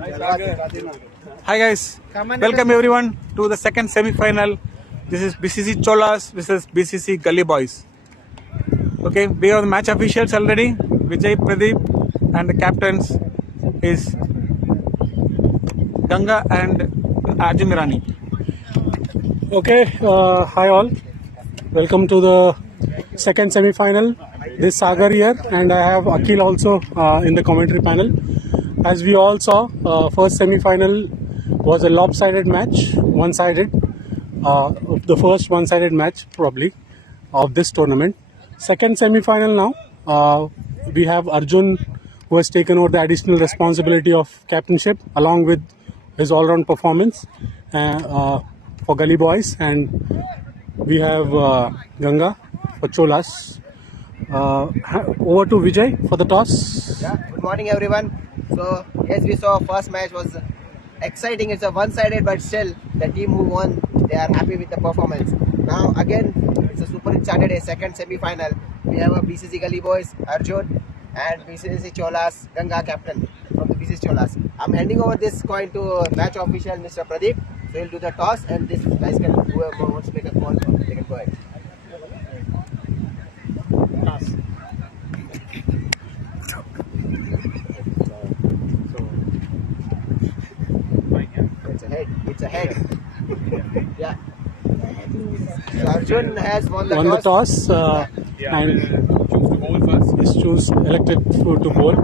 Hi guys, welcome everyone to the second semi-final. This is BCC Cholas versus BCC Gully boys. Okay, we are the match officials already. Vijay, Pradeep, and the captains is Ganga and Arjun Mirani. Okay, hi all. Welcome to the second semi-final. This Sagar here, and I have Akhil also in the commentary panel. As we all saw, first semi-final was a lopsided match, one-sided. The first one-sided match probably of this tournament. Second semi-final now, we have Arjun, who has taken over the additional responsibility of captainship along with his all-round performance for Gully Boys, and we have Ganga for Cholas. Over to Vijay for the toss. Yeah, good morning everyone. So as we saw, first match was exciting. It's a one-sided, but still the team who won, they are happy with the performance. Now again, it's a super excited second semi-final. We have a BCC Gully Boys, Arjun, and BCC Cholas, Ganga captain from the BCC Cholas. I'm handing over this coin to match official Mr. Pradeep. So he'll do the toss, and this guys can, whoever wants to make a call, they can go ahead. Toss. It's a head. Yeah. So Arjun has won the toss. And choose elected to bowl.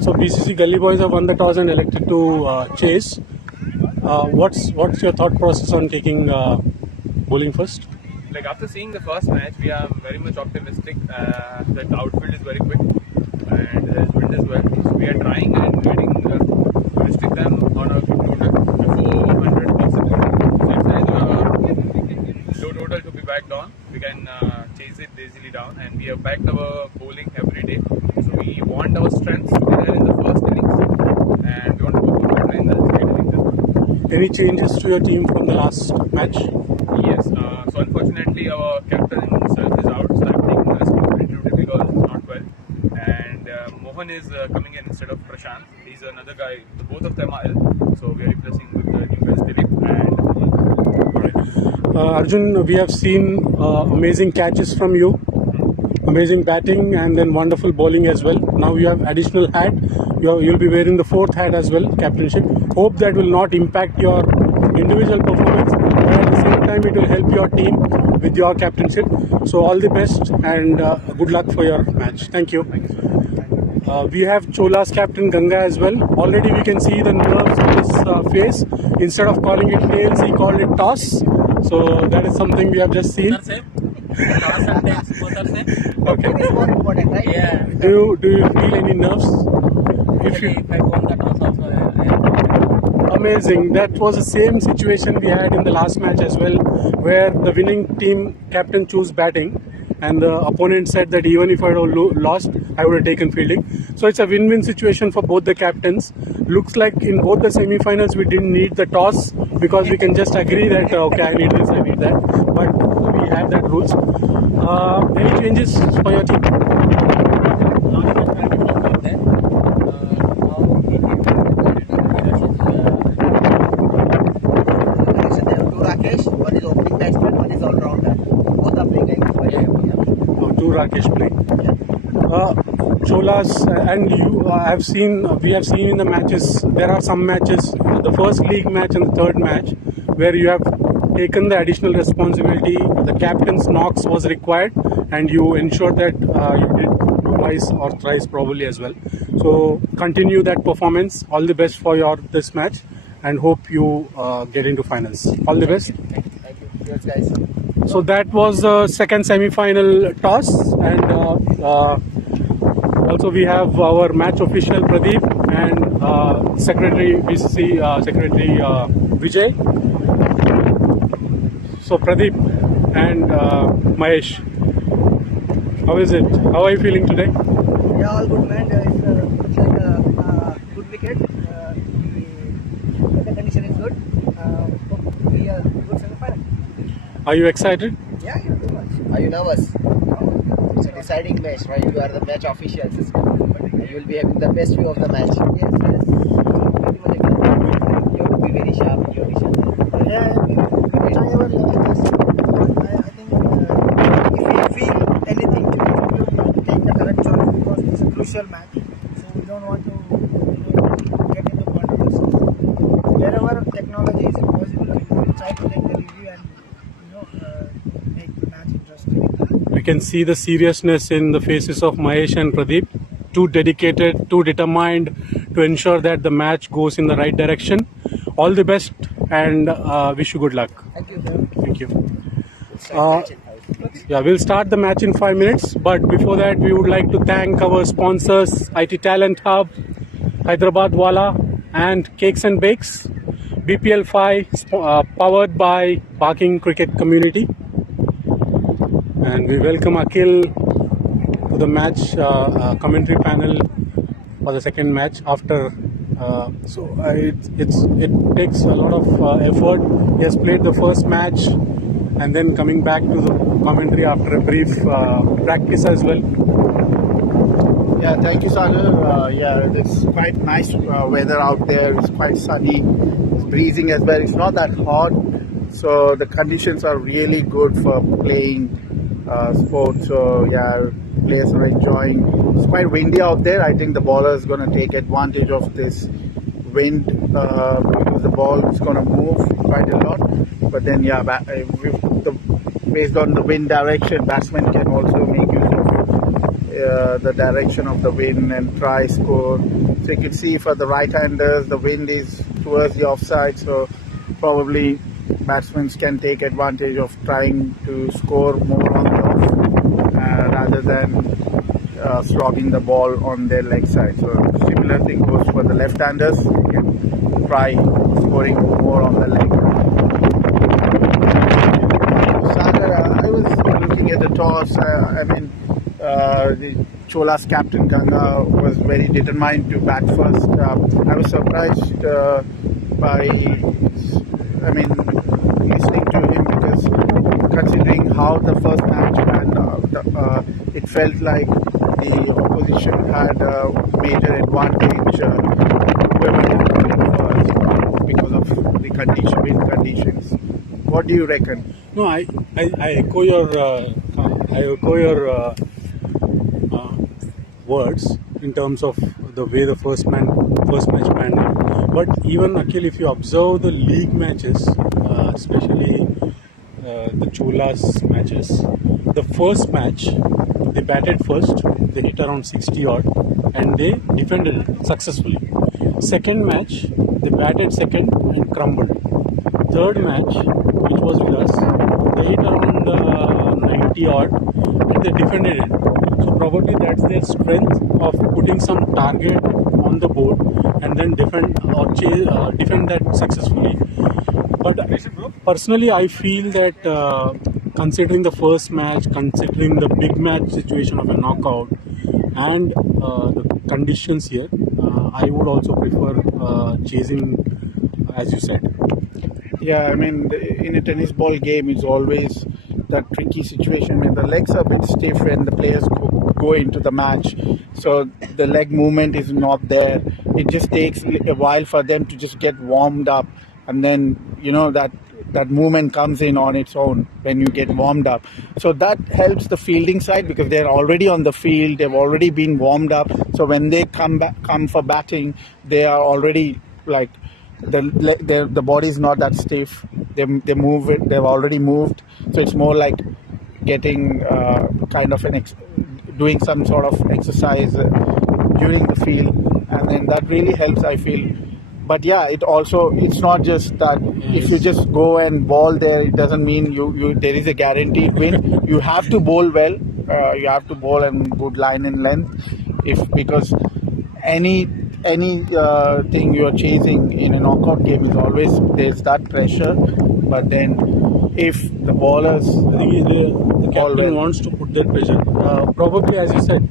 So BCC Gully Boys have won the toss and elected to chase. What's your thought process on taking bowling first? Like after seeing the first match, we are very much optimistic that the outfield is very quick and there's wind as well. So we are trying and waiting to restrict them on a good total before 100 makes it good. So if there is a low total to be backed on, we can chase it easily down, and we have backed our bowling every day. So we want our strengths to be there in the first innings, and we want to go forward in the second innings as well. Any changes to your team from the last match? Yes. So unfortunately, our captain himself is out, so I'm taking the responsibility because he's not well. And Mohan is coming in instead of Prashant. He's another guy. Both of them are ill, so we are replacing with the new guys, Dilip and Arjun, we have seen amazing catches from you, amazing batting, and then wonderful bowling as well. Now you have additional hat. You'll be wearing the fourth hat as well, captainship. Hope that will not impact your individual performance, but at the same time it will help your team with your captainship. So all the best and good luck for your match. Thank you. We have Chola's captain Ganga as well. Already we can see the nerves on his face. Instead of calling it tails, he called it toss. So that is something we have just seen. Okay. Yeah. Do you feel any nerves? If I won the toss also, amazing. That was the same situation we had in the last match as well, where the winning team captain chose batting, and the opponent said that even if I had lost, I would have taken fielding. So it's a win-win situation for both the captains. Looks like in both the semi-finals we didn't need the toss because we can just agree that okay, I need this, I need that. But we have that rules. Any changes for your team? One is opening batsman, one is all-rounder. Both are playing Two Rakesh playing. Cholas and you we have seen in the matches, there are some matches, the first league match and the third match, where you have taken the additional responsibility. The captain's knocks was required and you ensured that you did twice or thrice probably as well. So continue that performance. All the best for this match and hope you get into finals. All the best. Thank you. Yes, guys. So that was the second semi-final toss, and also we have our match official Pradeep and Secretary BCC Secretary Vijay. So Pradeep and Mahesh, how is it? How are you feeling today? Yeah, all good, man. It's like a good wicket. The condition is good. Hope to be a good semi-final. Are you excited? Yeah, too much. Are you nervous? It's a deciding match, right? You are the match officials. You will be having the best view of the match. Yes. Yeah, we try our best. I think if we feel anything, we will take the correct choice because it's a crucial match. So we don't want to get into controversy. Wherever technology is impossible, we will try to take the review and make the match interesting. We can see the seriousness in the faces of Mahesh and Pradeep. Too dedicated, too determined to ensure that the match goes in the right direction. All the best and wish you good luck. Thank you, sir. Thank you. Yeah, we'll start the match in 5 minutes. But before that, we would like to thank our sponsors, IT Talent Hub, Hyderabad Wala, and Cakes and Bakes, BPL 5, powered by Parking Cricket Community. And we welcome Akhil to the match commentary panel for the second match. After it takes a lot of effort. He has played the first match and then coming back to the commentary after a brief practice as well. Yeah, thank you, Sagar. Yeah, it's quite nice weather out there. It's quite sunny. It's breezing as well. It's not that hot, so the conditions are really good for playing sports. So yeah, players are enjoying. It's quite windy out there. I think the bowler is going to take advantage of this wind because the ball is going to move quite a lot. But then yeah, based on the wind direction, batsmen can also make use of the direction of the wind and try score. So you can see for the right-handers, the wind is towards the offside, so probably batsmen can take advantage of trying to score more on the off rather than slogging the ball on their leg side. So similar thing goes for the left-handers. You can try scoring more on the leg. Sagar, I was looking at the toss. The Cholas captain Ganga was very determined to bat first. I was surprised by, listening to him because considering how the first match panned out, it felt like the opposition had a major advantage whoever was first because of the wind conditions. What do you reckon? No, I echo your words in terms of the way the first match panned out. But even Akhil, if you observe the league matches, especially the Cholas matches, the first match they batted first, they hit around 60 odd, and they defended it successfully. Second match, they batted second and crumbled. Third match, which was with us, they hit around 90 odd and they defended it. So probably that's their strength of putting some target on the board and then defend that successfully. But personally, I feel that considering the first match, considering the big match situation of a knockout and the conditions here, I would also prefer chasing, as you said. Yeah, in a tennis ball game, it's always that tricky situation when the legs are a bit stiff and the players go into the match. So the leg movement is not there. It just takes a while for them to just get warmed up, and then that movement comes in on its own when you get warmed up. So that helps the fielding side because they're already on the field. They've already been warmed up. So when they come for batting, they are already like. The body is not that stiff. They move it. They've already moved, so it's more like getting doing some sort of exercise during the field, and then that really helps, I feel. But yeah, it's not just that. If you just go and bowl there, it doesn't mean there is a guaranteed win. You have to bowl well. You have to bowl and good line and length. Because any thing you're chasing in a knockout game is always there's that pressure. But then if the bowlers, I think the captain wants to put that pressure. Probably, as you said,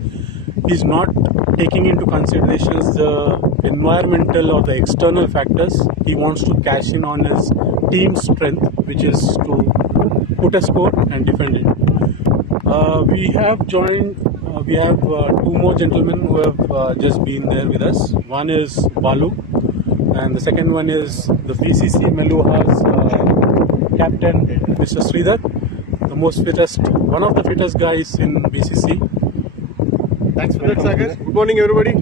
he's not taking into considerations the environmental or the external factors. He wants to cash in on his team's strength, which is to put a score and defend it. We have two more gentlemen who have just been there with us. One is Balu, and the second one is the BCC Meluha's captain, Mr. Sridhar, the most fittest, one of the fittest guys in BCC. Thanks for that, Sagar. Good morning, everybody.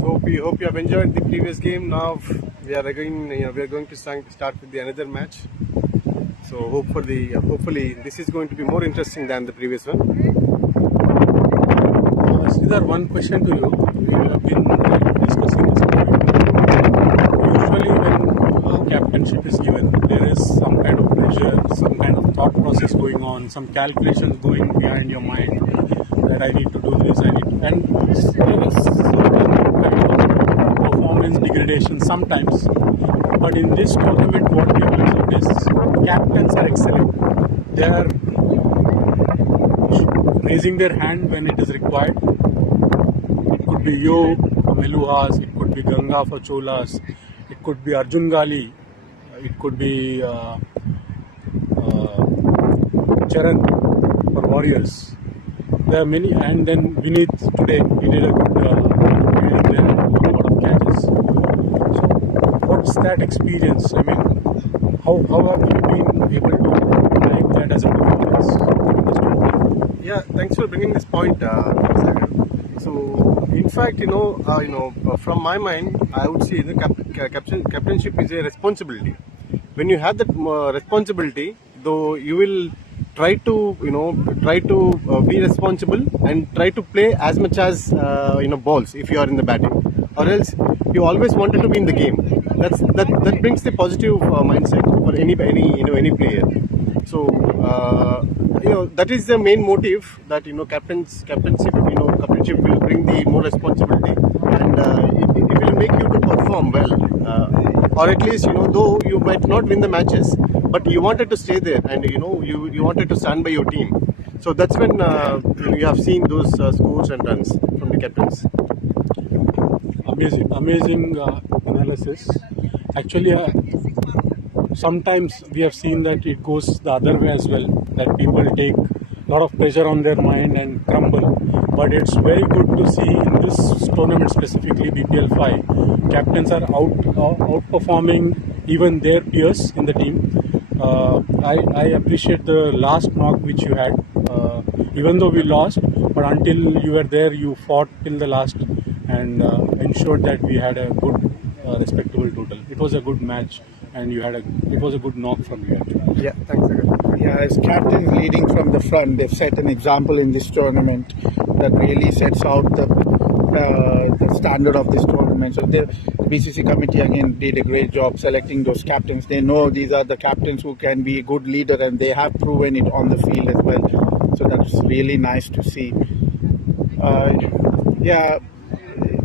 So we hope you have enjoyed the previous game. Now we are going to start with another match. So hopefully this is going to be more interesting than the previous one. Sridhar, one question to you. We have been discussing this point. Usually when captainship is given, there is some kind of pressure, some kind of thought process going on, some calculations going behind your mind that I need to do this, and there is certain kind of performance degradation sometimes. But in this tournament, what we have observed is captains are excellent. They are raising their hand when it is required. It could be you for Meluhas, it could be Ganga for Cholas, it could be Arjun Gali, it could be Charan for Warriors. There are many, and then Vineet today, he did a good fielding there, a lot of catches. So, what's that experience? I mean, how have you been able to drive that as a performance? Yeah, thanks for bringing this point, Sagar. So, in fact, from my mind, I would say the captainship is a responsibility. When you have that responsibility, though, you will try to be responsible and try to play as much as balls if you are in the batting, or else you always wanted to be in the game. That brings the positive mindset for any player. So that is the main motive that captainship will bring the more responsibility, and it will make you to perform well, or at least though you might not win the matches, but you wanted to stay there, and you wanted to stand by your team. So that's when you have seen those scores and runs from the captains. Amazing analysis. Actually, sometimes we have seen that it goes the other way as well, that people take a lot of pressure on their mind and crumble. But it's very good to see in this tournament, specifically BPL 5, captains are outperforming even their peers in the team. I appreciate the last knock which you had. Even though we lost, but until you were there, you fought till the last and ensured that we had a good, respectable total. It was a good match, and it was a good knock from you actually. Yeah, thanks, Sagar. Yeah, as captains leading from the front, they've set an example in this tournament that really sets out the standard of this tournament. So the BCC committee again did a great job selecting those captains. They know these are the captains who can be a good leader, and they have proven it on the field as well. So that's really nice to see.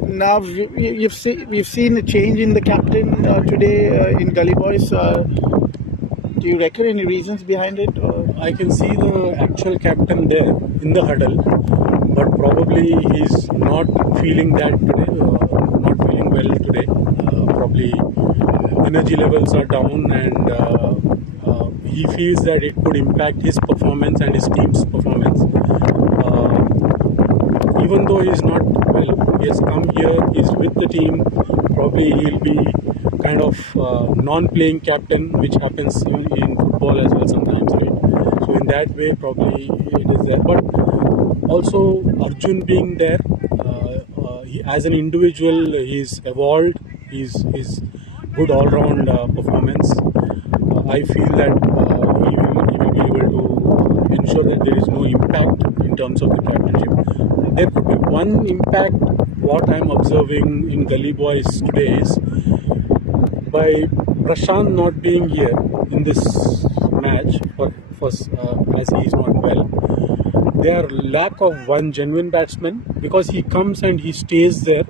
Now we've seen a change in the captain today in Gully Boys. Do you reckon any reasons behind it? I can see the actual captain there in the huddle, but probably he's not feeling that today, not feeling well today. Probably energy levels are down, and he feels that it could impact his performance and his team's performance. Even though he's not well, he has come here, he's with the team. Probably he'll be kind of non-playing captain, which happens in football as well sometimes, right? So in that way, probably it is there. But also Arjun being there, as an individual, he's evolved. He's good all-round performance. I feel that he will be able to ensure that there is no impact in terms of the captainship. There could be one impact. What I'm observing in Gully Boys today is, by Prashant not being here in this match, as he is not well, there lack of one genuine batsman, because he comes and he stays there.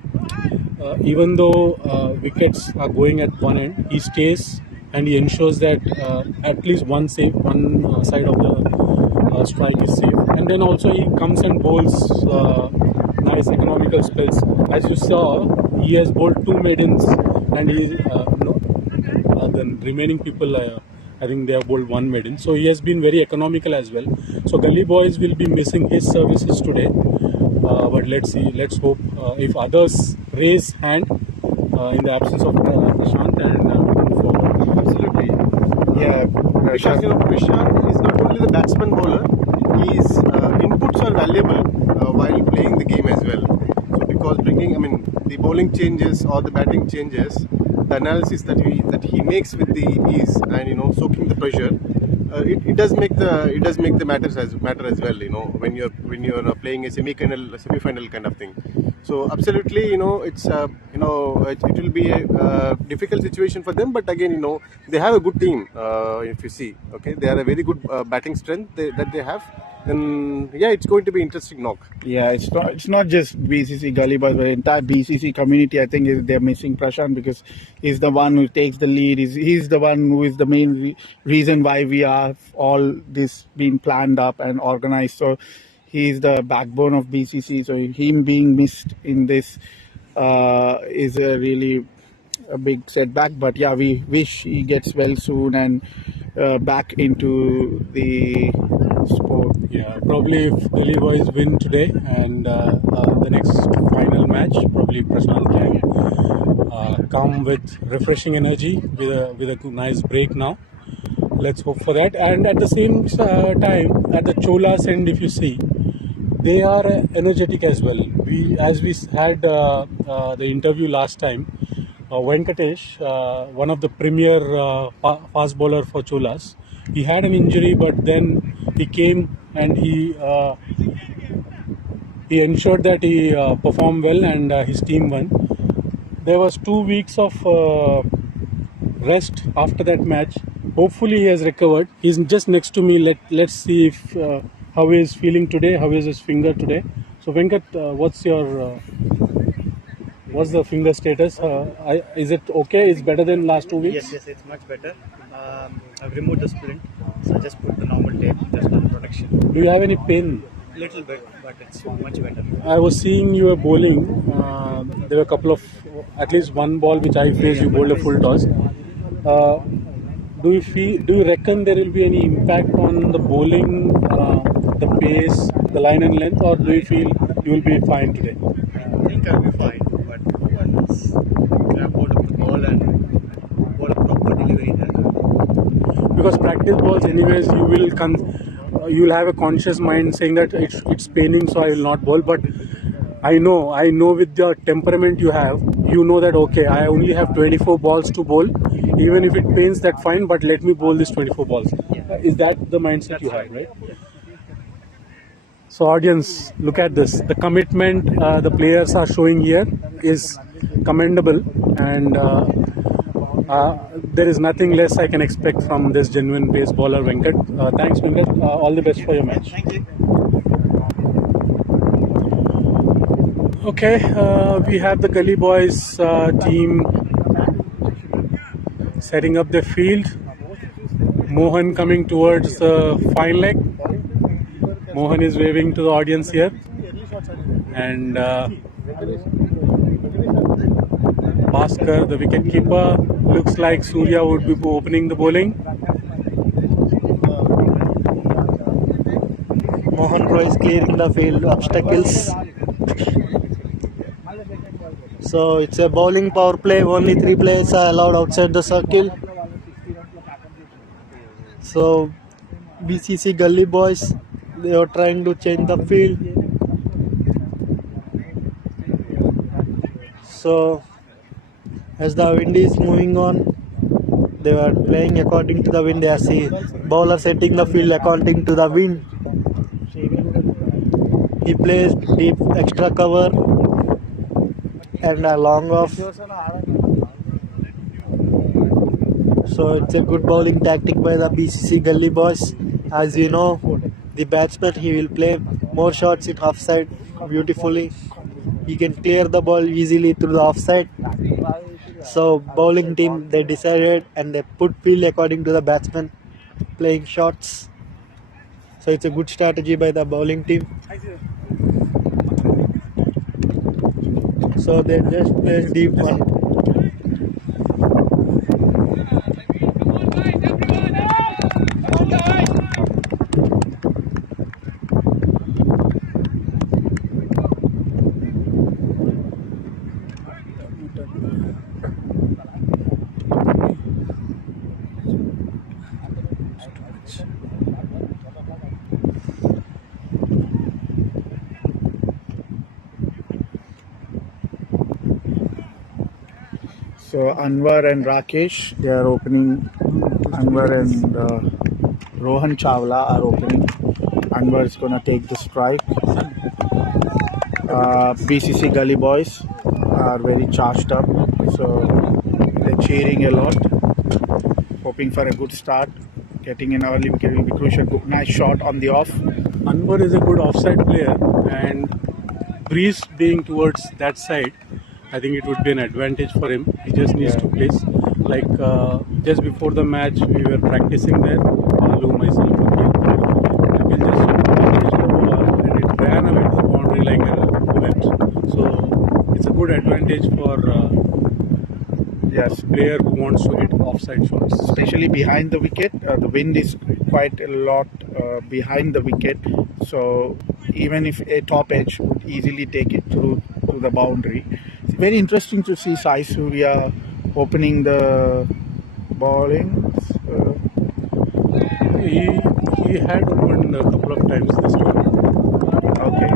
Even though wickets are going at one end, he stays and he ensures that at least one side of the strike is safe. And then also he comes and bowls nice economical spells. As you saw, he has bowled 2 maidens, and the remaining people, I think they have bowled 1 maiden. So he has been very economical as well. So Gully Boys will be missing his services today. But let's see. Let's hope if others raise hand in the absence of Yeah, Because Prashant is not only the batsman bowler, his inputs are valuable while playing the game as well. So because the bowling changes or the batting changes, the analysis that he makes with the ease and soaking the pressure, it does make the matter as well. When you're playing a semi-final kind of thing. So absolutely, it's it will be a difficult situation for them. But again, they have a good team. If you see, okay, they are a very good batting strength that they have. And yeah, it's going to be interesting knock. Yeah, it's not just BCC Gully, but the entire BCC community. I think they're missing Prashant because he's the one who takes the lead. He's the one who is the main reason why we are all this being planned up and organized. So he's the backbone of BCC. So him being missed in this is a really a big setback. But yeah, we wish he gets well soon and back into the sport. Yeah, probably if Delhi boys win today and the next final match, probably Prashant can come with refreshing energy with a nice break now. Let's hope for that. And at the same time, at the Cholas end, if you see, they are energetic as well. As we had the interview last time, Venkatesh, one of the premier fast bowler for Cholas, he had an injury, but then he came and he ensured that he performed well and his team won. There was 2 weeks of rest after that match. Hopefully he has recovered. He's just next to me. Let's see if how he is feeling today. How is his finger today? So Venkat, what's the finger status? Is it okay? It's better than last 2 weeks? Yes, it's much better. I've removed the splint, so I just put the normal tape just for protection. Do you have any pain? Little bit, but it's much better. I was seeing you were bowling. There were a couple of, at least one ball which I faced, you bowled a full toss. Do you reckon there will be any impact on the bowling, the pace, the line and length, or do you feel you will be fine today? I think I'll be fine, but once grab hold of the ball and bowl a proper delivery there. Because practice balls, anyways, you'll have a conscious mind saying that it's paining, so I will not bowl. But I know with the temperament you have, you know that okay, I only have 24 balls to bowl. Even if it pains, that fine. But let me bowl these 24 balls. Is that the mindset you have, right? So audience, look at this. The commitment the players are showing here is commendable, and there is nothing less I can expect from this genuine pace bowler, Venkat. Thanks, Venkat. All the best for your match. Thank you. Okay, we have the Gully Boys team setting up the field. Mohan coming towards the fine leg. Mohan is waving to the audience here, and Bhaskar, the wicket keeper, looks like Surya would be opening the bowling. Mohan Roy is clearing the field obstacles. So it's a bowling power play. Only 3 players are allowed outside the circle. So BCC Gully Boys, they are trying to change the field. So as the wind is moving on, they are playing according to the wind. They are see bowler setting the field according to the wind. He plays deep extra cover and a long off. So it's a good bowling tactic by the BCC Gully Boys. As you know, the batsman, he will play more shots in offside beautifully. He can clear the ball easily through the offside. So bowling team, they decided and they put field according to the batsman playing shots. So it's a good strategy by the bowling team. So they just play deep one. So Anwar and Rakesh, they are opening. Anwar and Rohan Chawla are opening. Anwar is going to take the strike. BCC Gully boys are very charged up, so they're cheering a lot, hoping for a good start. Getting an early wicket will be crucial. Good, nice shot on the off. Anwar is a good offside player, and breeze being towards that side, I think it would be an advantage for him. He just needs to place. Like just before the match, we were practicing there. Balu, myself, and we just pitched the ball, and it ran away to the boundary like a bullet. So it's a good advantage for Yes, player who wants to hit offside shots. especially behind the wicket. The wind is quite a lot behind the wicket, so even if a top edge would easily take it through to the boundary. It's very interesting to see Sai Surya opening the bowling. He had opened a couple of times this tournament. Okay.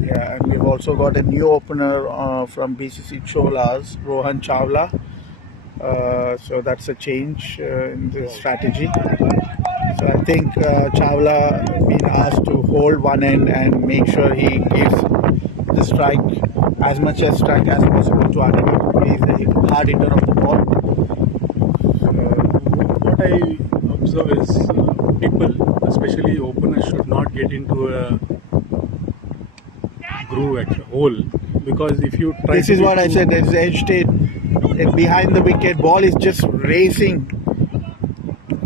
Yeah, and we've also got a new opener from BCC Cholas, Rohan Chawla. So that's a change in the strategy. So I think Chawla been asked to hold one end and make sure he gives the strike as much as strike as possible to Anwar. He's a hard hitter of the ball. What I observe is people, especially openers, should not get into a groove at a hole, because if you try This to is be what I too- said. There's edge state behind the wicket. Ball is just racing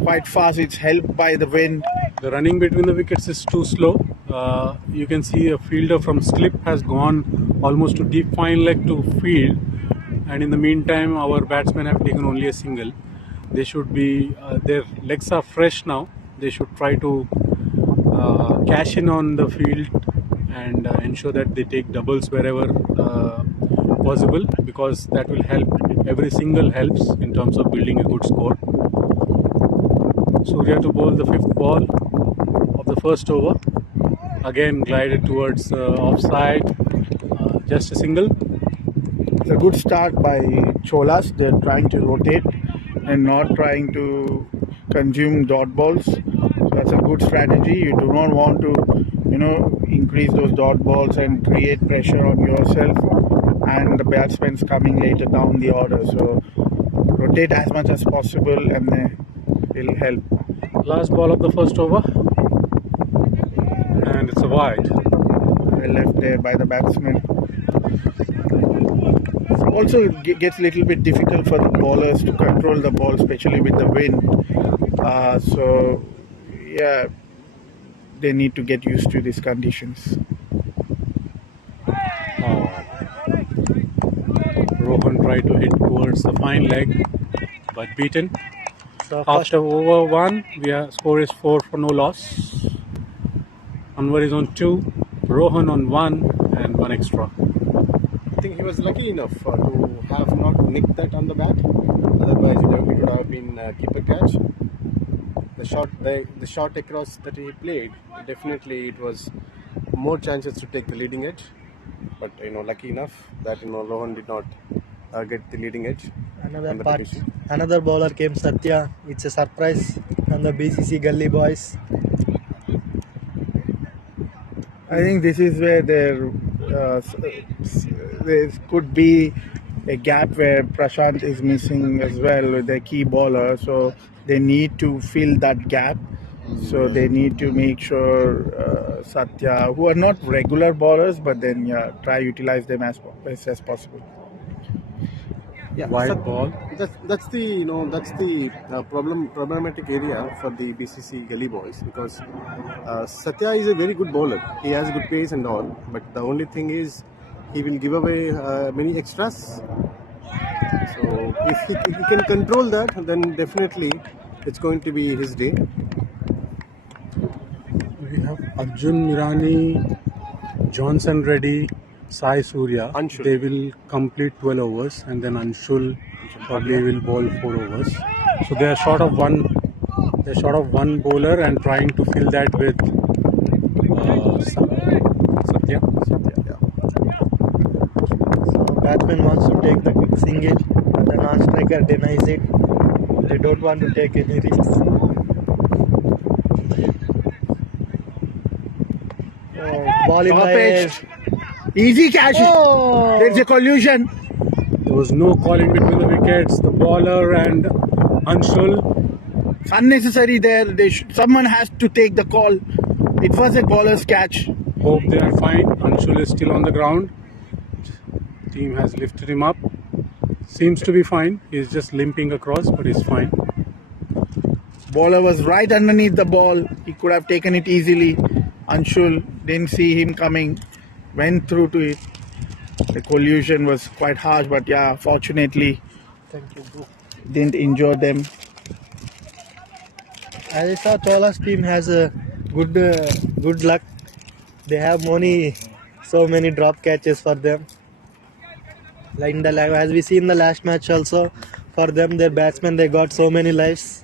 quite fast. It's helped by the wind. the running between the wickets is too slow. You can see a fielder from slip has gone almost to deep fine leg to field, and in the meantime our batsmen have taken only a single. They should be their legs are fresh now. They should try to cash in on the field and ensure that they take doubles wherever possible, because that will help. Every single helps in terms of building a good score. Surya to bowl the fifth ball of the first over. Again glided towards offside. Just a single. It's a good start by Cholas. They're trying to rotate and not trying to consume dot balls. So that's a good strategy. You do not want to, increase those dot balls and create pressure on yourself and the batsmen's coming later down the order. So rotate as much as possible, and it'll help. Last ball of the first over. And it's a wide. Left there by the batsman. Also, it gets a little bit difficult for the bowlers to control the ball, especially with the wind. So, yeah, they need to get used to these conditions. Rohan tried to hit towards the fine leg, but beaten. So first, After over 1, score is 4 for no loss. Anwar is on 2, Rohan on 1, and 1 extra. I think he was lucky enough to have not nicked that on the bat. Otherwise, it would have been keeper catch. The shot across that he played, definitely it was more chances to take the leading edge. But lucky enough that Rohan did not get the leading edge. another bowler came, Satya. It's a surprise from the BCC Gully boys. I think this is where there could be a gap where Prashant is missing as well with their key bowler. So they need to fill that gap. So they need to make sure Satya, who are not regular bowlers, but then try utilize them as best as possible. Yeah, Wide ball. That's the problematic area for the BCC Gully boys, because Satya is a very good bowler. He has good pace and all, but the only thing is he will give away many extras. So if he can control that, then definitely it's going to be his day. We have Arjun Mirani, Johnson Reddy, Sai Surya. Anshul. They will complete 12 overs, and then Anshul probably will bowl 4 overs. So they are short of one. They're short of one bowler and trying to fill that with batsman wants to take the quick single, but the non-striker denies it. They don't want to take any risks. Ball in the air. Easy catch. Oh! There's a collusion. There was no call in between the wickets. The bowler and Anshul. It's unnecessary there. Someone has to take the call. It was a bowler's catch. Hope they are fine. Anshul is still on the ground. Team has lifted him up. Seems to be fine. He's just limping across, but he's fine. Bowler was right underneath the ball. He could have taken it easily. Anshul didn't see him coming. Went through to it. The collusion was quite harsh, but yeah, fortunately, didn't injure them. As I saw, Cholas team has a good luck. They have so many drop catches for them. Like as we see in the last match also, for them, their batsmen, they got so many lives.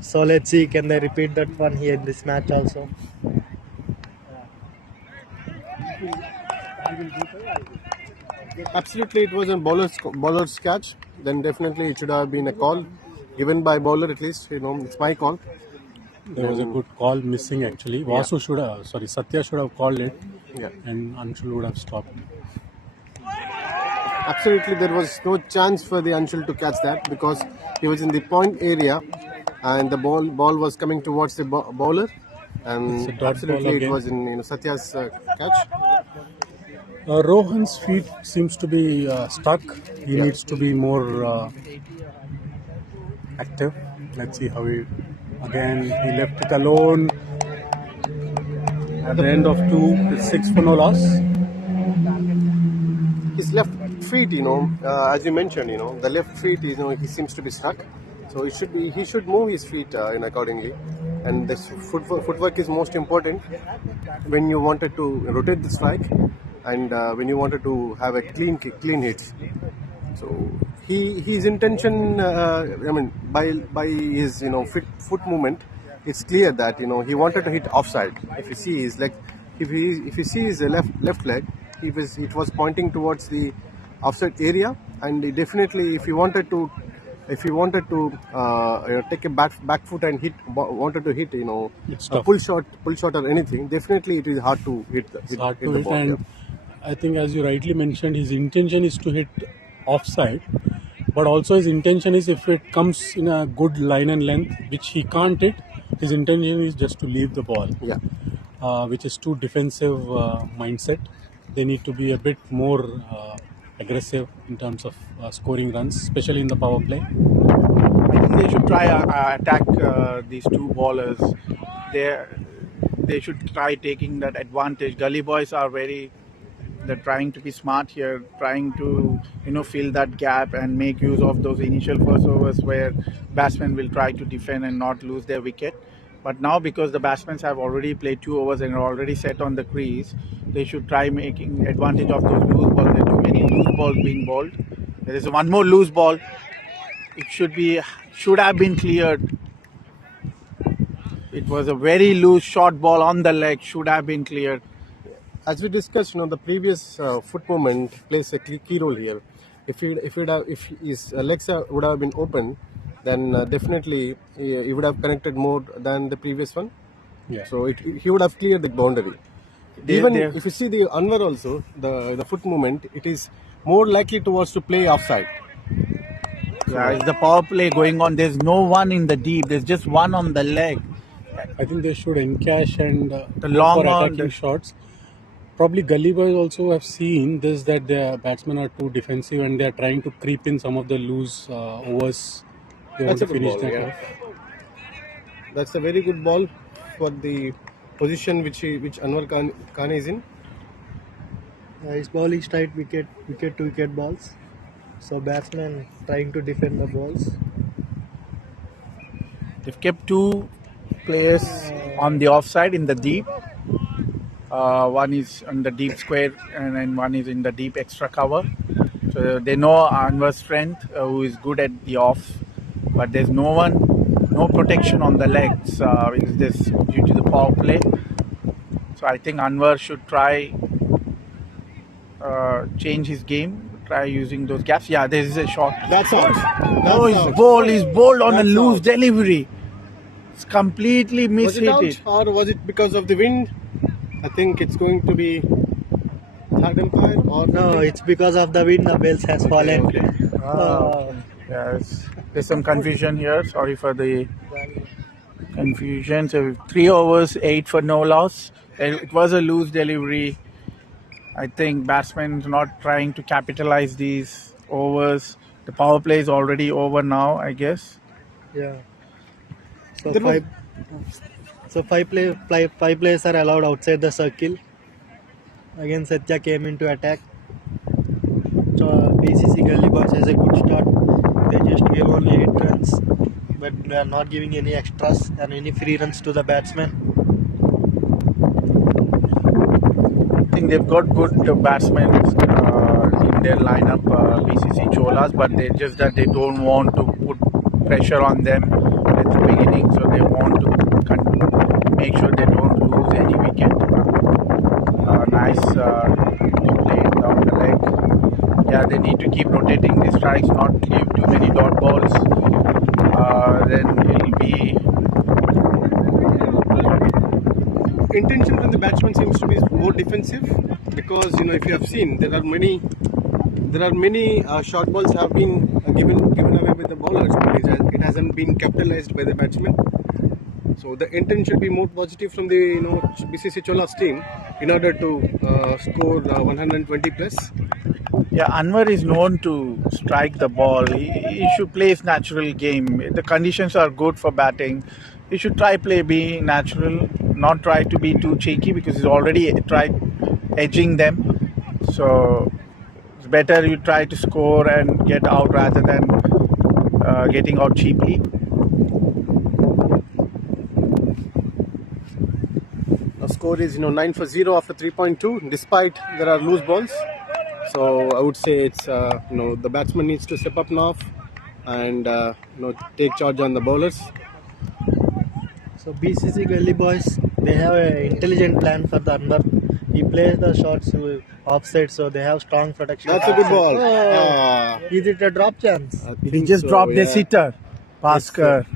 So let's see, can they repeat that one here in this match also? Absolutely, it was a bowler's catch. Then definitely it should have been a call given by bowler, at least. It's my call. There was a good call missing actually. Satya should have called it, and Anshul would have stopped. Absolutely, there was no chance for the Anshul to catch that because he was in the point area and the ball was coming towards the bowler, and absolutely it was in Satya's catch. Rohan's feet seems to be stuck. He needs to be more active. Let's see how he left it alone. At the end of 2, it's 6 for no loss. His left feet, as you mentioned, the left feet, he seems to be stuck. So he should move his feet accordingly. And this footwork is most important when you wanted to rotate the strike and when you wanted to have a clean hit. So his intention, by his foot movement, it's clear that he wanted to hit offside. If you see his leg, if you see his left leg, it was pointing towards the offside area, and he definitely, if he wanted to take a back foot and wanted to hit a pull shot or anything, definitely it is hard to hit the ball. And I think, as you rightly mentioned, his intention is to hit offside, but also his intention is, if it comes in a good line and length, which he can't hit, his intention is just to leave the ball. Which is too defensive mindset. They need to be a bit more aggressive in terms of scoring runs, especially in the power play. I think they should try attack these two bowlers. They should try taking that advantage. Gully boys they're trying to be smart here, trying to fill that gap and make use of those initial first overs where batsmen will try to defend and not lose their wicket. But now, because the batsmen have already played 2 overs and are already set on the crease, they should try making advantage of those loose balls. There are too many loose balls being bowled. There is one more loose ball. It should have been cleared. It was a very loose short ball on the leg. Should have been cleared. As we discussed, the previous foot movement plays a key role here. If his legs would have been open, then definitely he would have connected more than the previous one. So he would have cleared the boundary. If you see the Anwar also, the foot movement, it is more likely towards to play offside. It's the power play going on. There's no one in the deep. There's just one on the leg. I think they should encash and the long for attacking shots. Probably Gully boys also have seen this, that their batsmen are too defensive and they are trying to creep in some of the loose overs. They want to finish that off. That's a very good ball for the position which Anwar Khan is in. His ball is tight wicket to wicket balls. So batsmen trying to defend the balls. They've kept 2 players on the offside in the deep. One is on the deep square and then one is in the deep extra cover. So they know Anwar's strength, who is good at the off, but there's no protection on the legs due to the power play. So I think Anwar should try change his game. Try using those gaps. Yeah, there is a shot. That's out. Oh, his ball is bowled on a That's loose out. delivery. It's completely Was it out mishit. or was it because of the wind? I think it's going to be third umpire or No, it's because of the wind the bells has fallen. Okay. Yes, there's some confusion here. Sorry for the confusion. So 3 overs, 8 for no loss. It was a loose delivery. I think batsmen is not trying to capitalize these overs. The power play is already over now, I guess. Yeah. So There was- five players are allowed outside the circle. Again, Satya came into attack. So BCC Gully Boys has a good start. They just gave only 8 runs, but they are not giving any extras and any free runs to the batsmen. I think they've got good batsmen in their lineup, BCC Cholas, but they just that they don't want to put pressure on them at the beginning, so they want to make sure they don't lose any wicket. Nice play down the leg. Yeah, they need to keep rotating the strikes, not give too many dot balls. Then it'll be. Intention from the batsman seems to be more defensive because if you have seen there are many short balls have been given away by the bowlers, but it hasn't been capitalized by the batsmen. So the intent should be more positive from the BCC Cholas team in order to score 120 plus. Yeah, Anwar is known to strike the ball. He should play his natural game. The conditions are good for batting. He should be natural, not try to be too cheeky because he's already tried edging them. So it's better you try to score and get out rather than getting out cheaply. The score is 9 for 0 after 3.2. Despite there are loose balls, so I would say it's the batsman needs to step up now and take charge on the bowlers. So BCC Gully Boys, they have an intelligent plan for the Anwar. He plays the shots offside, so they have strong protection. That's a good ball. Oh, is it a drop chance? He just dropped the sitter, Bhaskar.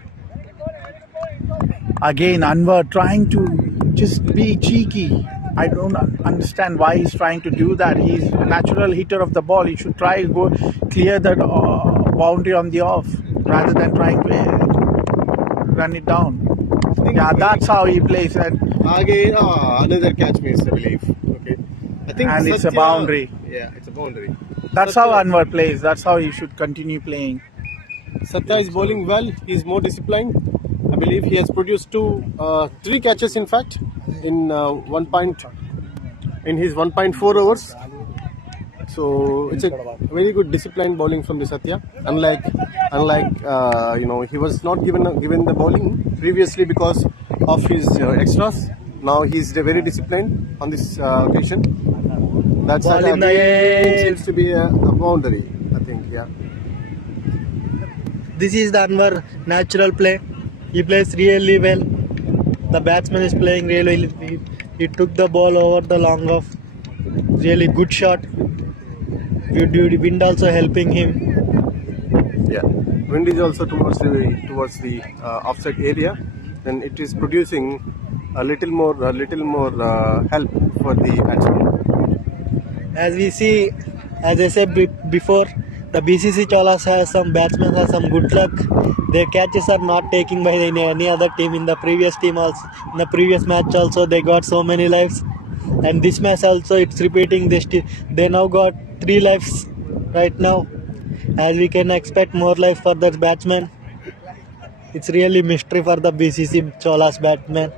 Again, Anwar trying to just be cheeky. I don't understand why he's trying to do that. He's a natural hitter of the ball. He should try to go clear that boundary on the off rather than trying to run it down. Yeah, that's how he plays. And Again, another catch miss, I believe. Okay, I think it's a Satya- boundary. Yeah, it's a boundary. That's how Anwar plays. That's how he should continue playing. Satya is bowling well. He's more disciplined. I believe he has produced 3 catches, in fact, in in his 1.4 overs. So it's a very good disciplined bowling from the Satya. Unlike he was not given the bowling previously because of his extras. Now he's very disciplined on this occasion. That's Ball in the again air. seems to be a boundary. I think, yeah. This is the Anwar natural play. He plays really well. The batsman is playing really well. He took the ball over the long off. Really good shot. The wind also helping him. Yeah, wind is also towards the offside area, and it is producing a little more help for the batsman. As we see, as I said before, the BCC Cholas has some batsmen have some good luck. Their catches are not taken by any other team. In the previous team also, in the previous match also, they got so many lives, and this match also it's repeating. They now got 3 lives right now. As we can expect more life for the batsman. It's really mystery for the BCC Cholas batsman.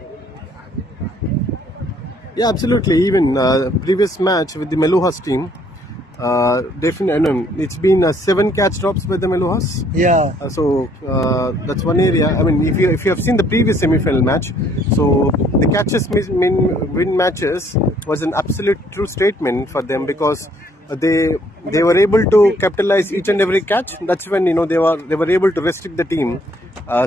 Yeah, absolutely. Even previous match with the Meluhas team, definitely it's been 7 catch drops by the Meluhas. Yeah. So that's one area. I mean, if you have seen the previous semi-final match, so the catches win matches was an absolute true statement for them because they were able to capitalize each and every catch. That's when they were able to restrict the team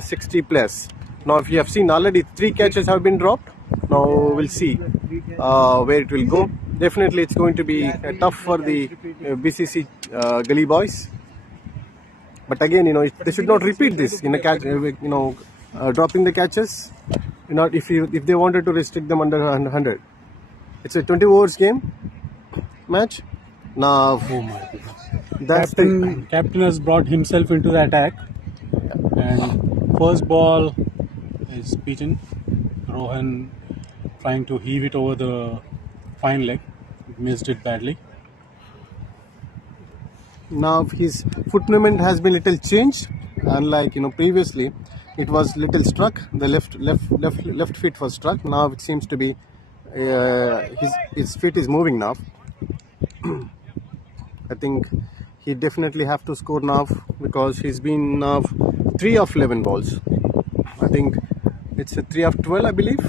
60 plus. Now, if you have seen already 3 catches have been dropped. Now we'll see where it will go. definitely it's going to be tough for the BCC Gully boys. But again, they should not repeat this in a catch. Dropping the catches. If they wanted to restrict them under 100, it's a 20 overs game match. Now, Oh my goodness. that's Captain has brought himself into the attack, and first ball is beaten. Rohan trying to heave it over the fine leg, missed it badly. now his foot movement has been little changed. Unlike previously, it was little struck. The left feet was struck. Now it seems to be his feet is moving now. I think he definitely have to score now because he's been now 3 of 11 balls. I think it's a 3 of 12, I believe.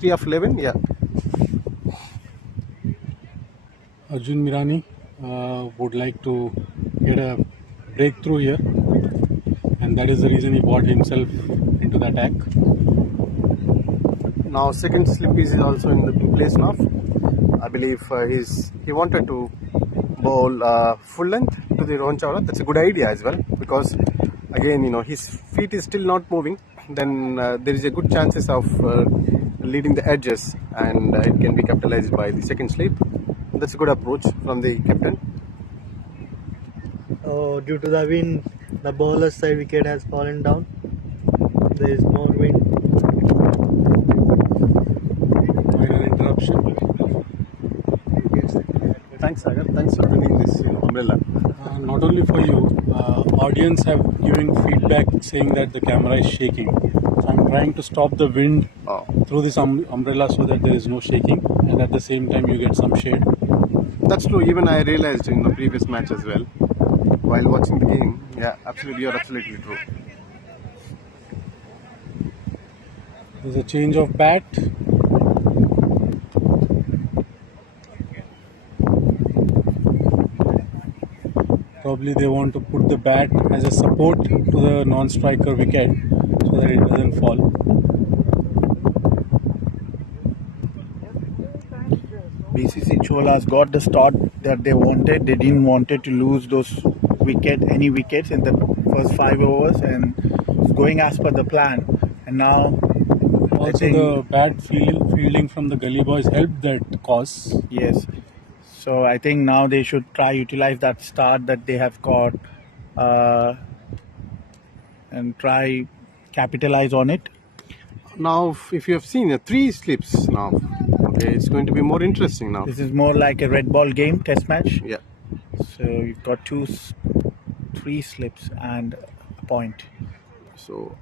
3 of 11, yeah. Arjun Mirani would like to get a breakthrough here, and that is the reason he brought himself into the attack. Now second slip is also in place now. I believe he wanted to bowl full length to the Rohan Chawla. That's a good idea as well because again his feet is still not moving. Then there is a good chances of leading the edges, and it can be capitalized by the second slip. That's a good approach from the captain. Oh, due to the wind, the bowler's side wicket has fallen down. There is more wind. Minor interruption. Thanks, Sagar. Thanks for bringing this umbrella. Not only for you, audience have given feedback saying that the camera is shaking. So I'm trying to stop the wind through this umbrella so that there is no shaking, and at the same time you get some shade. That's true. Even I realized in the previous match as well, while watching the game. Yeah, absolutely. You're absolutely true. There's a change of bat. Probably they want to put the bat as a support to the non-striker wicket so that it doesn't fall. BCC Cholas got the start that they wanted. They didn't want to lose any wickets in the first 5 overs, and it's going as per the plan. And now, Also, the bad fielding from the Gully boys helped that cause. yes. So I think now they should try utilize that start that they have got and try capitalize on it. Now, if you have seen 3 slips now, okay, it's going to be more interesting now. This is more like a red ball game, test match. Yeah. So you've got 3 slips and a point. So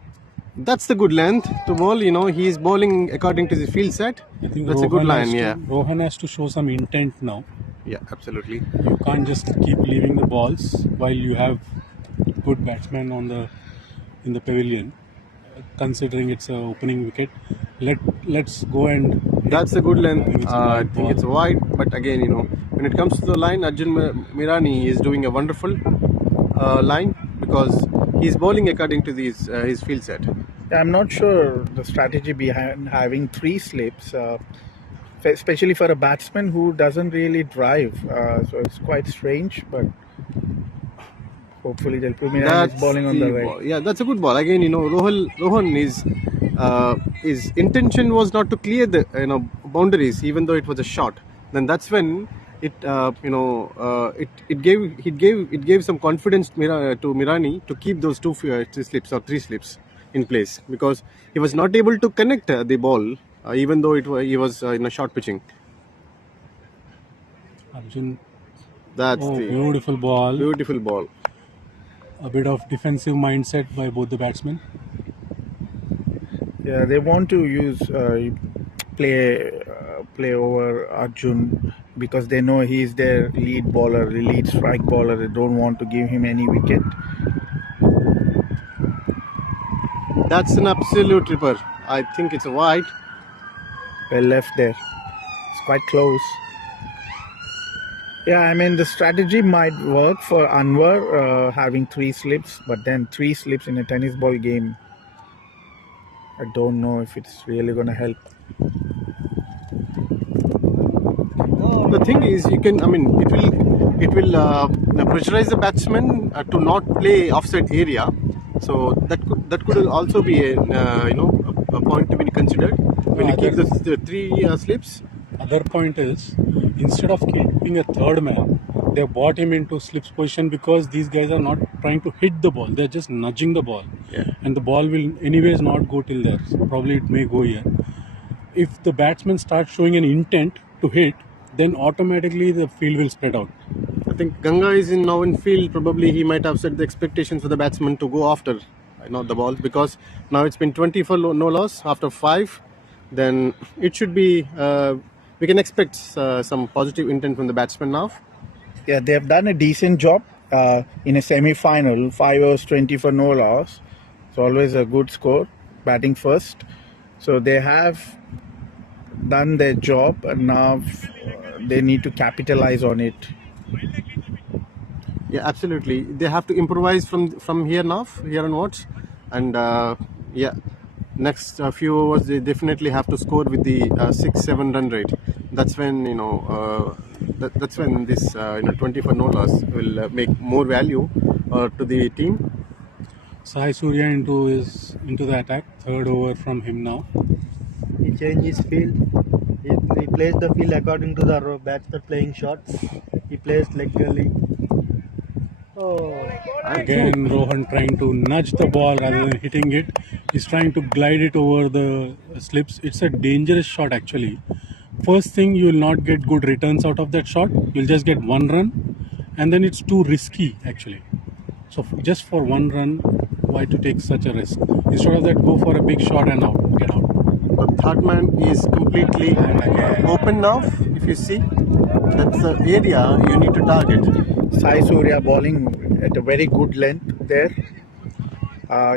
that's the good length to bowl. He is bowling according to the field set. I think That's a good line. Yeah. Rohan has to show some intent now. Yeah, absolutely. You can't just keep leaving the balls while you have good batsmen in the pavilion. Considering it's an opening wicket, let's go and. That's a good length. I think ball. it's wide, but again, when it comes to the line, Arjun Mirani is doing a wonderful line because he's bowling according to his field set. I'm not sure the strategy behind having 3 slips, especially for a batsman who doesn't really drive. So it's quite strange, but hopefully Jalpur is bowling on the right. Ball. Yeah, that's a good ball. Again, Rohan his intention was not to clear the boundaries, even though it was a shot. Then that's when it gave some confidence to Mirani to keep those 2 slips or 3 slips in place because he was not able to connect the ball, even though he was in a short pitching. Arjun, That's beautiful ball. Beautiful ball. A bit of defensive mindset by both the batsmen. Yeah, they want to use play over Arjun because they know he's their lead bowler, the lead strike bowler. They don't want to give him any wicket. That's an absolute ripper. I think it's a wide. Well left there. It's quite close. Yeah, I mean the strategy might work for Anwar having 3 slips, but then 3 slips in a tennis ball game, I don't know if it's really going to help. thing is, you can. I mean, it will pressurize the batsman to not play offside area. So that could also be a point to be considered when you keep the three slips. Other point is, instead of keeping a third man, they brought him into slips position because these guys are not trying to hit the ball. They're just nudging the ball. Yeah. And the ball will anyways not go till there. So probably it may go here. If the batsman starts showing an intent to hit, then automatically the field will spread out. I think Ganga is now in field. Probably he might have set the expectations for the batsman to go after the ball, because now it's been 20 for no loss after 5. Then it should be. We can expect some positive intent from the batsman now. Yeah, they've done a decent job in a semi-final. 5 overs, 20 for no loss. It's always a good score, batting first. So they have done their job, and now they need to capitalize on it. Yeah, absolutely. They have to improvise from here onwards, and next few overs they definitely have to score with the 6-7 run rate. That's when that's when this 20 for no loss will make more value to the team. Sai Surya into the attack. Third over from him now. He changes field. He plays the field according to the batsman playing shots. He plays leg gully. Again, Rohan trying to nudge the ball rather than hitting it. He's trying to glide it over the slips. It's a dangerous shot actually. First thing, you will not get good returns out of that shot. You'll just get 1 run, and then it's too risky actually. So just for 1 run, why to take such a risk? Instead of that, go for a big shot and get out. The third man is completely open now. If you see, that's the area you need to target. Sai Surya bowling at a very good length there.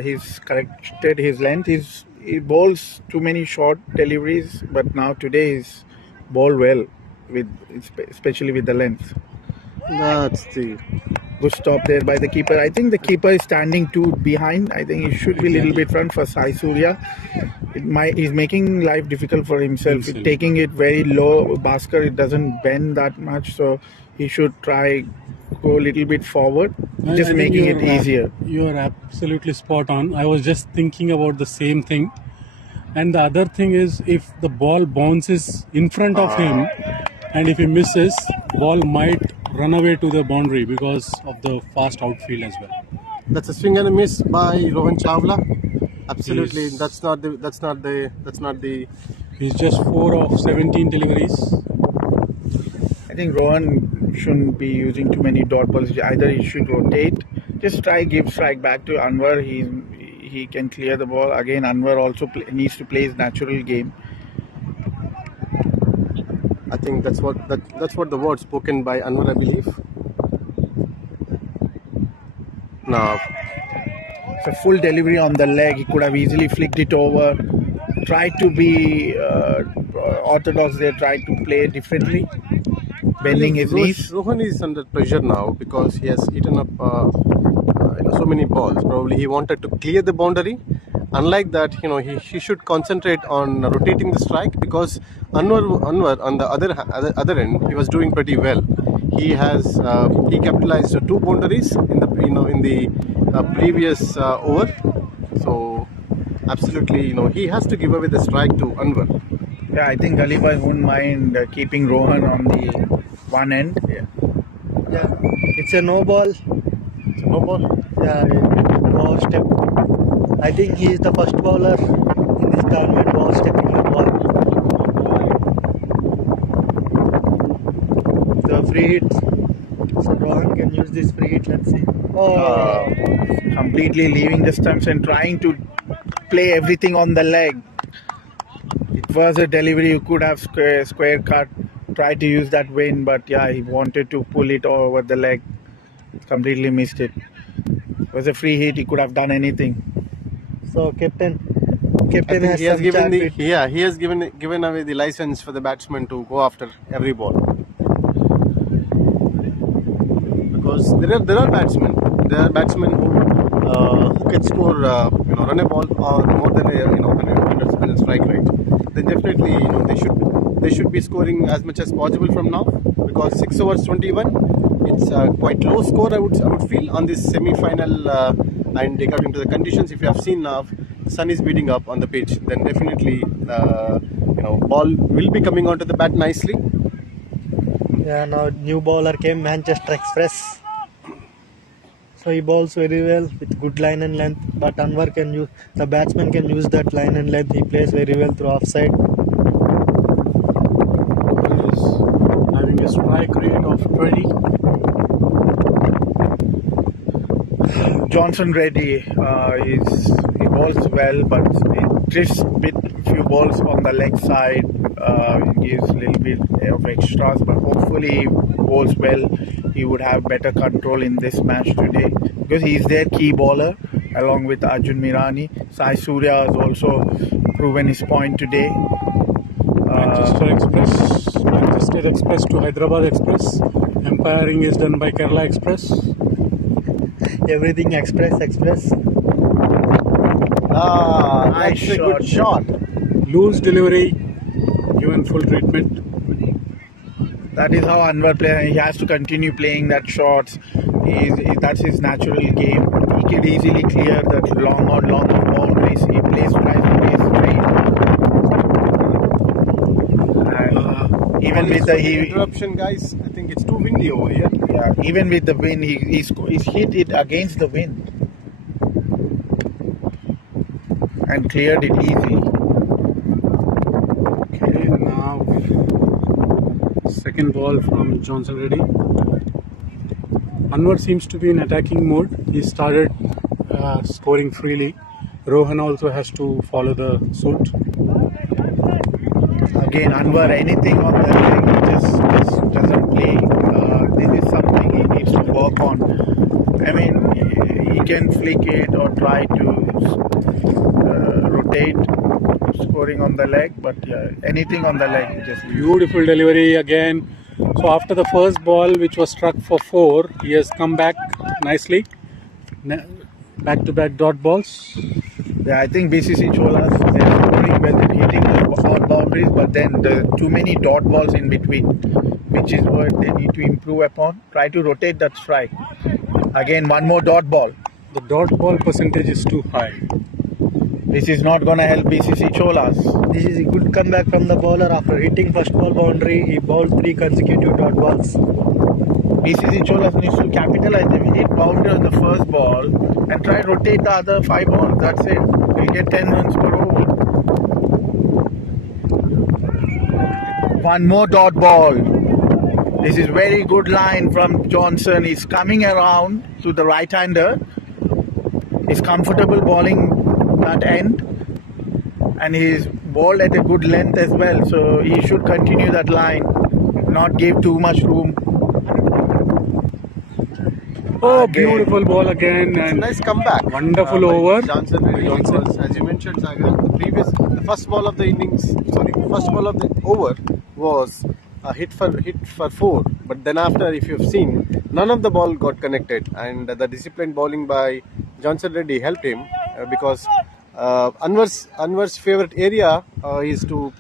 He's corrected his length. He bowls too many short deliveries, but now today he's bowled well, especially with the length. That's the good stop there by the keeper. I think the keeper is standing too behind. I think he should be a little bit front for Sai Surya. He's making life difficult for himself. Taking it very low basket, it doesn't bend that much, so he should try go a little bit forward, just making it easier. You are absolutely spot on. I was just thinking about the same thing. And the other thing is, if the ball bounces in front of him and if he misses, ball might run away to the boundary because of the fast outfield as well. That's a swing and a miss by Rohan Chawla. Absolutely, that's not the. He's just 4 of 17 deliveries. I think Rohan shouldn't be using too many dot balls. Either he should rotate, just give strike back to Anwar. He can clear the ball. Again, Anwar also needs to play his natural game. I think that's what the word spoken by Anwar, I believe. Now, it's a full delivery on the leg. He could have easily flicked it over. Tried to be orthodox there. Tried to play differently, bending his knees. Rohan is under pressure now because he has eaten up so many balls. Probably he wanted to clear the boundary. Unlike that, he should concentrate on rotating the strike, because Anwar on the other end, he was doing pretty well. He capitalized 2 boundaries in the previous over. So absolutely, he has to give away the strike to Anwar. Yeah, I think Gully boy won't mind keeping Rohan on the one end. Yeah, it's a no ball. It's a no ball. Yeah, no step. I think he is the first bowler in this tournament who was stepping the ball. The free hit. So Rohan can use this free hit. Let's see. Completely leaving the stumps and trying to play everything on the leg. It was a delivery. You could have square cut. Tried to use that wind, but yeah, he wanted to pull it over the leg. Completely missed it. It was a free hit. He could have done anything. So captain he has given away the license for the batsman to go after every ball, because there are batsmen who can score run a ball or more than a strike rate. Then definitely they should be scoring as much as possible from now. because 6 overs 21. It's quite low score. I would feel on this semi-final, and according to the conditions, if you have seen now, the sun is beating up on the pitch. Then definitely, ball will be coming onto the bat nicely. Yeah, now new bowler came, Manchester Express. So he bowls very well with good line and length, but Anwar can use, the batsman can use that line and length. He plays very well through offside. Is having a strike rate of 20. Johnson Reddy he bowls well, but he drifts few balls on the leg side. Gives a little bit of extras, but hopefully he bowls well. He would have better control in this match today because he is their key bowler along with Arjun Mirani. Sai Surya has also proven his point today. Manchester Express to Hyderabad Express. Umpiring is done by Kerala Express. Everything Express. That's a good shot. Loose delivery, given full treatment. That is how Anwar plays. He has to continue playing that shots. That's his natural game. He can easily clear the long boundaries. He plays tries to play straight. And even with the interruption, guys, I think it's too windy over here. Yeah, even with the wind, he's hit it against the wind and cleared it easily. Okay, now second ball from Johnson Reddy. Anwar seems to be in attacking mode. He started scoring freely. Rohan also has to follow the suit. Again, Anwar, anything on that leg, he just doesn't play. This is something he needs to work on. I mean, he can flick it or try to rotate, scoring on the leg, but anything on the leg, he just Beautiful delivery again. So after the first ball, which was struck for 4, he has come back nicely. Back-to-back dot balls. Yeah, I think BCC Cholas, they're scoring well, they're hitting the hard boundaries, but then the too many dot balls in between, which is what they need to improve upon. Try to rotate that strike. Again, one more dot ball. The dot ball percentage is too high. This is not going to help BCC Cholas. This is a good comeback from the bowler after hitting first ball boundary. He bowled 3 consecutive dot balls. BCC Cholas needs to capitalize. If he hit boundary on the first ball and try to rotate the other 5 balls, that's it. He'll get 10 runs per over. One more dot ball. This is very good line from Johnson. He's coming around to the right-hander. He's comfortable bowling that end. And he's bowled at a good length as well. So he should continue that line. Not give too much room. Oh, beautiful ball again, and Nice comeback. wonderful by over. Johnson really was, as you mentioned, Sagar, the first ball of the over was hit for 4. But then after, if you've seen, none of the ball got connected, and the disciplined bowling by Johnson Reddy helped him because Anwar's favorite area is to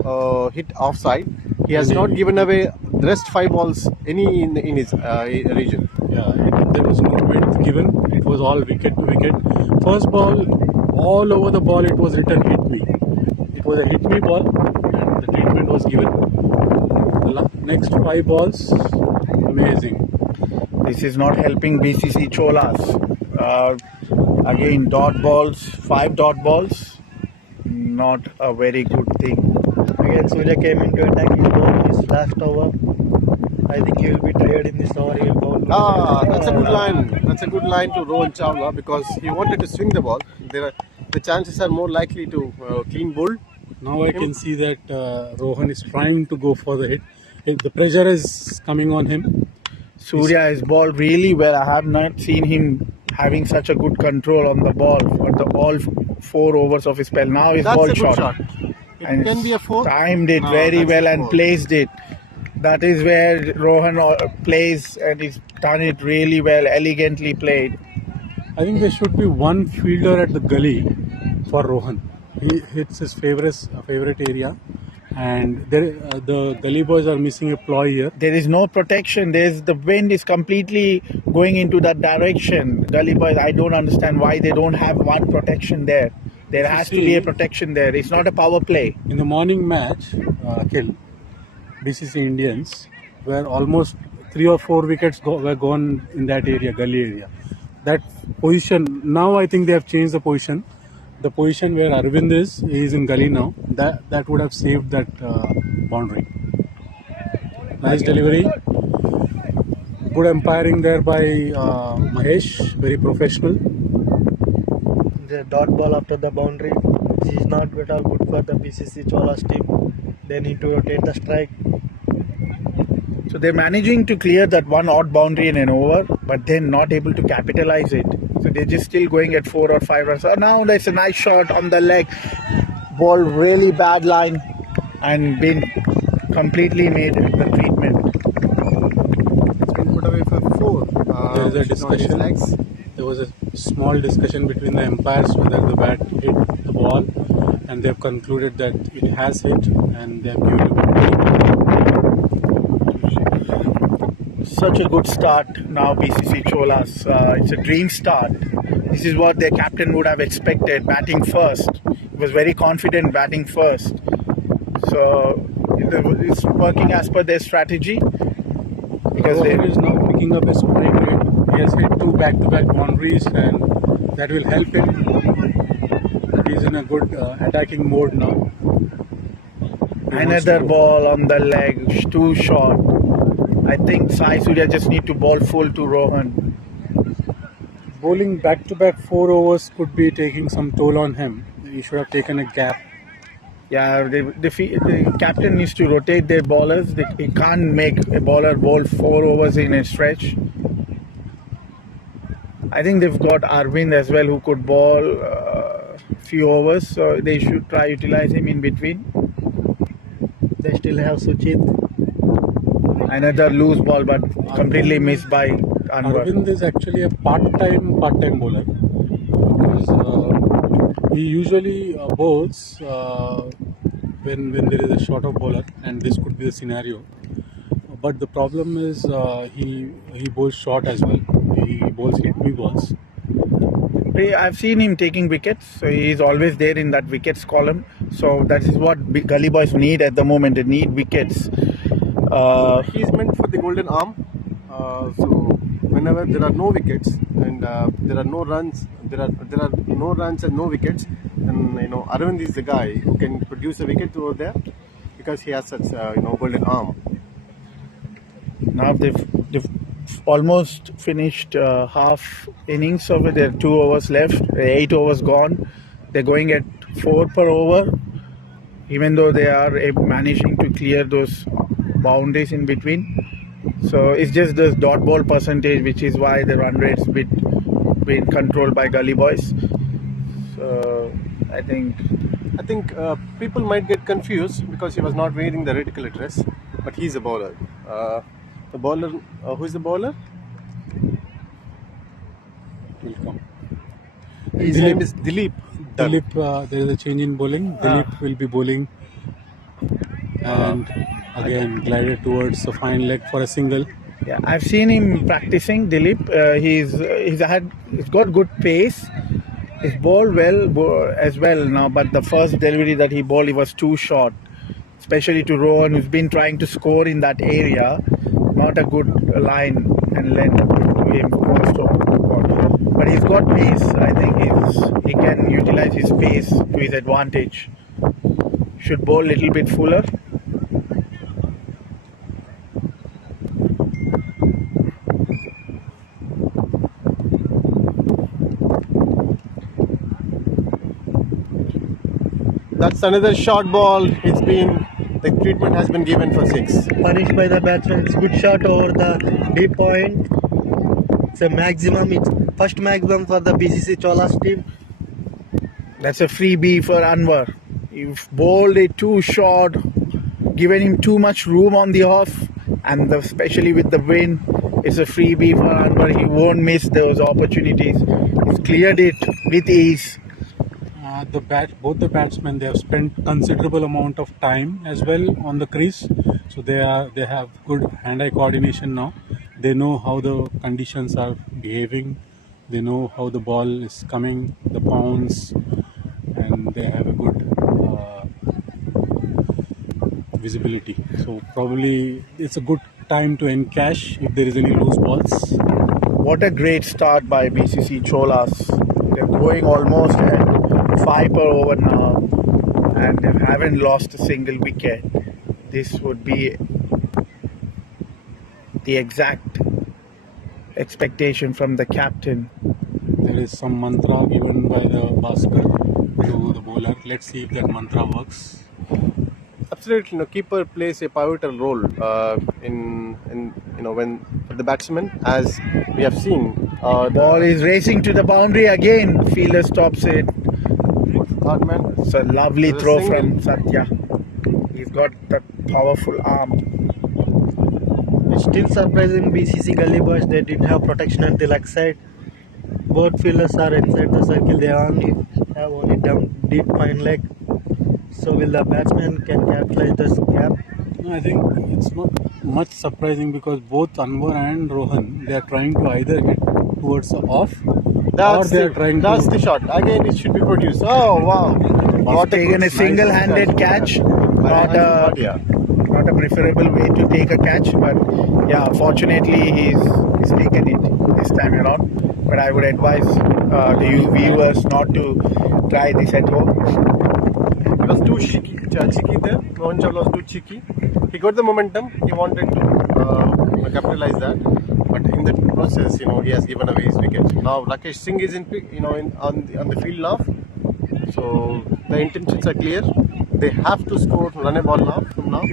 hit offside. He has not given away the rest 5 balls any in his region. Yeah, there was no width given. It was all wicket to wicket. First ball, all over the ball, it was written hit me. It was a hit me ball, and the treatment was given. The next 5 balls, amazing. This is not helping BCC Cholas. Again, dot balls, 5 dot balls, not a very good thing. Again, Surya came into attack. He bowled his last over. I think he will be tired in this over. He will bowl. That's a good line. That's a good line to Rohan Chawla because he wanted to swing the ball. The chances are more likely to clean bowl. Now I can see that Rohan is trying to go for the hit. The pressure is coming on him. Surya has bowled really well. I have not seen him having such a good control on the ball for all 4 overs of his spell. Now his That's ball a good shot. shot. It can be a 4. Timed it No, very that's well a and 4. placed it. That is where Rohan plays, and he's done it really well, elegantly played. I think there should be one fielder at the gully for Rohan. He hits his favorite area, and the Gully boys are missing a ploy here. There is no protection. The wind is completely going into that direction. Gully boys, I don't understand why they don't have one protection there. There If you has to be a see- protection there. It's not a power play. In the morning match, Akhil, BCC Indians, where almost 3 or 4 wickets were gone in that area, Gully area. That position, now I think they have changed the position. The position where Arvind is, he is in Gully now. That would have saved that boundary. Nice delivery. Good umpiring there by Mahesh, very professional. The dot ball after the boundary. This is not at all good for the BCC Cholas team. They need to rotate the strike. So they're managing to clear that one odd boundary in an over, but then not able to capitalize it. So they're just still going at 4 or 5 runs. So now there's a nice shot on the leg. Ball really bad line and been completely made the treatment. It's been put away for 4. There is a which is on his discussion. legs. There was a small discussion between the umpires whether the bat hit the ball, and they have concluded that it has hit, and they have given it Such a good start now, BCC Cholas. It's a dream start. This is what their captain would have expected, batting first. He was very confident batting first. So it's working as per their strategy. Because Rohan is now picking up a strike rate. He has hit 2 back-to-back boundaries, and that will help him. He is in a good attacking mode now. He wants another to- ball on the leg, too short. I think Sai Surya just need to ball full to Rohan. Bowling back-to-back 4 overs could be taking some toll on him. He should have taken a gap. Yeah, the captain needs to rotate their bowlers. He can't make a bowler bowl 4 overs in a stretch. I think they've got Arvind as well who could bowl few overs, so they should try utilize him in between. They still have Suchit. Another loose ball, but completely missed by Anwar. Arvind is actually a part-time bowler. Because, he usually bowls when there is a short of bowler, and this could be the scenario. But the problem is he bowls short as well. He bowls hit-me balls. I've seen him taking wickets, so he's always there in that wickets column. So that is what Gully boys need at the moment. They need wickets. He's meant for the golden arm. So whenever there are no wickets and there are no runs, there are no runs and no wickets, then Arvind is the guy who can produce a wicket over there because he has such golden arm. Now they've almost finished half innings over there. 2 overs left, 8 overs gone. They're going at 4 per over, even though they are managing to clear those boundaries in between. So it's just this dot ball percentage, which is why the run rate's been controlled by Gully boys. So I think People might get confused because he was not wearing the red color dress, but he's a bowler. The bowler, who is the bowler? Will come. His name is Dilip. Dilip, there is a change in bowling. Dilip will be bowling, and again glided towards the fine leg for a single. yeah, I've seen him practicing. Dilip, he's got good pace. He's bowled well as well now, but the first delivery that he bowled, he was too short, especially to Rohan, who's been trying to score in that area. Not a good line and length to him. But he's got pace. I think he can utilize his pace to his advantage. Should bowl a little bit fuller. That's another short ball. The treatment has been given for 6. Punished by the batsman. It's good shot over the deep point. It's a maximum. It's first maximum for the BCC Cholas team. That's a freebie for Anwar. You've bowled it too short, given him too much room on the off, and especially with the wind, it's a freebie for Anwar. He won't miss those opportunities. He's cleared it with ease. both the batsmen, they have spent considerable amount of time as well on the crease, so they have good hand-eye coordination now. They know how the conditions are behaving, they know how the ball is coming, the bounce, and they have a good visibility. So probably it's a good time to encash if there is any loose balls. What a great start by BCC Cholas. They're going almost at 5 per over now and they haven't lost a single wicket. This would be the exact expectation from the captain. There is some mantra given by the basker to the bowler. Let's see if that mantra works. Absolutely, keeper plays a pivotal role in when the batsman, as we have seen. Ball is racing to the boundary again. Fielder stops it. Third man. It's a lovely There's a throw single. from Satya. He's got that powerful arm. It's still surprising BCC Gully boys, they didn't have protection at the leg side. Both fielders are inside the circle, they only down deep fine leg. So will the batsman can capitalize this gap? No, I think it's not much surprising because both Anwar and Rohan, they are trying to either hit towards the off or they are trying That's to. the shot. Again, it should be produced. Oh wow! He's taken a single-handed catch. Not a preferable way to take a catch, but yeah, fortunately he's taken it this time around. But I would advise the viewers not to try this at home. It was too cheeky there. Mohan Chawla was too cheeky. He got the momentum. He wanted to capitalize that, but in the process, he has given away his wicket. Now Rakesh Singh is on the field now, so the intentions are clear. They have to run a ball now from now.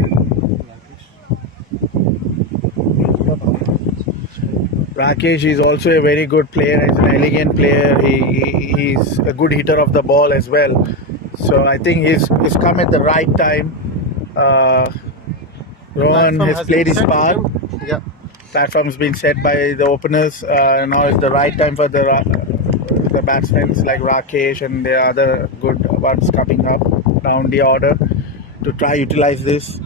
Rakesh is also a very good player. He's an elegant player. He's a good hitter of the ball as well. So I think he's come at the right time. Rohan has played his part. Yeah. Platform has been set by the openers. Now is the right time for the batsmen like Rakesh and the other good ones coming up down the order to try utilize this.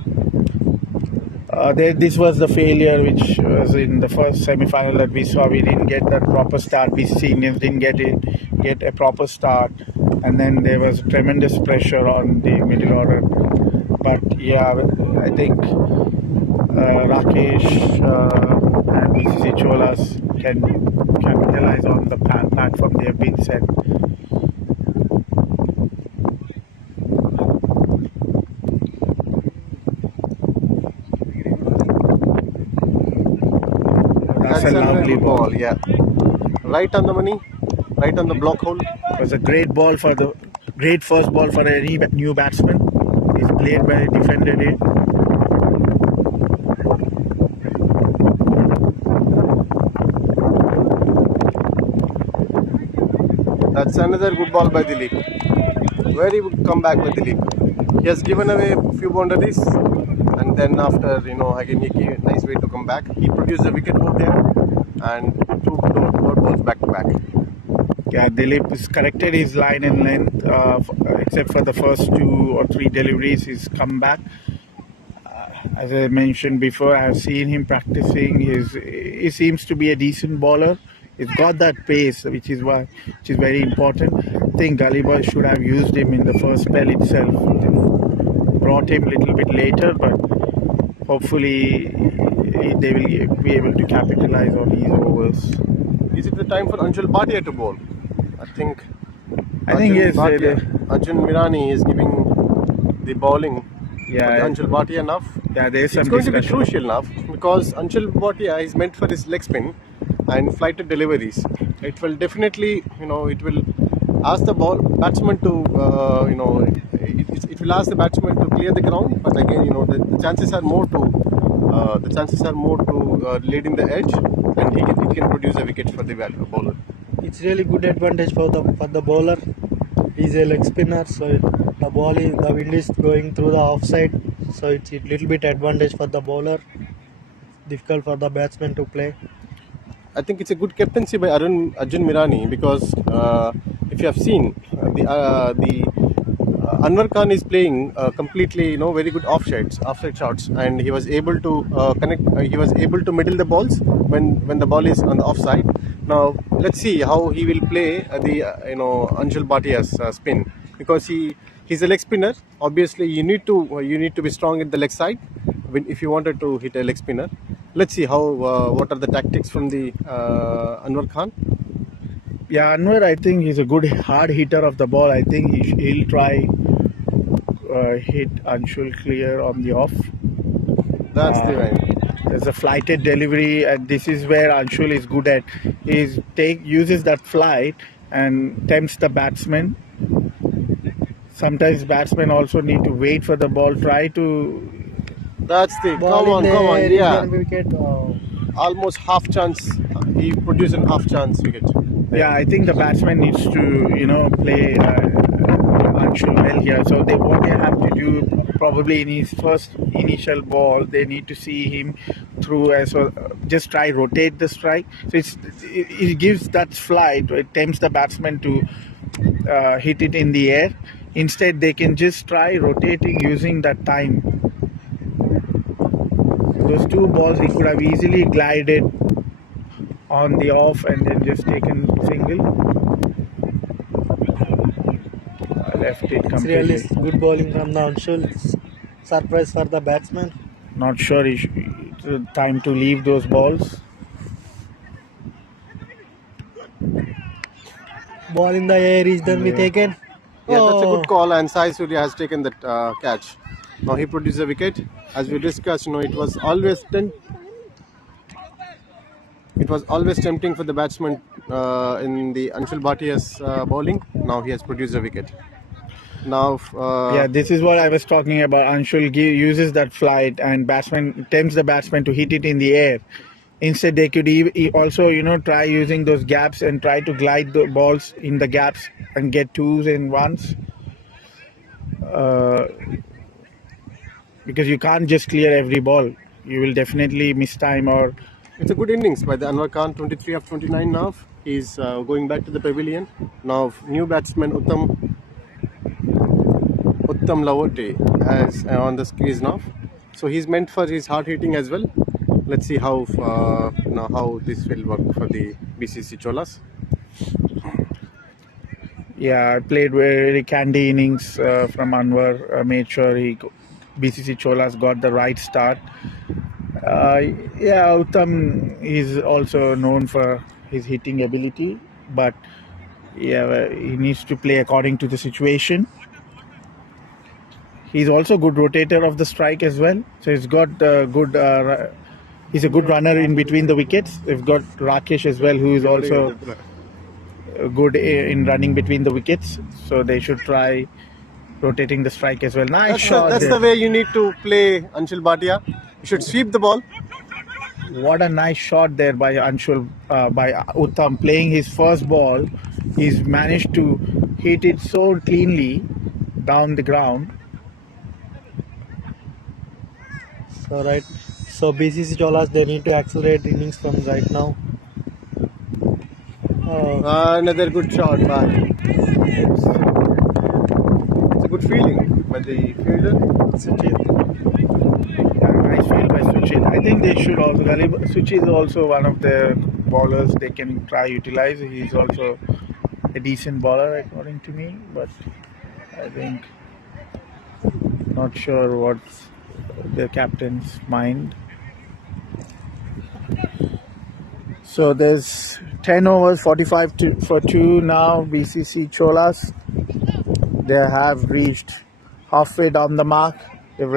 This was the failure which was in the first semi-final that we saw. We didn't get that proper start. BCC Indians didn't get a proper start, and then there was tremendous pressure on the middle order. But yeah, I think Rakesh and BCC Cholas can capitalize on the platform they have been set. That's a lovely ball. Yeah. Right on the money, right on the block hole. It was a great first ball for any new batsman. He's played well, defended it. That's another good ball by Dilip. Very good comeback by Dilip. He has given away a few boundaries, and then after again he gave a nice way to come back. He produced a wicket over there and two balls back to back. Yeah, Dilip has corrected his line and length, except for the first 2 or 3 deliveries. He's come back. As I mentioned before, I have seen him practicing. He seems to be a decent bowler. He's got that pace, which is very important. I think Gully boys should have used him in the first spell itself. Brought him a little bit later, but hopefully they will be able to capitalize on his overs. Is it the time for Anshul Bhatia to bowl? I think yes. Arjun Mirani is giving the bowling. Yeah, Anshul Bhatia enough. Yeah, there is some It's going discussion. to be crucial now because Anshul Bhatia is meant for his leg spin and flighted deliveries. It will definitely, it will ask the batsman to, it will ask the batsman to clear the ground. But again, the chances are more to leading the edge, and he can produce a wicket for the bowler. It's really good advantage for the bowler. He's a leg spinner, so the wind is going through the offside, so it's a little bit advantage for the bowler. Difficult for the batsman to play. I think it's a good captaincy by Arjun Mirani because if you have seen, the Anwar Khan is playing completely, very good offside shots, and he was able to connect. He was able to middle the balls when the ball is on the offside. Now let's see how he will play Anshul Bhatia's spin, because he's a leg spinner. Obviously, you need to be strong at the leg side if you wanted to hit a leg spinner. Let's see how what are the tactics from the Anwar Khan. Yeah, Anwar, I think he's a good hard hitter of the ball. I think he'll try hit Anshul clear on the off. That's the way. There's a flighted delivery, and this is where Anshul is good at. Uses that flight and tempts the batsman. Sometimes batsmen also need to wait for the ball. Try to. That's the Ball come in on, the yeah. wicket. Almost half chance. He produced a half chance wicket. Yeah, I think the batsman needs to play Anshul well here. So what they have to do, probably in his first initial ball, they need to see him through as well. Just try rotate the strike. So it gives that flight. It tempts the batsman to hit it in the air. Instead, they can just try rotating using that time. Those two balls, he could have easily glided on the off and then just taken single. Left it It's completely. really good bowling from the Anshul. Surprise for the batsman. Not sure it's time to leave those balls. Ball in the air is done be taken. Yeah, that's a Oh. good call, and Sai Surya has taken that catch. Now he produced a wicket. As we discussed, it was always tempting for the batsman in the Anshul Bhatia's bowling. Now he has produced a wicket. Now, Yeah, this is what I was talking about. Anshul uses that flight and tempts the batsman to hit it in the air. Instead, they could also, try using those gaps and try to glide the balls in the gaps and get twos and ones. Because you can't just clear every ball. You will definitely miss time or. it's a good innings by the Anwar Khan. 23 of 29 now. He's going back to the pavilion. Now, new batsman Uttam Lavote as on the crease now. So he's meant for his hard hitting as well. Let's see how this will work for the BCC Cholas. Yeah, I played very candy innings from Anwar. Made sure BCC Cholas got the right start. Yeah, Uttam is also known for his hitting ability, but yeah, he needs to play according to the situation. He's also good rotator of the strike as well. So he's got good. He's a good runner in between the wickets. They've got Rakesh as well, who is also good in running between the wickets. So they should try rotating the strike as well. Nice shot. That's the way you need to play Anshul Bhatia. You should sweep the ball. What a nice shot there by Anshul, by Uttam, playing his first ball. He's managed to hit it so cleanly down the ground. So right. So BCC Cholas, they need to accelerate innings from right now. Another good shot, but it's a good feeling by the fielder. Nice field by Suchit. I think they should also. Suchit is also one of the bowlers they can try utilize. He's also a decent bowler according to me, but I think not sure what's the captain's mind. So there's 10 overs, 45 for 2 now. BCC Cholas, they have reached halfway down the mark. The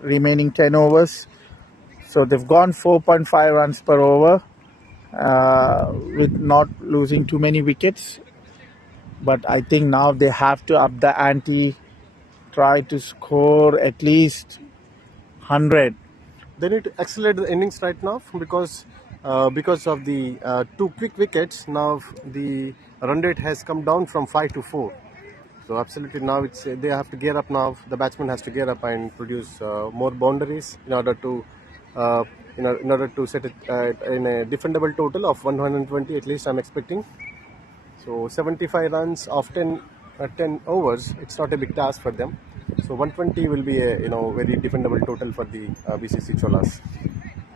remaining 10 overs. So they've gone 4.5 runs per over with not losing too many wickets. But I think now they have to up the ante, try to score at least 100. They need to accelerate the innings right now because of the 2 quick wickets. Now the run rate has come down from 5 to 4. So absolutely now they have to gear up now. The batsman has to gear up and produce more boundaries in order to set it in a defendable total of 120 at least. I'm expecting. So 75 runs of 10 overs, it's not a big task for them. So 120 will be a very defendable total for the BCC Cholas.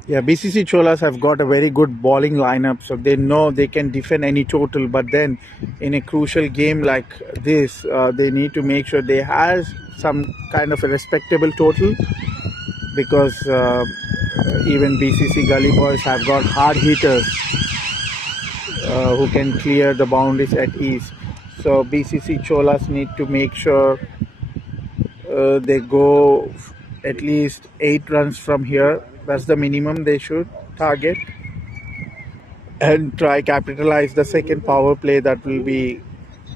Yeah, BCC Cholas have got a very good bowling lineup, so they know they can defend any total. But then, in a crucial game like this, they need to make sure they have some kind of a respectable total, because even BCC Gully boys have got hard hitters who can clear the boundaries at ease. So BCC Cholas need to make sure they go at least 8 runs from here. That's the minimum they should target, and try capitalize the second power play that will be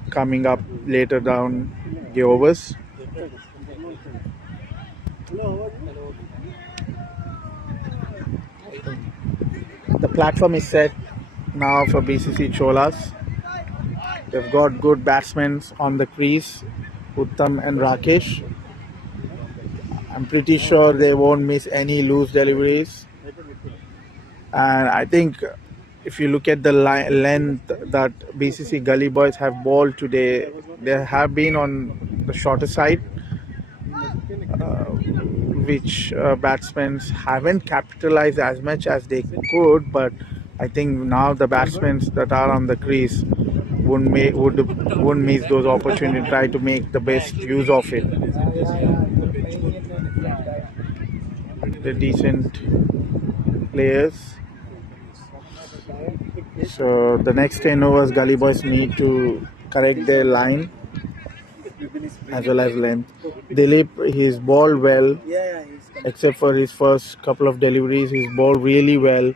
coming up later down the overs. The platform is set now for BCC Cholas. They've got good batsmen on the crease, Uttam and Rakesh. I'm pretty sure they won't miss any loose deliveries. And I think if you look at the length that BCC Gully boys have bowled today, they have been on the shorter side, which batsmen haven't capitalized as much as they could. But I think now the batsmen that are on the crease wouldn't miss those opportunities, try to make the best use of it. The decent players. So the next 10 overs, Gully boys need to correct their line as well as length. Dilip, he's bowled well, except for his first couple of deliveries. He's bowled really well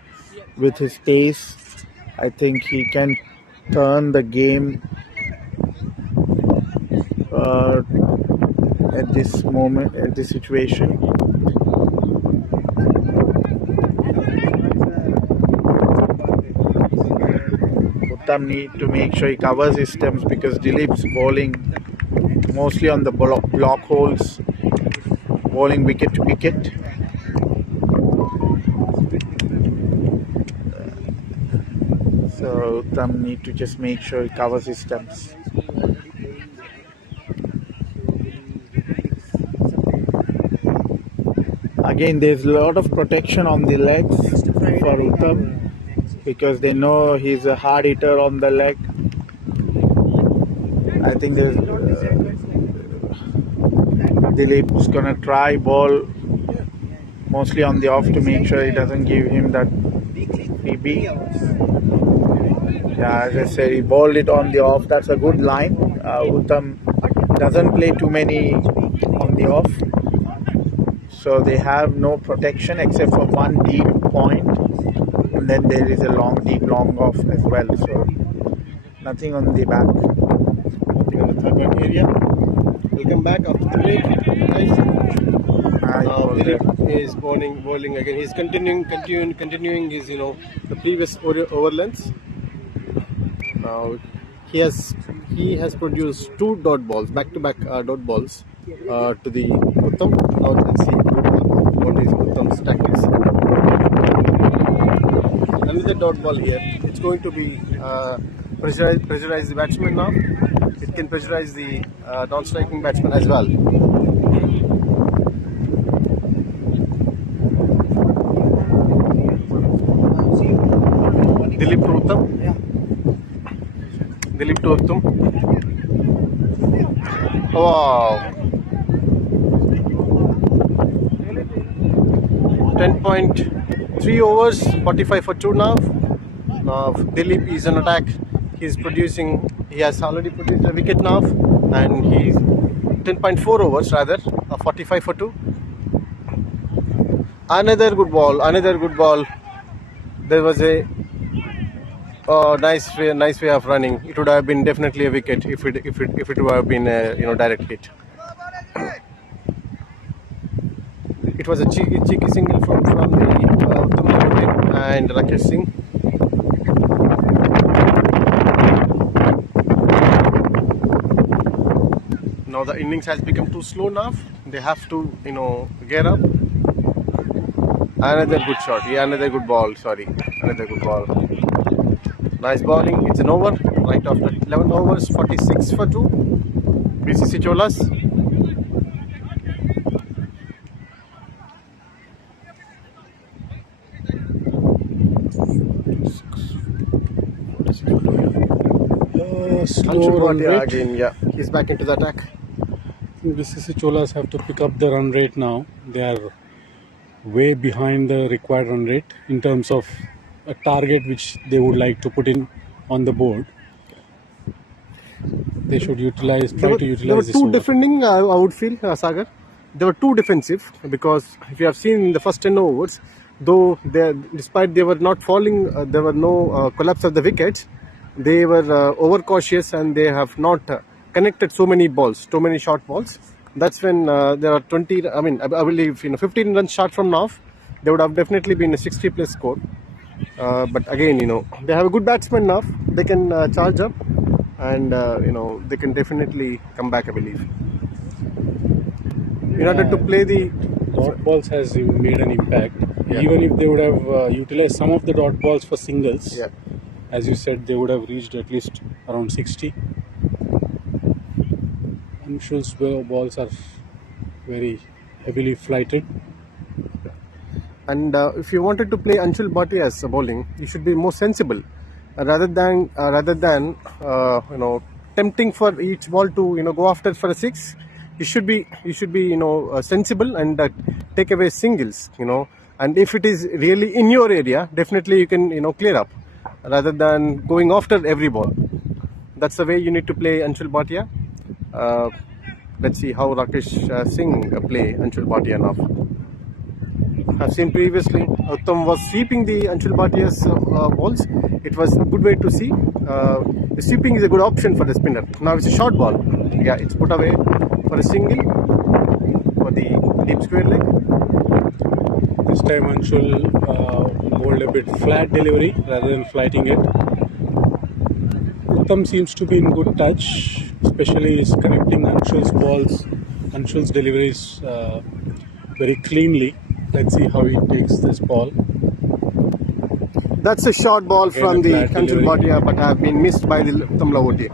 with his pace. I think he can turn the game at this moment, at this situation. Uttam need to make sure he covers his stumps, because Dilip's bowling mostly on the block holes, bowling wicket to wicket. So Uttam need to just make sure he covers his stumps. Again, there's a lot of protection on the legs for Uttam, because they know he's a hard hitter on the leg. I think there's Dilip's gonna try ball mostly on the off to make sure he doesn't give him that PB. Yeah, as I said, he bowled it on the off. That's a good line. Uttam doesn't play too many on the off, so they have no protection except for one deep point, and then there is a deep long off as well. So nothing on the back. Nothing on the third back area. Welcome back after the break, guys. Dilip is bowling again. He's continuing his the previous over lengths. Now he has produced 2 dot balls, back-to-back dot balls to the Uttam. Now let's see what is Uttam's tactics. Another dot ball here. It's going to be pressurize the batsman now. It can pressurize the non-striking batsman as well. Dilip to Uttam. Dilip to Uttam. Wow. 10.3 overs, 45 for 2 now. Now Dilip is on attack. He has already produced a wicket now, and he's 10.4 overs rather, 45 for 2. Another good ball. There was a nice way of running. It would have been definitely a wicket if it would have been a direct hit. It was a cheeky single from the Uttam and Rakesh Singh. Now the innings has become too slow now. They have to gear up. Another good shot. Yeah, another good ball. Sorry, another good ball. Nice bowling. It's an over. right after 11 overs, 46 for 2. BCC Cholas. Slow run rate. Again, yeah, he's back into the attack. BCC Cholas have to pick up the run rate now. They are way behind the required run rate in terms of a target which they would like to put in on the board. They should try to There were utilize this two over. defending, I would feel, Sagar. They were too defensive because if you have seen in the first 10 overs, though despite they were not falling, there were no collapse of the wickets. They were overcautious and they have not connected so many balls, too many short balls. That's when there are 20. I mean, I believe 15 runs short from now, they would have definitely been a 60 plus score. But again, they have a good batsman now. They can charge up, and they can definitely come back, I believe. In order to play the dot balls has made an impact. Yeah. Even if they would have utilized some of the dot balls for singles, yeah. As you said, they would have reached at least around 60. Anshul's balls are very heavily flighted. And if you wanted to play Anshul Bhatia's bowling, you should be more sensible rather than tempting for each ball to go after for a six. You should be sensible and take away singles. And if it is really in your area, definitely you can clear up rather than going after every ball. That's the way you need to play Anshul Bhatia. Let's see how Rakesh Singh play Anshul Bhatia now. I've seen previously Uttam was sweeping the Anshul Bhatia's balls. It was a good way to see. The sweeping is a good option for the spinner. Now it's a short ball. Yeah, it's put away for a single for the deep square leg. This time Anshul bowled a bit flat delivery rather than flighting it. Uttam seems to be in good touch, especially is connecting Anshul's balls, Anshul's deliveries very cleanly. Let's see how he takes this ball. That's a short ball from the Anshul Bhatia, but have been missed by the Uttam Lavoti.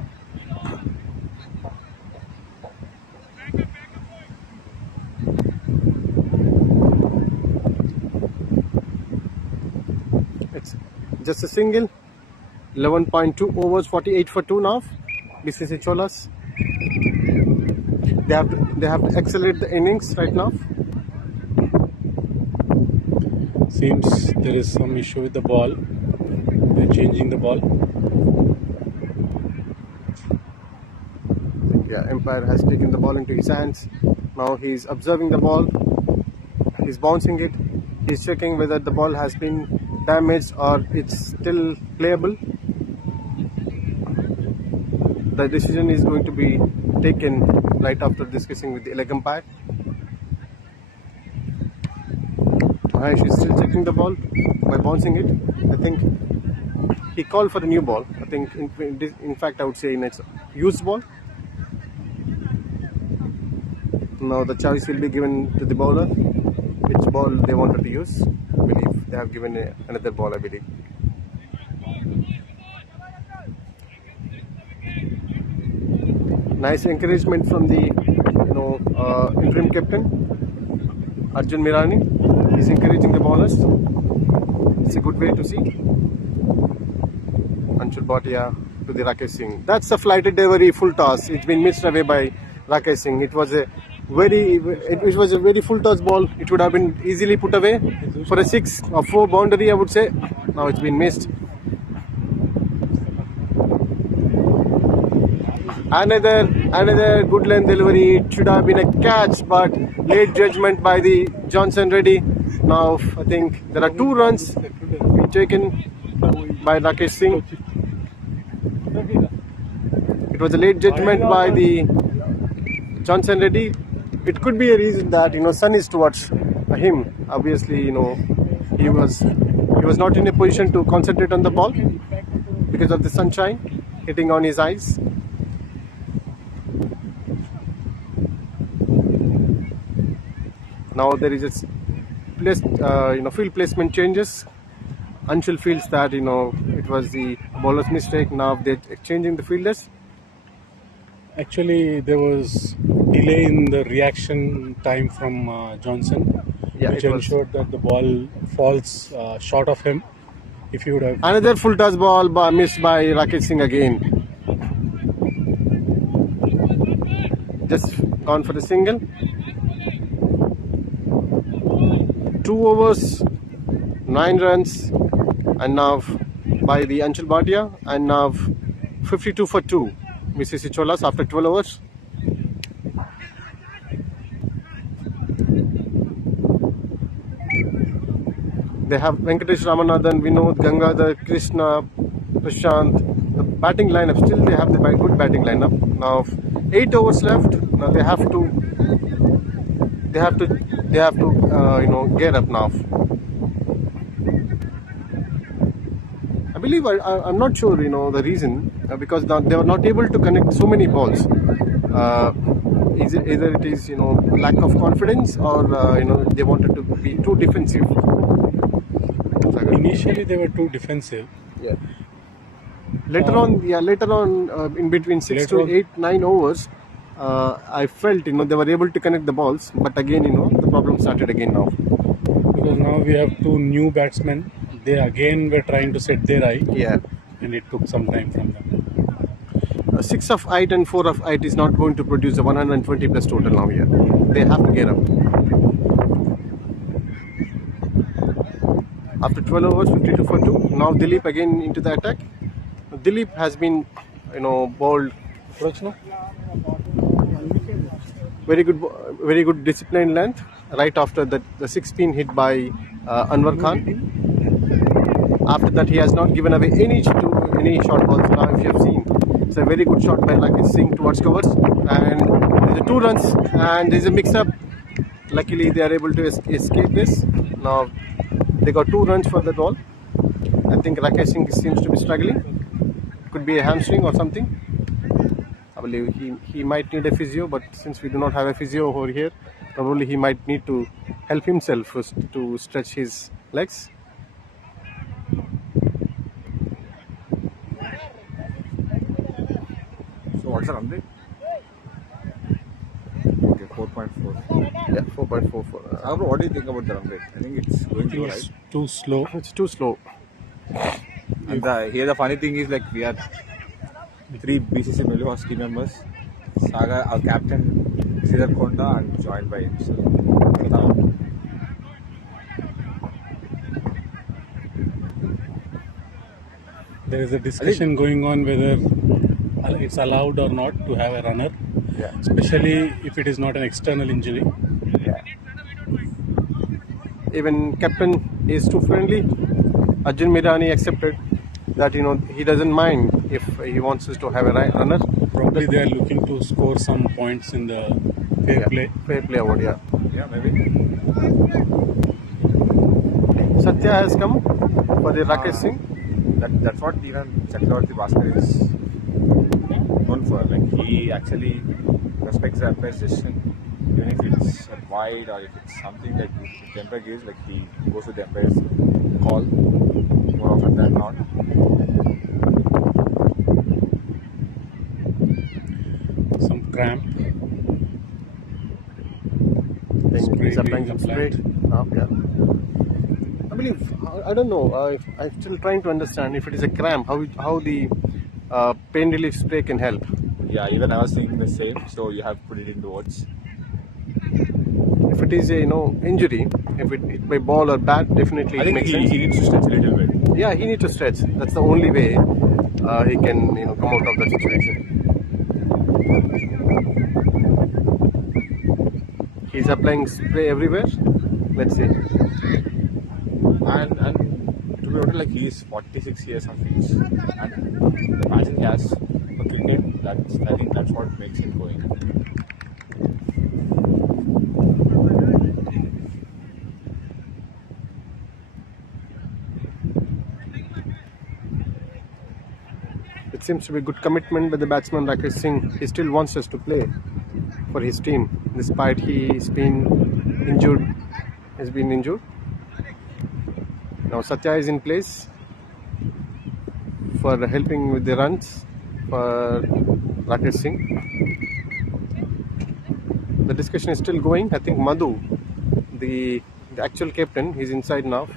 It's just a single. 11.2 overs, 48 for 2 now. BCC Cholas. They have to accelerate the innings right now. Seems there is some issue with the ball. They're changing the ball. Yeah, umpire has taken the ball into his hands. Now he's observing the ball. He's bouncing it. He's checking whether the ball has been damaged or it's still playable. The decision is going to be taken right after discussing with the leg umpire. Mahesh is still checking the ball by bouncing it. I think he called for the new ball. I think in fact I would say it's a used ball. Now the choice will be given to the bowler which ball they wanted to use. I believe they have given another ball, I believe. Nice encouragement from the interim captain Arjun Mirani. He's encouraging the bowlers. It's a good way to see. Anshul Bhatia to the Rakesh Singh. That's a flighted delivery, full toss. It's been missed away by Rakesh Singh. It was a very full toss ball. It would have been easily put away for a 6 or 4 boundary, I would say. Now it's been missed. Another good length delivery. It should have been a catch, but late judgment by the Johnson Reddy. Now I think there are 2 runs taken by Rakesh Singh. It was a late judgment by the Johnson Reddy. It could be a reason that sun is towards him. Obviously, he was not in a position to concentrate on the ball because of the sunshine hitting on his eyes. Now there is a field placement changes. Anshul feels that it was the bowler's mistake. Now they're changing the fielders. Actually, there was delay in the reaction time from Johnson, Yeah, which it was. ensured that the ball falls short of him. If he would have Another full toss ball missed by Rakesh Singh again. Just gone for the single. 2 overs, 9 runs, and now by the Anshul Bhatia, and now 52 for 2. BCC Cholas after 12 overs. They have Venkatesh Ramanathan, Vinod, Gangadhar, Krishna, Prashant. The batting lineup, still they have the good batting lineup. Now 8 overs left. Now they have to gear up now. I believe I'm not sure the reason because now they were not able to connect so many balls. Either it is lack of confidence or they wanted to be too defensive. initially they were too defensive. Yeah. Later on, in between 6 to 8, 9 overs, I felt they were able to connect the balls, but again the problem started again now. Because now we have two new batsmen. They again were trying to set their eye. Yeah. And it took some time from them. 6 of 8 and 4 of 8 is not going to produce a 120 plus total now here. They have to get up. After 12 overs, 52 for 2. Now Dilip again into the attack. Dilip has been, bowled. Very good disciplined length. Right after that, the 6 pin hit by Anwar Khan. After that, he has not given away any short balls. Now, if you have seen, it's a very good shot by Rakesh Singh towards covers, and there's a 2 runs, and there's a mix-up. Luckily, they are able to escape this. Now, they got 2 runs for the ball. I think Rakesh Singh seems to be struggling. Could be a hamstring or something. I believe he might need a physio, but since we do not have a physio over here, probably he might need to help himself first to stretch his legs. So what's the run rate? Okay, 4.4. Yeah, 4.44. However, what do you think about the run rate? I think it's going to go right. It's too slow. It's too slow. And here the funny thing is, like, we are 3 BCC Melbourne team members. Saga, our captain, Sridhar Konda, and joined by himself. There is a discussion going on whether it's allowed or not to have a runner, Yeah. especially if it is not an external injury. Yeah. Even captain is too friendly. Arjun Mirani accepted that he doesn't mind if he wants us to have a runner. Probably they are looking to score some points in the fair play. Fair play award, yeah. Yeah, maybe. Satya has come for the Rakesh Singh. That's what even Chakravarti Bhaskar is known for. Like, he actually respects the umpire's decision, even if it's wide or if it's something that the umpire gives. Like, he goes with the umpire's call more often than not. Some cramp. He's applying some spray. Yeah. I believe, I don't know, I'm still trying to understand if it is a cramp, how the pain relief spray can help. Yeah, even I was thinking the same. So you have to put it into words. If it is a injury, if it hit by ball or bat, definitely I it think makes he sense. needs to stretch a little bit. Yeah, he needs to stretch. That's the only way he can come out of that situation. He's applying spray everywhere. Let's see. And to be honest, like, he is 46 years of age, and the passion he has for cricket, I think that's what makes him going. It seems to be good commitment by the batsman Rakesh Singh. He still wants us to play for his team, despite he's been injured. Now Satya is in place for helping with the runs for Rakesh Singh. The discussion is still going. I think Madhu, the actual captain, is inside now.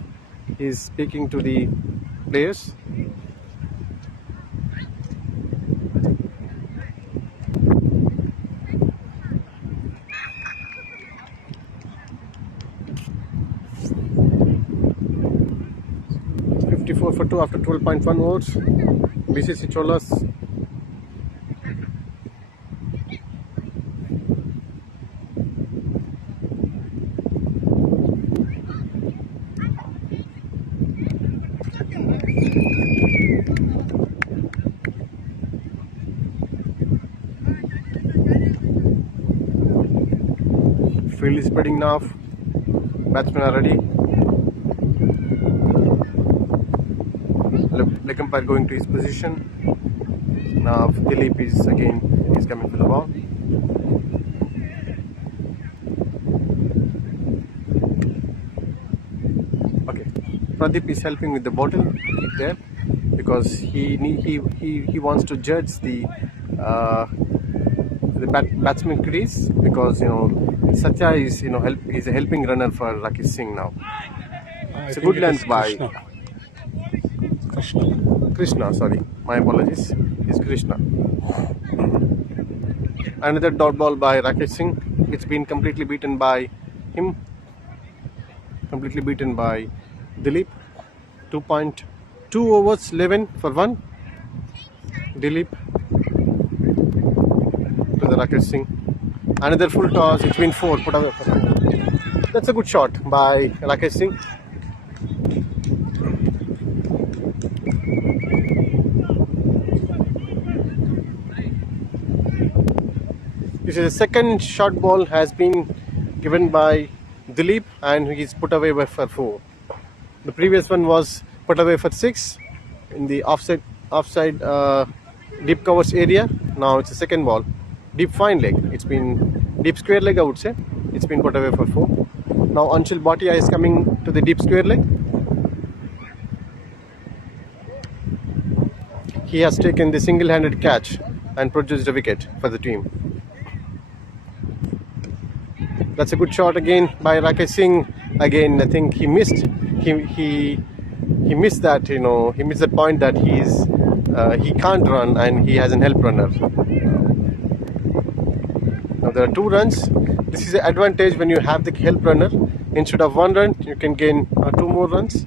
He's speaking to the players. For 2 after 12.1 overs. BCC Cholas. Field is spreading now. Batsmen are ready. Leg umpire going to his position. Now Dilip is coming for the ball. Okay, Pradeep is helping with the bottle there because he wants to judge the batsman crease, because Satya is is a helping runner for Rakesh Singh now. It's a good length by Krishna, sorry, my apologies. It's Krishna. Another dot ball by Rakesh Singh. It's been completely beaten by him. Completely beaten by Dilip. 2.2 overs, 11 for 1. Dilip to the Rakesh Singh. Another full toss. It's been 4. Put away for 4. That's a good shot by Rakesh Singh. This is the second short ball has been given by Dilip and he's put away for 4. The previous one was put away for 6 in the offside deep covers area. Now it's the second ball, deep fine leg. It's been deep square leg, I would say. It's been put away for 4. Now Anshul Bhatia is coming to the deep square leg. He has taken the single-handed catch and produced a wicket for the team. That's a good shot again by Rakesh Singh. Again, I think he missed. He missed that. He missed the point that he can't run and he has an help runner. Now there are 2 runs. This is the advantage when you have the help runner. Instead of 1 run, you can gain 2 more runs.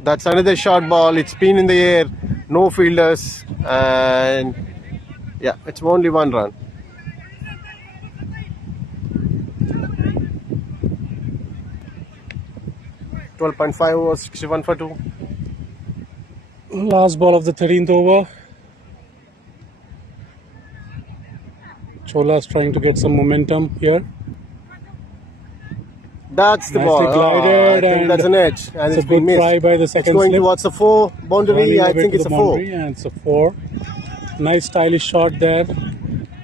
That's another short ball. It's been in the air. No fielders and. Yeah, it's only 1 run. .5 overs, 61 for 2. Last ball of the 13th over. Cholas trying to get some momentum here. That's the Nicely ball. glided, I think and that's an edge. And it's a it's been good missed. try by the second It's going slip. towards the 4 boundary. Running I away think to it's a the 4. boundary, and it's a 4. Nice stylish shot there.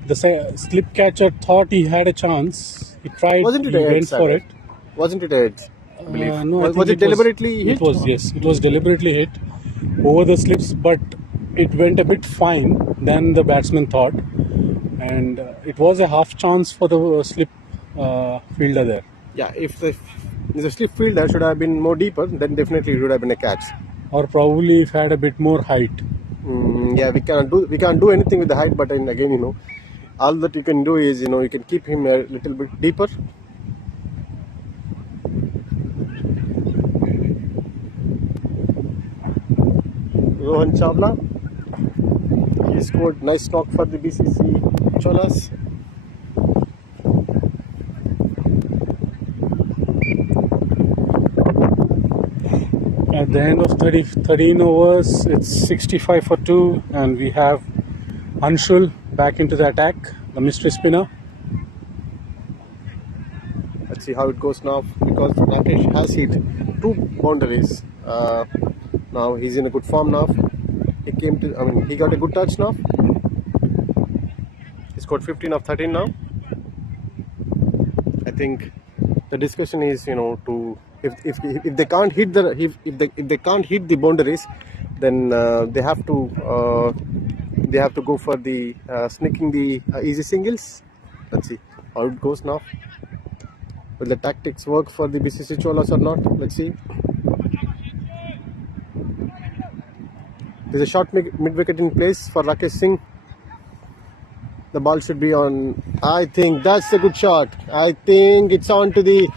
The slip catcher thought he had a chance. He tried. Wasn't it he an edge? went for it. Wasn't it an edge? I believe. No, I was think it deliberately hit? It was, yes. It was deliberately hit over the slips, but it went a bit fine than the batsman thought, and it was a half chance for the slip fielder there. Yeah, if the slip fielder should have been more deeper, then definitely it would have been a catch. Or probably if had a bit more height. Yeah, we can't do anything with the height, but then again, all that you can do is, you can keep him a little bit deeper. Rohan Chawla, he scored nice knock for the BCC Cholas. At the end of 13 overs, it's 65 for 2, and we have Anshul back into the attack, the mystery spinner. Let's see how it goes now, because Rakesh has hit 2 boundaries. Now he's in a good form now. He got a good touch now. He scored 15 of 13 now. I think the discussion is, to if they can't hit the if they can't hit the boundaries, then they have to go for the sneaking the easy singles. Let's see how it goes now. Will the tactics work for the BCC Cholas or not? Let's see. There's a short mid-wicket in place for Rakesh Singh. The ball should be on. I think that's a good shot. I think it's on to the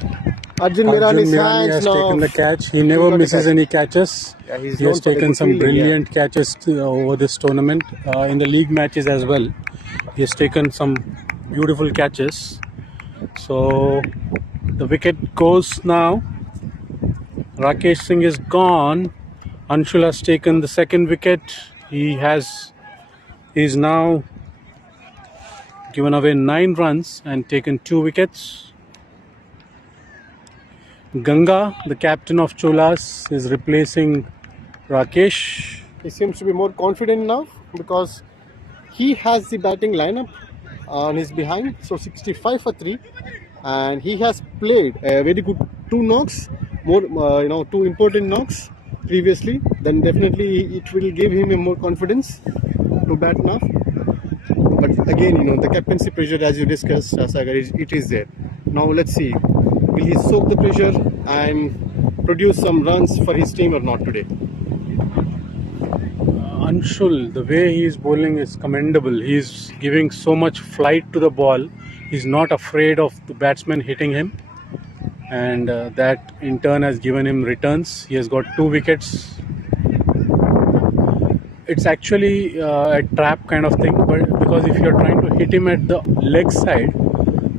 Arjun Mirani's Mirani hands has now. taken the catch. He never got a misses catch. any catches. Yeah, he's He known has for the taken good some fielding, yeah. brilliant catches over this tournament, in the league matches as well. He has taken some beautiful catches. So the wicket goes now. Rakesh Singh is gone. Anshul has taken the second wicket. He is now given away 9 runs and taken 2 wickets. Ganga, the captain of Cholas, is replacing Rakesh. He seems to be more confident now because he has the batting lineup on his behind. So 65 for 3, and he has played a very good 2 knocks, more 2 important knocks previously. Then definitely it will give him a more confidence to bat now. But again, the captaincy pressure, as you discussed, Sagar, it is there. Now let's see, will he soak the pressure and produce some runs for his team or not today? Anshul, the way he is bowling is commendable. He is giving so much flight to the ball. He's not afraid of the batsman hitting him, and that in turn has given him returns. He has got 2 wickets. It's actually a trap kind of thing, but because if you're trying to hit him at the leg side,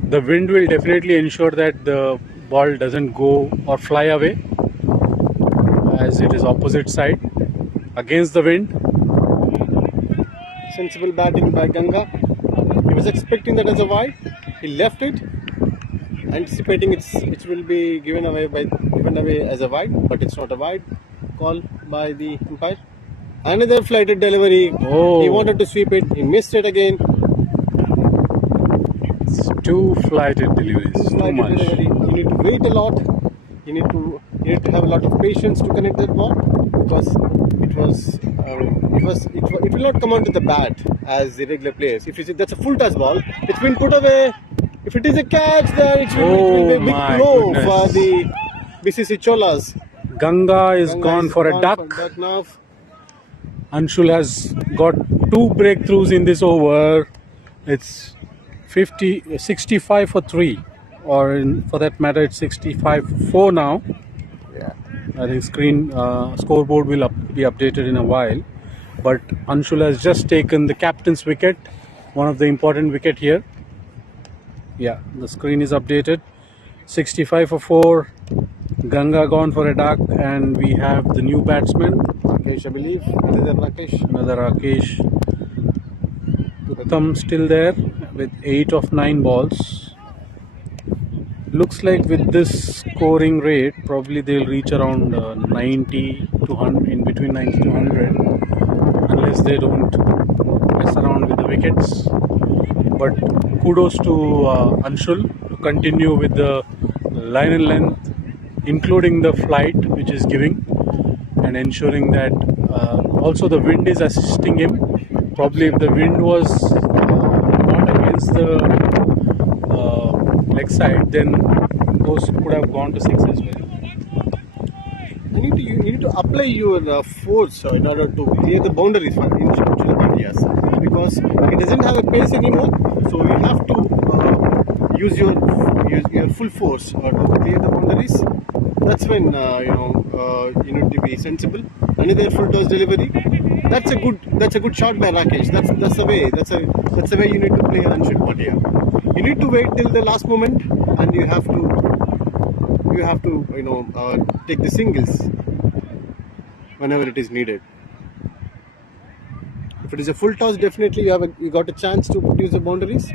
the wind will definitely ensure that the ball doesn't go or fly away, as it is opposite side against the wind. Sensible batting by Ganga. He was expecting that as a wide. He left it, anticipating it will be given away as a wide, but it's not a wide. Call by the umpire. Another flighted delivery. Oh. He wanted to sweep it. He missed it again. It's 2 flighted deliveries. Too Flighted much. delivery. You need to wait a lot. You need to have a lot of patience to connect that ball, because it will not come onto the bat as the regular players. If you see that's a full toss ball, it's been put away. If it is a catch, then it will be a big my blow goodness. for the BCC Cholas. Ganga is gone for a duck. Now. Anshul has got 2 breakthroughs in this over. It's 65 for 3, or for that matter, it's 65 for 4 now. Yeah. I think scoreboard will be updated in a while. But Anshul has just taken the captain's wicket, one of the important wicket here. Yeah, the screen is updated. 65 for 4. Ganga gone for a duck, and we have the new batsman. Rakesh, I believe. Another Rakesh. Uttam still there with 8 of 9 balls. Looks like with this scoring rate, probably they'll reach around 90 to 100, in between 90 to 100, unless they don't mess around with the wickets. But kudos to Anshul to continue with the line and length, including the flight which is giving, and ensuring that also the wind is assisting him. Probably if the wind was not against the leg side, then those could have gone to 6 as well. You need to apply your force in order to clear the boundaries for into the areas, because it doesn't have a pace anymore. So you have to use your full force to clear the boundaries. That's when you need to be sensible. Another full toss delivery. That's a good shot by Rakesh. That's the way. That's the way you need to play Anshul Bhatia. You need to wait till the last moment, and you have to take the singles whenever it is needed. If it is a full toss, definitely you got a chance to use the boundaries.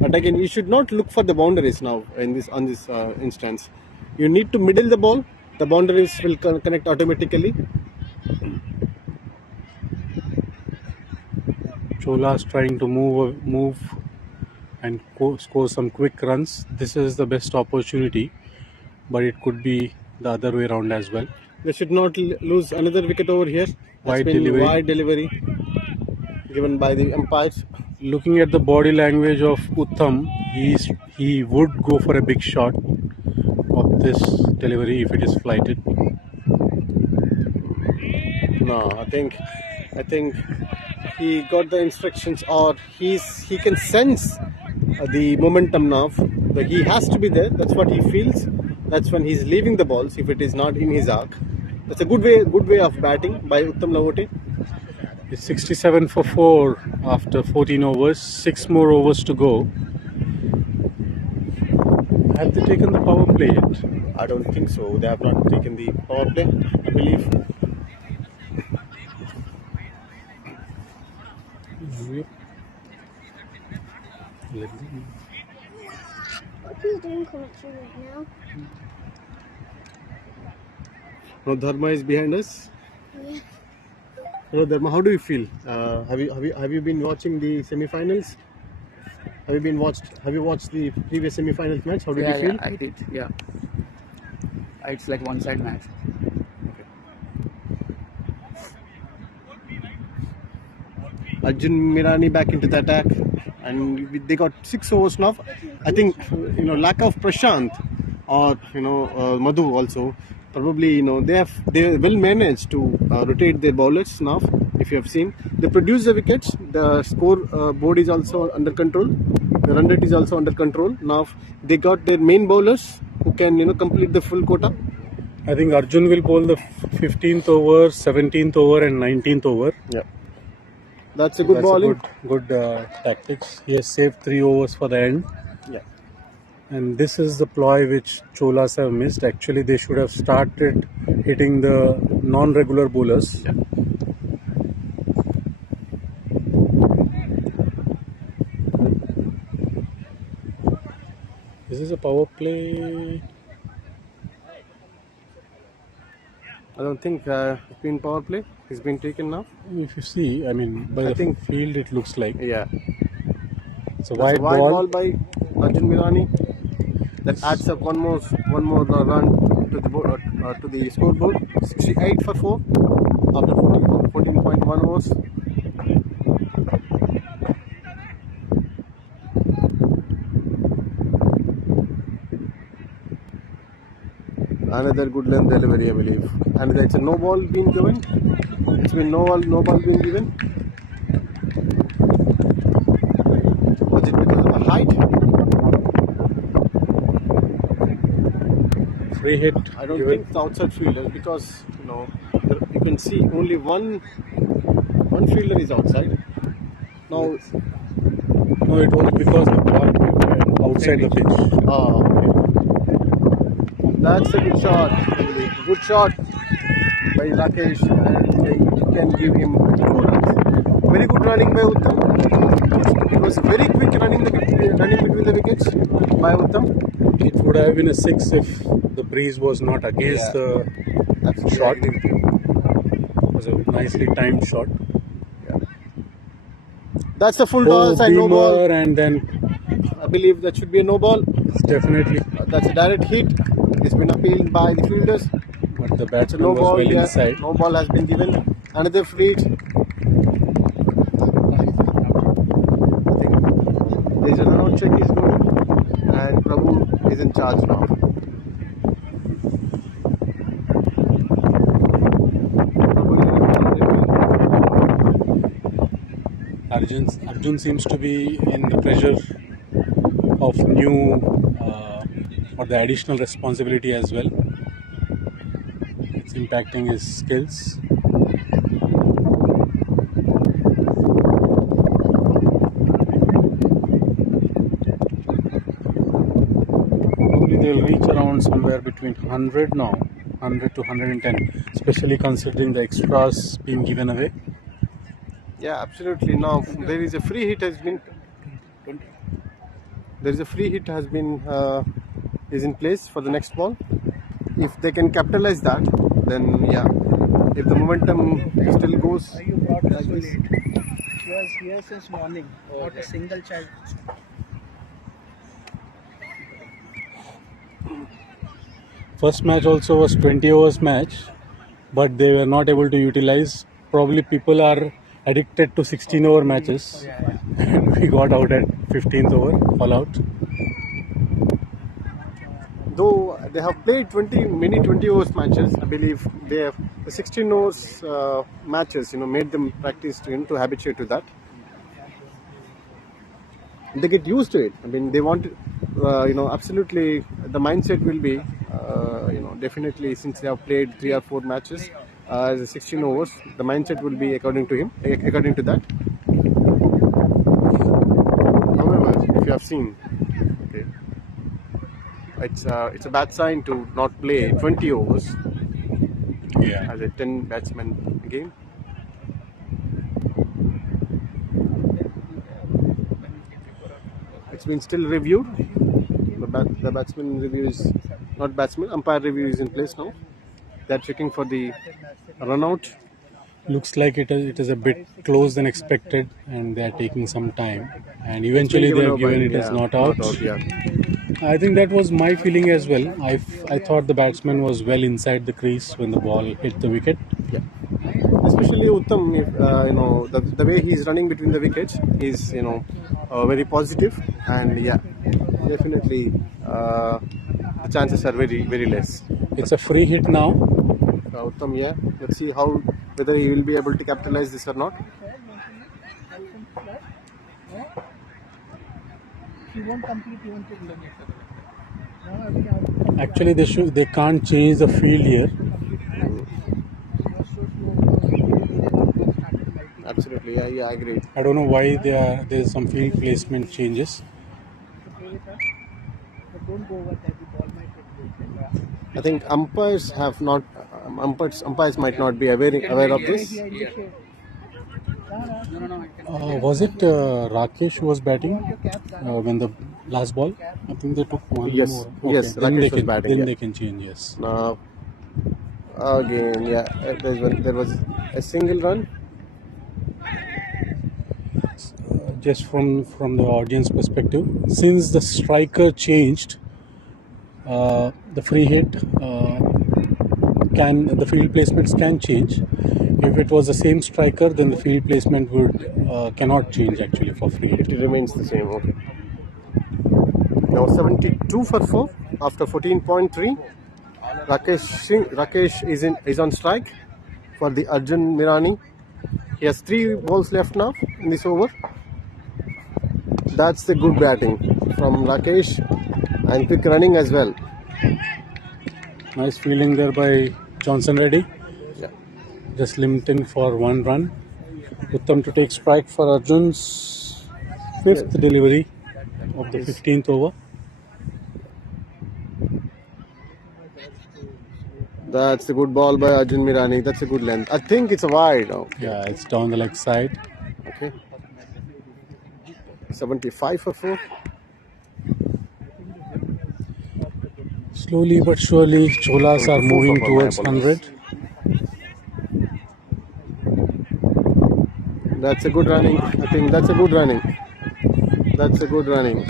But again, you should not look for the boundaries now on this instance. You need to middle the ball. The boundaries will connect automatically. Cholas trying to move and score some quick runs. This is the best opportunity but it could be the other way around as well. They should not lose another wicket over here. Wide That's been delivery. wide delivery given by the umpires. Looking at the body language of Uttam, he would go for a big shot of this delivery if it is flighted. No, I think he got the instructions, or he can sense the momentum now. That he has to be there. That's what he feels. That's when he's leaving the balls. If it is not in his arc, that's a good way of batting by Uttam Lavote. It's 67 for 4 after 14 overs. 6 more overs to go. Have they taken the power play yet? I don't think so. They have not taken the power play, I believe. What are you doing commentary right now? Now Dharma is behind us. Yeah. Hello Dharma, how do you feel? Have you been watching the semi-finals? Have you watched the previous semi-finals match? How did you feel? Yeah, I did. Yeah, it's like one-side match. Arjun Mirani back into the attack, and they got 6 overs now. I think lack of Prashant or Madhu also probably they will manage to rotate their bowlers now. If you have seen, they produce the wickets. The score board is also under control. The run rate is also under control. Now they got their main bowlers who can complete the full quota. I think Arjun will bowl the 15th over, 17th over, and 19th over. Yeah. That's a good bowling. Good tactics. He has saved 3 overs for the end. Yeah. And this is the ploy which Cholas have missed. Actually, they should have started hitting the non-regular bowlers. Yeah. This is a power play. I don't think it's been power play. It's been taken now. If you see, I mean, by the field it looks like. Yeah. It's a That's wide ball by Arjun Mirani. That adds up one more run to the scoreboard. 68 for 4 after 14.1 overs. Another good length delivery, I believe. And it's a no ball being given. It's been no ball being given. Was it because of the height? free hit. I don't think it's outside fielder, because you can see only one fielder is outside. Now, no, it was because the ball went outside the pitch. oh, okay. That's a good shot. Good shot by Rakesh, and it can give him 2 runs. Very good running by Uttam. It was very quick running between the wickets by Uttam. It would have been a 6 if the breeze was not against the shot. It was a nicely timed shot. Yeah. That's a full toss and no ball. And then I believe that should be a no ball. Definitely. That's a direct hit. It's been appealed by the fielders. But the batsman no was ball, well inside. No ball has been given. Another free hit. I think there's a run out check is going, and Prabhu is in charge now. Arjun seems to be in the pressure of new or the additional responsibility as well. It's impacting his skills. Probably they'll reach around somewhere between 100 now, 100 to 110, especially considering the extras being given away. Yeah, absolutely. Now there is a free hit has been. There is a free hit has been is in place for the next ball. If they can capitalize that, then yeah. If the momentum still goes You brought us like so this, late. He was here since morning. Not a single child. First match also was 20 overs match, but they were not able to utilize. Probably people are addicted to 16 over matches, and we got out at 15th over, all out. Though they have played many 20 overs matches, I believe they have the 16 overs matches, made them practice to habituate to that. They get used to it. I mean, they want, absolutely. The mindset will be, definitely since they have played 3 or 4 matches, 16 overs. The mindset will be according to that. However, if you have seen, okay, it's a bad sign to not play 20 overs. Yeah. As a 10 batsman game. It's been still reviewed. The batsman review is not batsman. Umpire review is in place now. They're checking for the run out. Looks like it is a bit close than expected, and they are taking some time. And eventually they have given it as not out. Yeah. I think that was my feeling as well. I thought the batsman was well inside the crease when the ball hit the wicket. Yeah. Especially Uttam, the way he's running between the wickets is, very positive, and yeah, definitely the chances are very, very less. It's a free hit now. Uttam, yeah. Let's see whether he will be able to capitalize this or not. Actually, they can't change the field here. Absolutely, yeah, I agree. I don't know why there's some field placement changes. I think umpires have not. Umpires might not be aware of this. Was it Rakesh who was batting when the last ball? I think they took one Yes, more. Okay. yes, Rakesh was batting. Then they can change. Yes. Now, again, yeah, there was a single run. Just from the audience perspective, since the striker changed, the free hit the field placements can change. If it was the same striker, then the field placement cannot change actually for free hit. It remains the same. Okay. Now 72 for 4 after 14.3. Rakesh is on strike for the Arjun Mirani. He has 3 balls left now in this over. That's the good batting from Rakesh, and quick running as well. Nice fielding there by Johnson Reddy. Yeah. Just limiting for 1 run. Uttam to take strike for Arjun's 5th delivery of the 15th over. That's a good ball by Arjun Mirani. That's a good length. I think it's a wide. Okay. Yeah, it's down the leg side. Okay. 75 for 4. Slowly but surely, Cholas are moving towards 100. That's a good running. I think that's a good running. That's a good running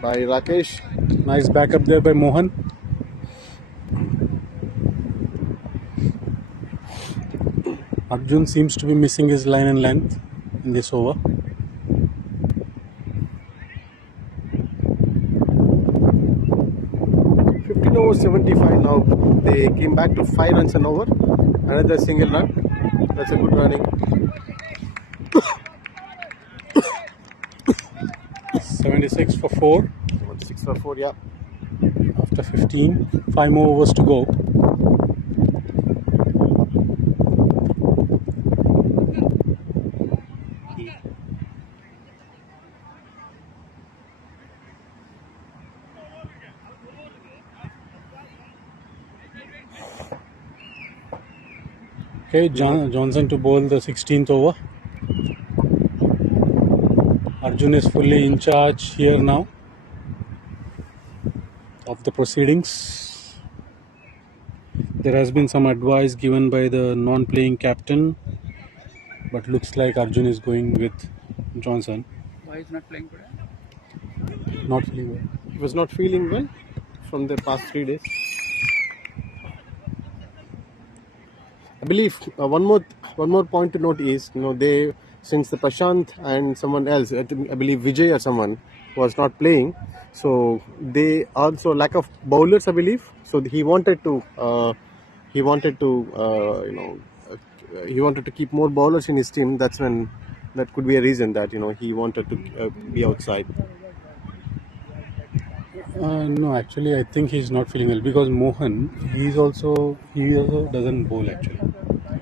by Rakesh. Nice backup there by Mohan. Arjun seems to be missing his line and length in this over. Over 75 now. They came back to 5 runs and over. Another single run. That's a good running. 76 for 4. 76 for 4, yeah. After 15, 5 more overs to go. Okay, Johnson to bowl the 16th over. Arjun is fully in charge here now of the proceedings. There has been some advice given by the non-playing captain, but looks like Arjun is going with Johnson. Why is not playing today? Not feeling well. He was not feeling well from the past 3 days. I believe one more point to note is, they, since the Prashant and someone else, I believe Vijay or someone was not playing, so they also lack of bowlers, I believe. So he wanted to he wanted to keep more bowlers in his team. That could be a reason that he wanted to be outside. No, actually, I think he's not feeling well because Mohan, he also doesn't bowl actually.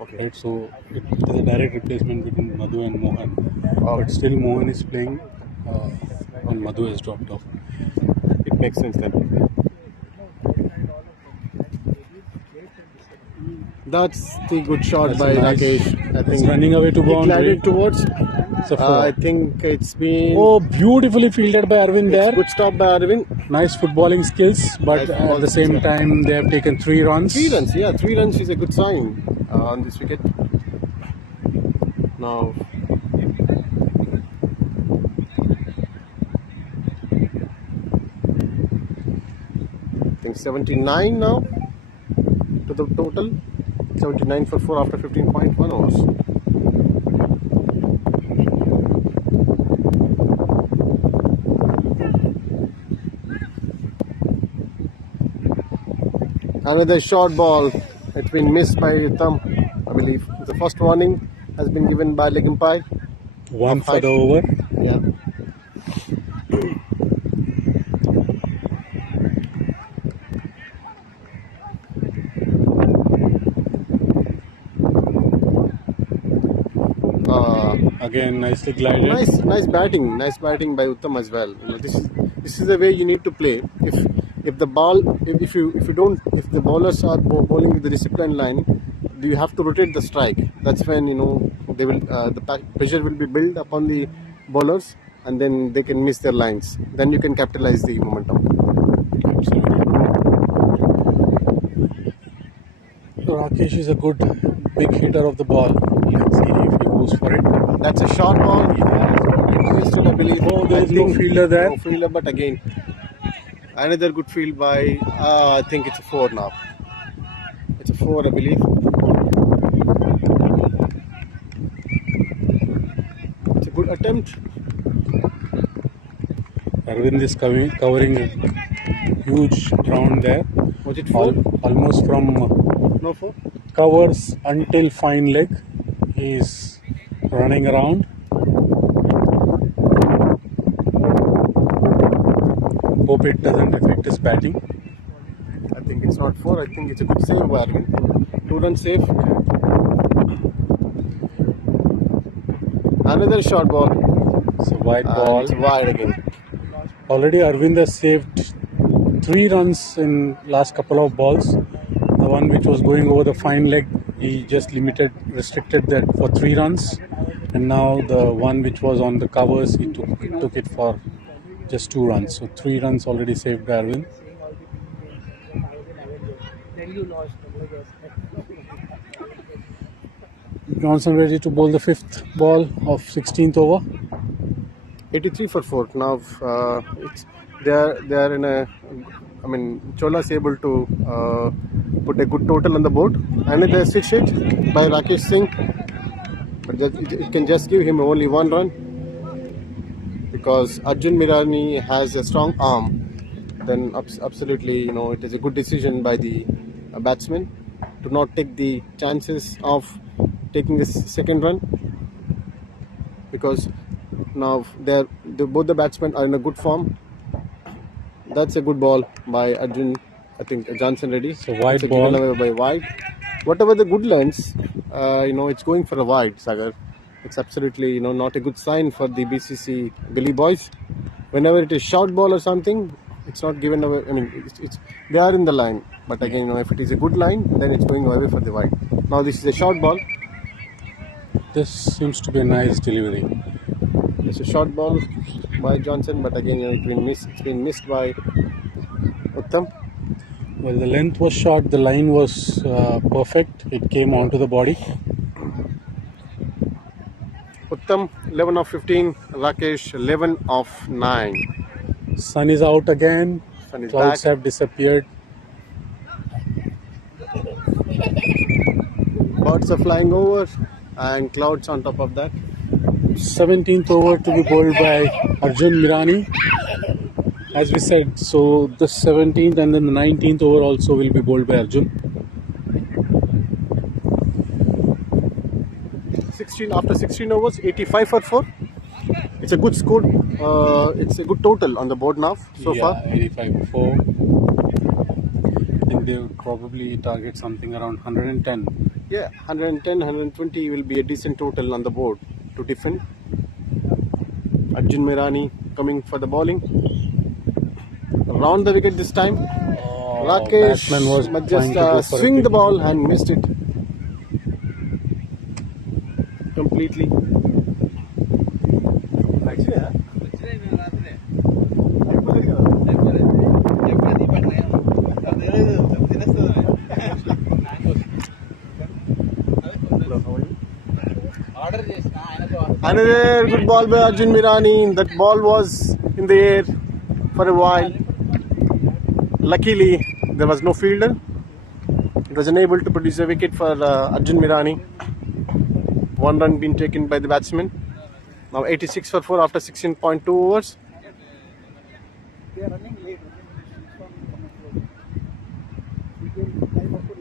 Okay. Right, so there's a direct replacement between Madhu and Mohan, but still Mohan is playing and Madhu has dropped off. It makes sense then. That's the good shot That's by nice. Rakesh. I think running away to he boundary. glided towards. It's a four. I think it's been. Oh, beautifully fielded by Arvind there. Good stop by Arvind. Nice footballing skills, but at the same time they have taken 3 runs. 3 runs, yeah, 3 runs is a good sign on this wicket. Now, I think 79 now to the total. 79 for 4 after 15.1 overs. Another short ball. It's been missed by Thumb, I believe. The first warning has been given by leg umpire. 1 for the over. Yeah. Again, nicely glided. Nice batting by Uttam as well. This is the way you need to play. If the bowlers are bowling with the disciplined line, you have to rotate the strike. That's when they will the pressure will be built upon the bowlers, and then they can miss their lines. Then you can capitalize the momentum. Absolutely. Rakesh is a good big hitter of the ball. Let's see if he goes for it. That's a short ball. I believe. Oh, there is no fielder there. No fielder, but again, another good field by. I think it's a 4 now. It's a 4, I believe. It's a good attempt. Arvind is covering a huge ground there. Was it 4? Almost from No 4. covers until fine leg. He is running around. Hope it doesn't affect his batting. I think it's not 4. I think it's a good save by Arvind. 2 run save. Another short ball. It's a wide ball. It's wide again. Already Arvind has saved 3 runs in last couple of balls. The one which was going over the fine leg, he just restricted that for 3 runs. And now the one which was on the covers, he took it for just 2 runs. So 3 runs already saved by Arvind. Johnson ready to bowl the 5th ball of 16th over. 83 for 4. Now they are in a. I mean, Cholas able to put a good total on the board. Another 6 hit by Rakesh Singh, but it can just give him only 1 run because Arjun Mirani has a strong arm. Then absolutely, it is a good decision by the batsman to not take the chances of taking this 2nd run, because now both the batsmen are in a good form. That's a good ball by Arjun. I think Johnson Reddy. So wide ball away by wide. Whatever the good lines, it's going for a wide, Sagar. It's absolutely not a good sign for the BCC Gully boys. Whenever it is short ball or something, it's not given away. I mean, they are in the line, but again, if it is a good line, then it's going away for the wide. Now this is a short ball. This seems to be a nice delivery. It's a short ball by Johnson, but again, it's been missed by Uttam. Well, the length was short, the line was perfect. It came onto the body. Uttam 11 of 15, Rakesh 11 of 9. Sun is out again. and he's Clouds back. have disappeared. Birds are flying over and clouds on top of that. 17th over to be bowled by Arjun Mirani. As we said, so the 17th and then the 19th over also will be bowled by Arjun. 16 after 16 overs, 85 for 4. It's a good score. It's a good total on the board now so far. 85 for 4. I think they would probably target something around 110. Yeah, 110, 120 will be a decent total on the board to defend. Arjun Mirani coming for the bowling. Round the wicket this time. Rakesh batsman was but trying to go just for a swing the kick. ball and missed it completely. Another good ball by Arjun Mirani. That ball was in the air for a while. Luckily, there was no fielder. He was unable to produce a wicket for Arjun Mirani. 1 run being taken by the batsman. Now 86 for 4 after 16.2 overs.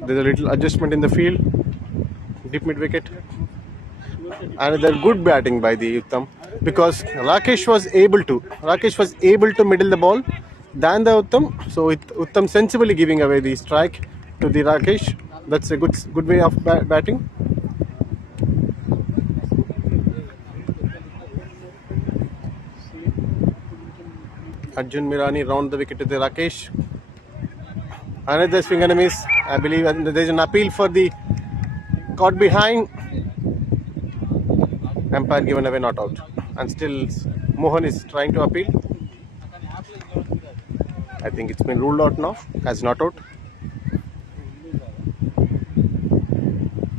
There's a little adjustment in the field. Deep mid wicket. Another good batting by the Uttam, because Rakesh was able to middle the ball than the Uttam. So Uttam sensibly giving away the strike to the Rakesh. That's a good way of batting. Arjun Mirani round the wicket to the Rakesh. Another swing and a miss. I believe there is an appeal for the caught behind. Umpire given away, not out. And still Mohan is trying to appeal. I think it's been ruled out now as not out.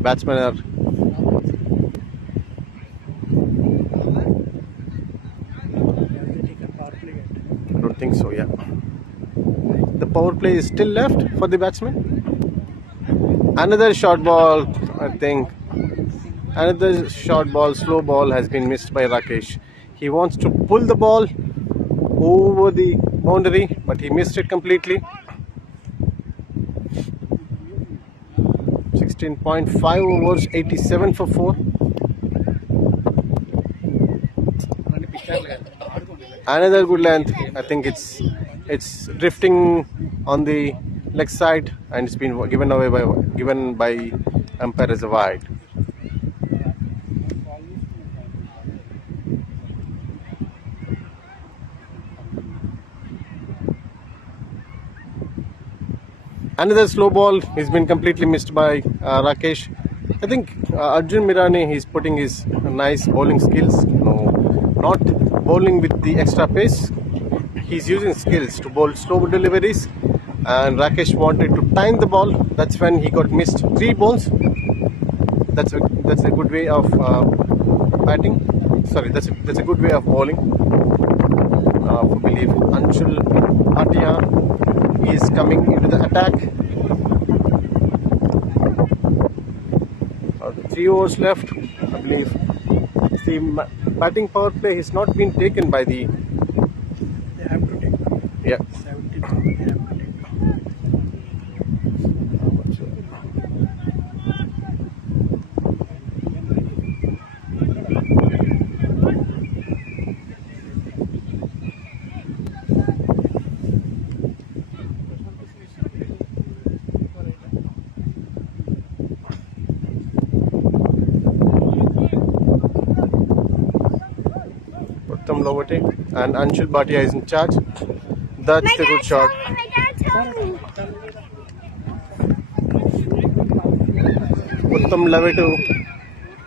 Batsmen are I don't think so, yeah. The power play is still left for the batsman. Another short ball, I think. Another short ball, slow ball has been missed by Rakesh. He wants to pull the ball over the boundary, but he missed it completely. 16.5 overs, 87 for 4. Another good length. I think it's drifting on the leg side, and it's been given by umpire as a wide. Another slow ball has been completely missed by Rakesh. I think Arjun Mirani is putting his nice bowling skills. Not bowling with the extra pace. He's using skills to bowl slow deliveries. And Rakesh wanted to time the ball. That's when he got missed 3 balls. That's a good way of batting. Sorry, that's a good way of bowling. I believe Anshul Bhatia is coming into the attack. 3 overs left. I believe the batting power play has not been taken by the. They have to take. Yeah. 17 they have to take. Uttam Lowate and Anshul Bhatia is in charge. That's a good shot. Uttam Lowate,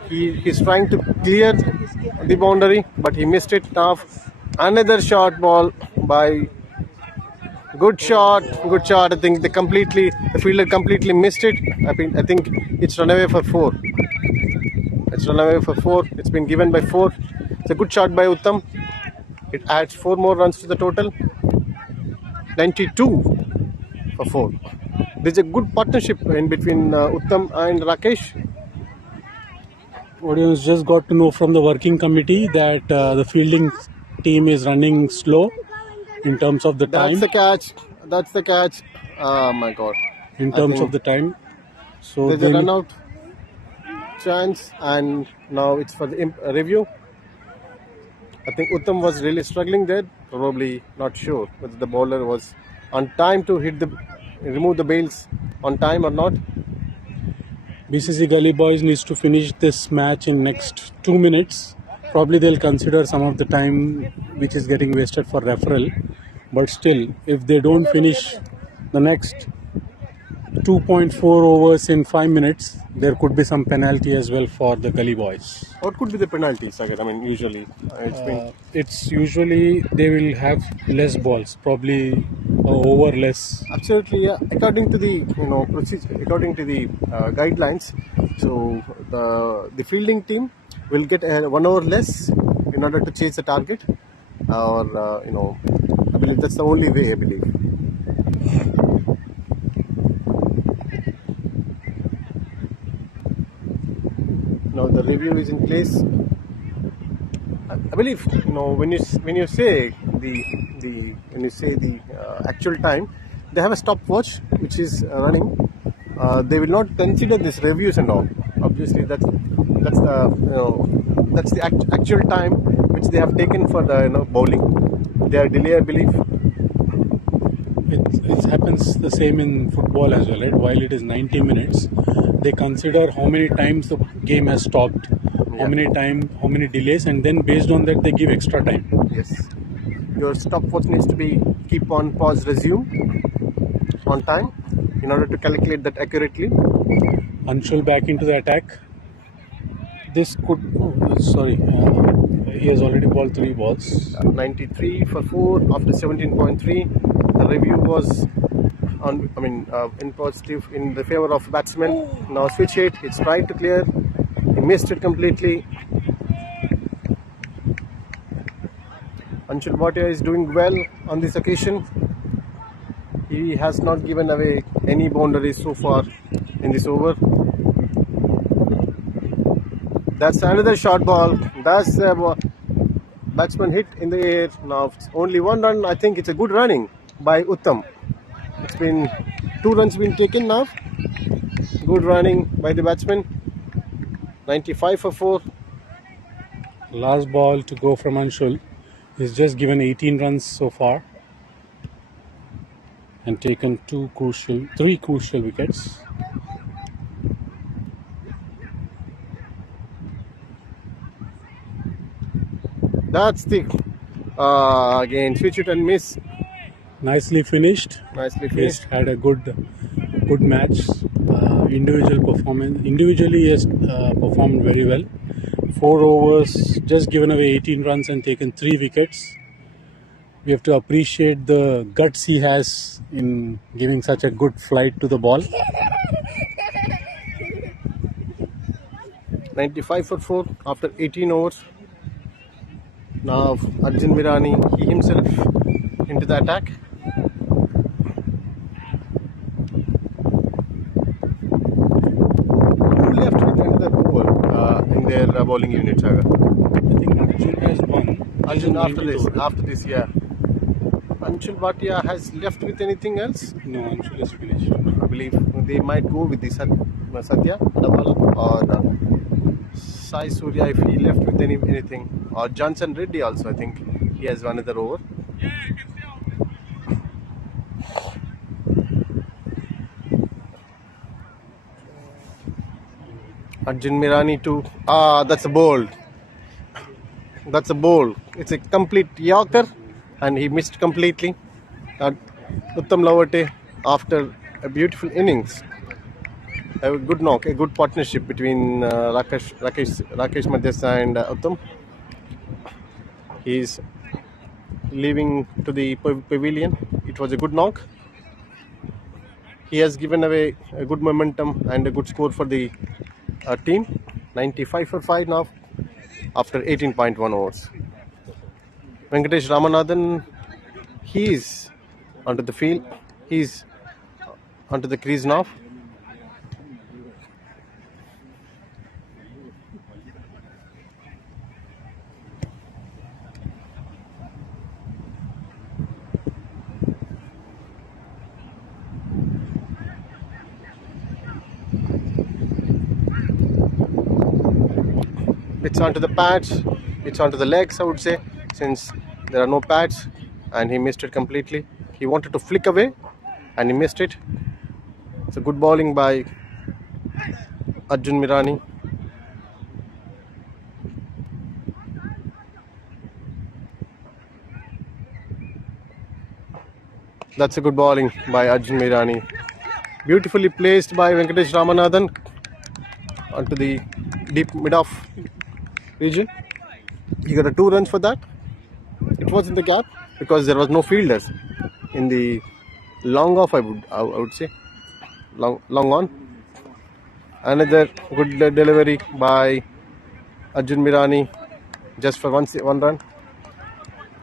he's trying to clear the boundary, but he missed it. Now another short ball by. Good shot. I think the fielder completely missed it. I think it's run away for 4. It's been given by 4. It's a good shot by Uttam. It adds 4 more runs to the total. 92 for 4. There's a good partnership in between Uttam and Rakesh. Audience just got to know from the working committee that the fielding team is running slow in terms of the time. That's the catch. Oh my God. In terms of the time. So there's a run out chance, and now it's for the review. I think Uttam was really struggling there. Probably not sure whether the bowler was on time to remove the bails on time or not. BCC Gully Boys needs to finish this match in next 2 minutes. Probably they'll consider some of the time which is getting wasted for referral. But still, if they don't finish the next 2.4 overs in 5 minutes, there could be some penalty as well for the Gully Boys. What could be the penalty, Sagar? I mean, usually it's usually they will have less balls, probably over less. Absolutely, yeah. According to the procedure, according to the guidelines, so the fielding team will get 1 hour less in order to chase the target, or I believe that's the only way. I believe. Now the review is in place. I believe when you say the actual time, they have a stopwatch which is running. They will not consider this reviews and all. Obviously, that's the actual time which they have taken for the bowling. They are delay, I believe. It happens the same in football as well, right? While it is 90 minutes, they consider how many times the game has stopped, how many delays, and then based on that they give extra time. Yes, your stopwatch needs to be keep on pause, resume on time in order to calculate that accurately. Anshul back into the attack. This could he has already bowled 3 balls. 93 for 4 after 17.3. The review was in positive in the favor of batsman. Now switch hit. It's tried to clear. He missed it completely. Anshul Bhatia is doing well on this occasion. He has not given away any boundaries so far in this over. That's another short ball. That's a batsman hit in the air. Now it's only 1 run. I think it's a good running by Uttam. It's been 2 runs been taken now. Good running by the batsman. 95 for 4. Last ball to go from Anshul. He's just given 18 runs so far and taken 3 crucial wickets. That's the again switch it and miss. Nicely finished. He's had a good match. Individually he has performed very well. 4 overs, just given away 18 runs and taken 3 wickets. We have to appreciate the guts he has in giving such a good flight to the ball. 95 for 4 after 18 overs. Now Arjun Mirani, he himself into the attack. Who left with another over in their bowling unit, Saga? I think Arjun has won. Arjun after this, yeah. Anshul Bhatia has left with anything else? No, Anshul is finished. I believe they might go with the Satya Dabala or Sai Surya if he left with anything, or Johnson Reddy also. I think he has another over. Arjun Mirani too. That's a bold. It's a complete Yorker, and he missed completely. Uttam Lavate, after a beautiful innings, a good knock, a good partnership between Rakesh Madhyasa and Uttam. He's leaving to the pavilion. It was a good knock. He has given away a good momentum and a good score for the team. 95 for 5 now after 18.1 overs. Venkatesh Ramanathan, he is onto the field. He's onto the crease now. It's onto the pads, it's onto the legs, I would say, since there are no pads, and he missed it completely. He wanted to flick away and he missed it. It's a good bowling by Arjun Mirani. That's a good bowling by Arjun Mirani. Beautifully placed by Venkatesh Ramanathan onto the deep mid-off region. He got 2 runs for that. It was in the gap because there was no fielders in the long off. I would say long on. Another good delivery by Arjun Mirani, just for one run.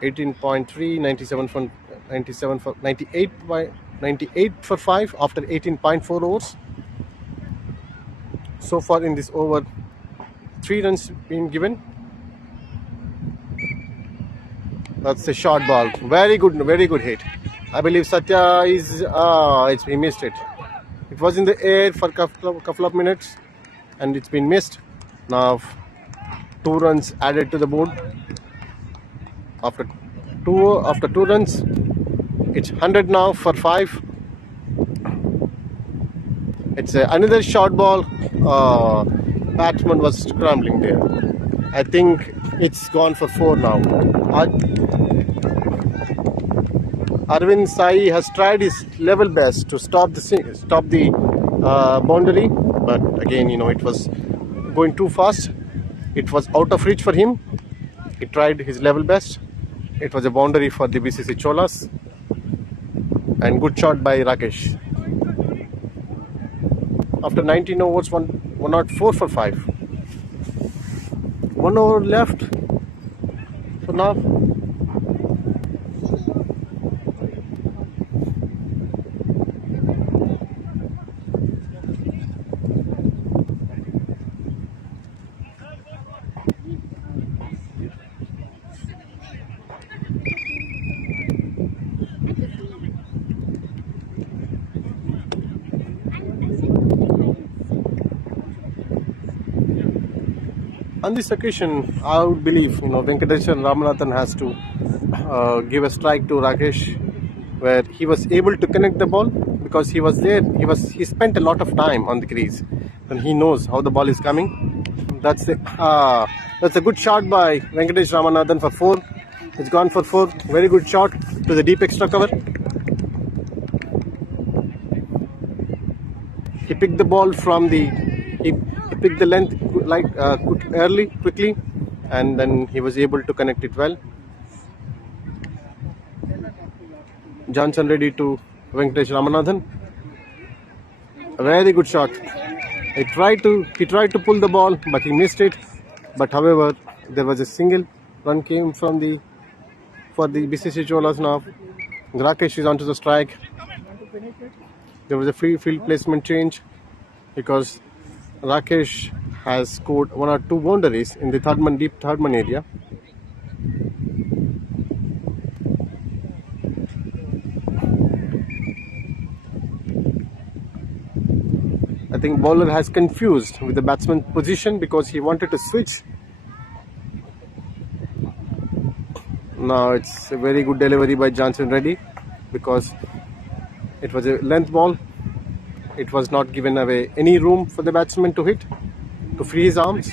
18.3, 97 for 97 for 98 for 5 after 18.4 overs. So far in this over, 3 runs being given. That's a short ball. Very good hit. I believe Satya is he missed it. It was in the air for a couple of minutes and it's been missed. Now 2 runs added to the board. After two runs, it's 100 now for 5. It's another short ball. Batsman was scrambling there. I think it's gone for 4 now. Arvind Sai has tried his level best to stop the boundary, but again, it was going too fast. It was out of reach for him. He tried his level best. It was a boundary for the BCC Cholas, and good shot by Rakesh. After 19 overs, 104 for 5. 1 over left for now. On this occasion, I would believe Venkatesh Ramanathan has to give a strike to Rakesh, where he was able to connect the ball because he was there. He spent a lot of time on the crease, and he knows how the ball is coming. That's a good shot by Venkatesh Ramanathan for 4. It's gone for 4. Very good shot to the deep extra cover. He picked the ball from the. He picked the length quickly, and then he was able to connect it well. Johnson ready to Venkatesh Ramanathan. A very good shot. He tried to pull the ball, but he missed it. But however, there was a single run came for the BCC Cholas now. Rakesh is onto the strike. There was a free field placement change because Rakesh has scored 1 or 2 boundaries in the deep third man area. I think bowler has confused with the batsman's position because he wanted to switch. Now it's a very good delivery by Johnson Reddy because it was a length ball. It was not given away any room for the batsman to hit, to free his arms.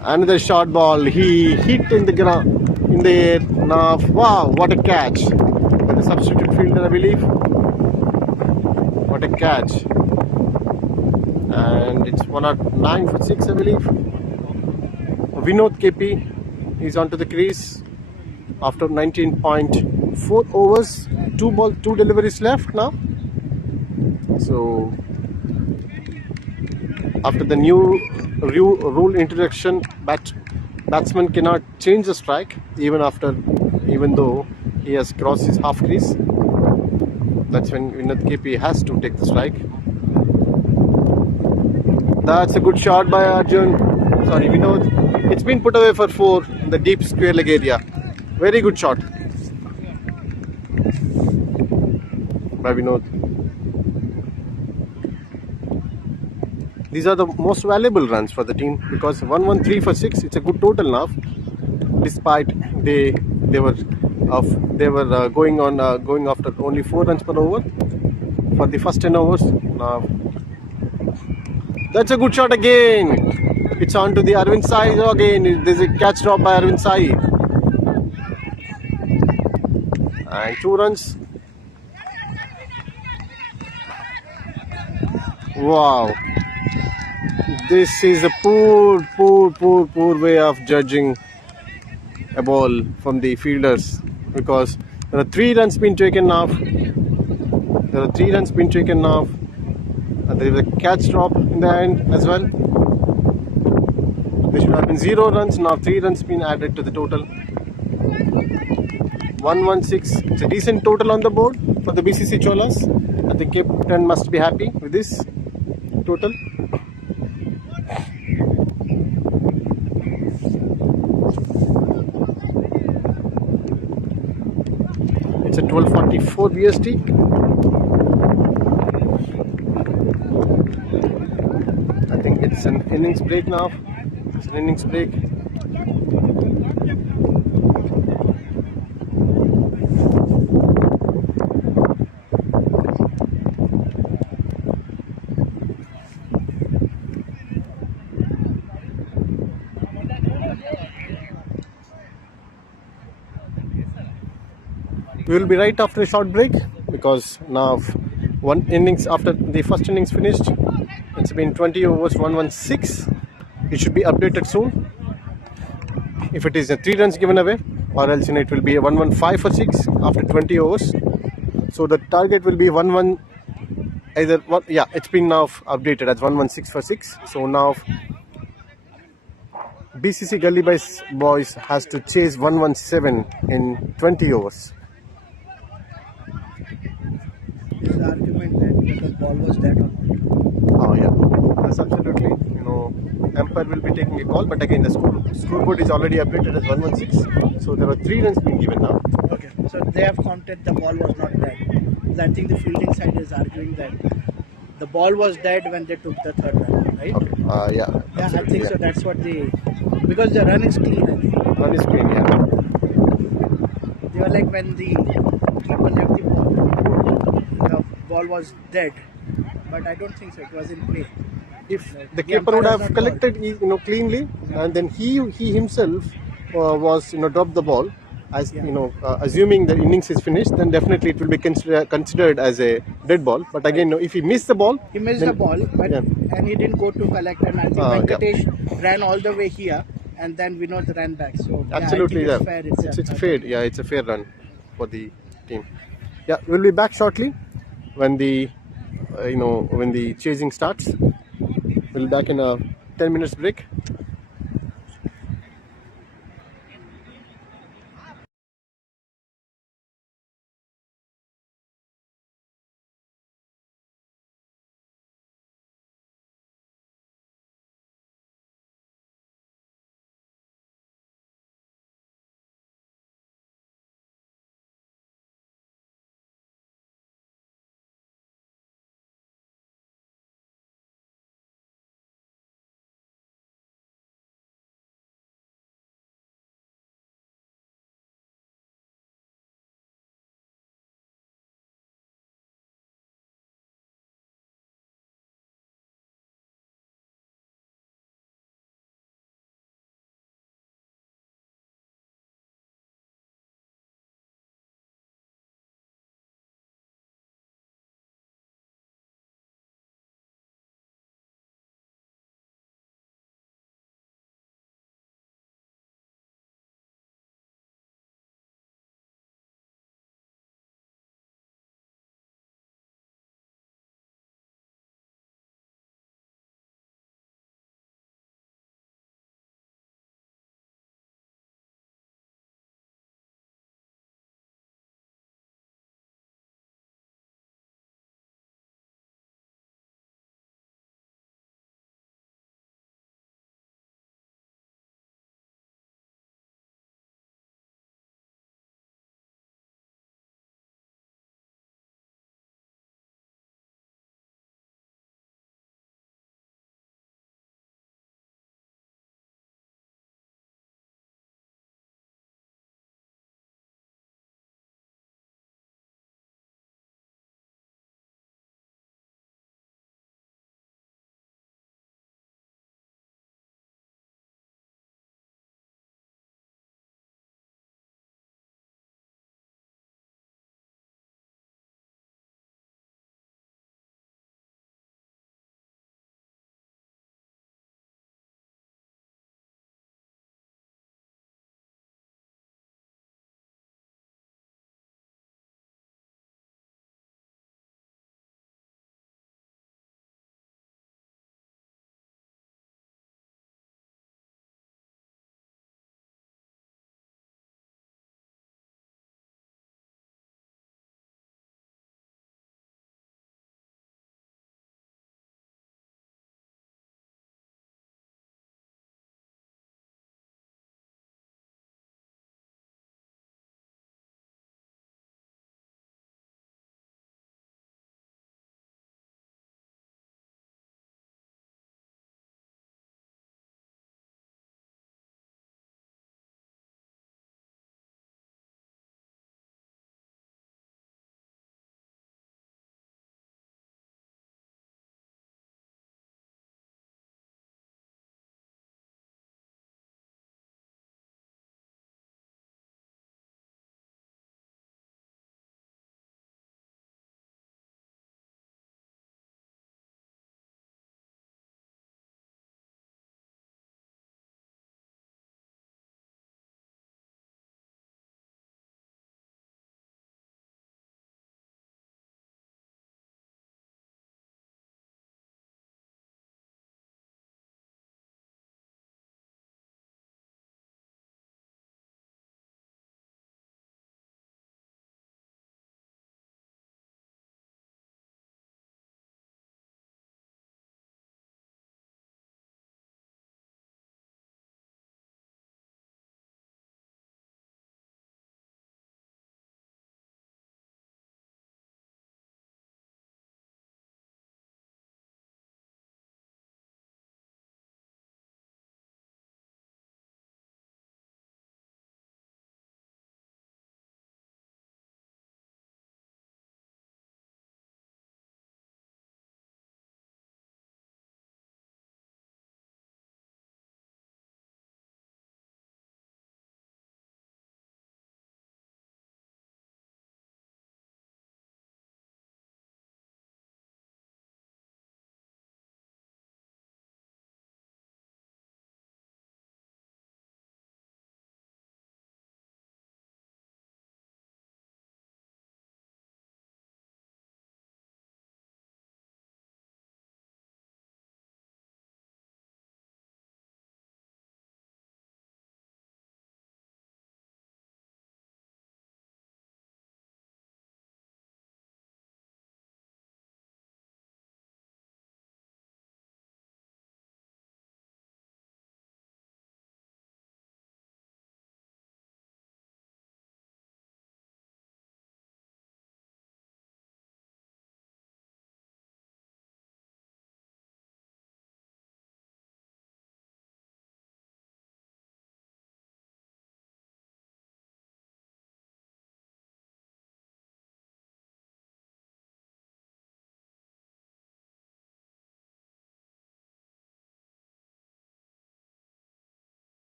Another short ball. He hit in the ground, in the air. Now, wow, what a catch! By the substitute fielder, I believe. What a catch! And it's 109 for 6, I believe. Vinod KP is onto the crease after 19.4 overs. 2 deliveries left now. So after the new rule introduction, batsman cannot change the strike even after even though he has crossed his half crease. That's when Vinod KP has to take the strike. That's a good shot by Arjun. Sorry, Vinod. It's been put away for 4 in the deep square leg area. Very good shot by Vinod. These are the most valuable runs for the team because 113 for 6. It's a good total now. Despite they were going after only 4 runs per over for the first 10 overs. Now that's a good shot again. It's on to the Arvind Sai again. There's a catch drop by Arvind Sai. And 2 runs. Wow. This is a poor way of judging a ball from the fielders because there are 3 runs been taken off. And there is a catch drop in the end as well. There should have been 0 runs. Now 3 runs been added to the total. 116. It's a decent total on the board for the BCC Cholas. I think captain must be happy with this total. It's at 12:44 BST. I think it's an innings break now. It's an innings break. We will be right after a short break because now 1 innings after the first innings finished. It's been 20 overs, 116. It should be updated soon. If it is a 3 runs given away, or else it will be a 115 for 6 after 20 overs. So the target will be 1-1. Either what? Yeah, it's been now updated as 116 for 6. So now BCC Gully boys has to chase 117 in 20 overs. Is the argument that the ball was dead or not? Oh yeah, that's absolutely. Umpire will be taking a call, but again the scoreboard is already updated as 116. So there are 3 runs being given now. Okay, so they have counted the ball was not dead. Because I think the fielding side is arguing that the ball was dead when they took the 3rd run, right? Okay. Yeah. Yeah, I think so. That's what because the run is clean. I think. Run is clean. Yeah. They were like when the keeper left the ball was dead, but I don't think so. It was in play. If the keeper would have collected, cleanly, and then he himself was dropped the ball, as assuming the innings is finished, then definitely it will be considered as a dead ball. But again, if he missed the ball, but and he didn't go to collect, and I think Venkatesh ran all the way here, and then Vinod ran back. So absolutely, I think it's fair. It's fair. Yeah, it's a fair run for the team. Yeah, we'll be back shortly when the when the chasing starts. We'll be back in a 10 minutes break.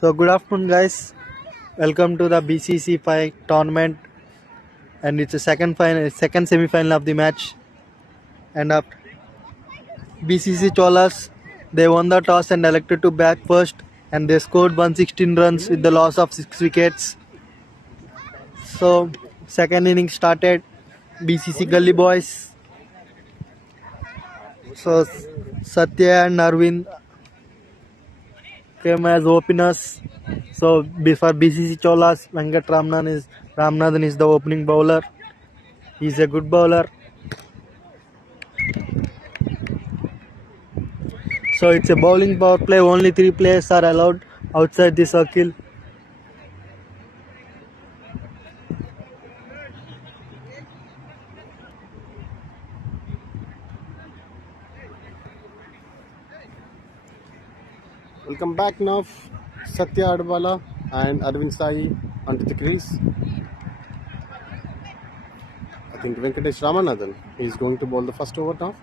So good afternoon, guys. Welcome to the BCC tournament, and it's a second semi-final of the match. And BCC Cholas, they won the toss and elected to bat first, and they scored 116 runs with the loss of 6 wickets. So second inning started. BCC Gully boys. So Satya and Arvind came as openers. So before BCC Cholas, Ramanathan is the opening bowler. He's a good bowler. So it's a bowling power play. Only 3 players are allowed outside the circle. Welcome back now. Satya Adwala and Arvind Sai onto the crease. I think Venkatesh Ramanathan is going to bowl the first over now.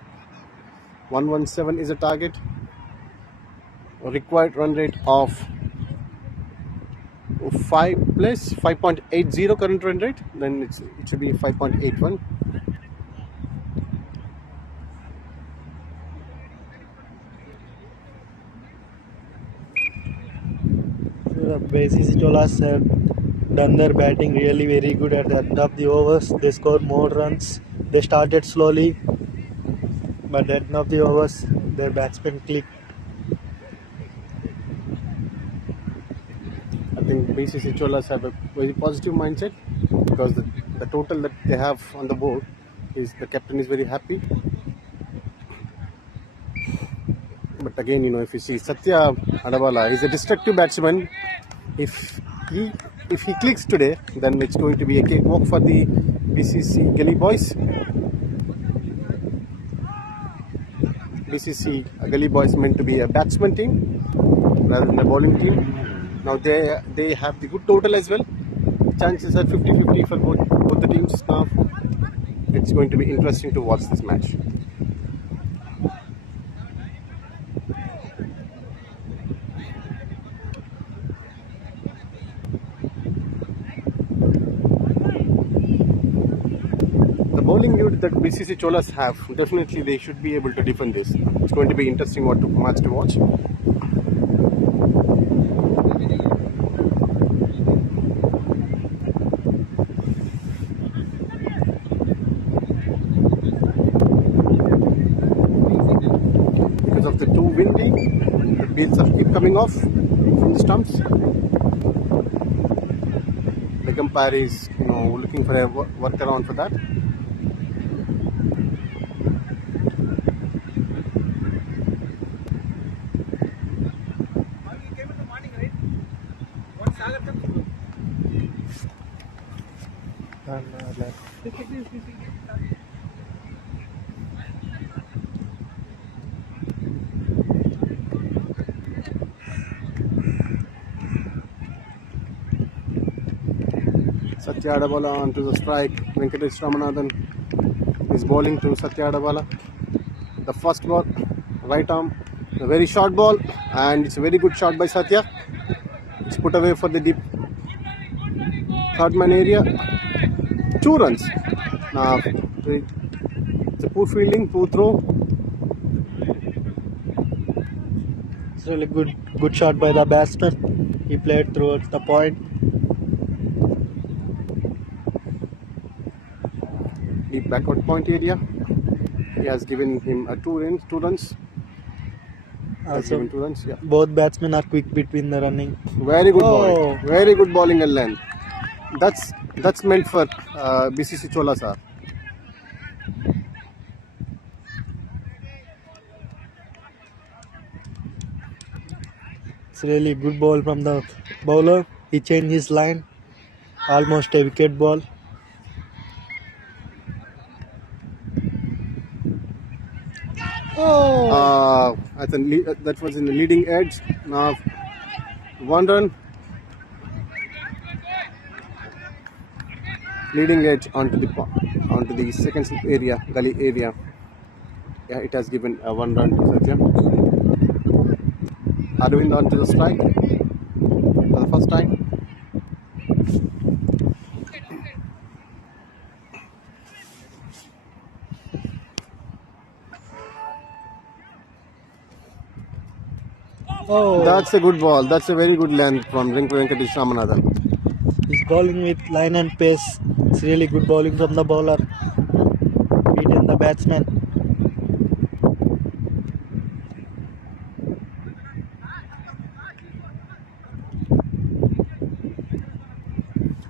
117 is a target. Required run rate of 5 plus 5.80 current run rate. Then it should be 5.81. The BCC Cholas have done their batting really very good at the end of the overs. They scored more runs. They started slowly, but at the end of the overs, their batsmen clicked. I think BCC Cholas have a very positive mindset because the total that they have on the board is the captain is very happy. But again, if you see Satya Adwala is a destructive batsman. If he clicks today, then it's going to be a cakewalk for the BCC Gully boys. BCC Gully boys meant to be a batsman team rather than a bowling team. Now they have the good total as well. Chances are 50-50 for both the teams now. It's going to be interesting to watch this match. The bowling unit that BCC Cholas have, definitely they should be able to defend this. It's going to be interesting match to watch. Because of the too windy, the beats are keep coming off from the stumps. The umpire is looking for a workaround for that. Satya Adwala onto the strike. Venkatesh Ramanathan is bowling to Satya Adwala. The first ball, right arm, a very short ball, and it's a very good shot by Satya. It's put away for the deep third man area. 2 runs. Now it's a poor fielding, poor throw. It's really good shot by the batsman. He played towards the point. Deep backward point area. He has given him 2 runs. Also, 2 runs. Yeah. both batsmen are quick between the running. Very good bowling. Very good bowling and length. That's meant for BCC Cholas. It's really good ball from the bowler. He changed his line. Almost a wicket ball. That was in the leading edge. Now 1 run. Leading edge onto the second slip area, gully area. Yeah, it has given 1 run to Satya. Arvind onto the strike. for the first time. Oh, That's a good ball. That's a very good length from Venkatesh Ramanathan. he's bowling with line and pace. It's really good bowling from the bowler. Beaten the batsman.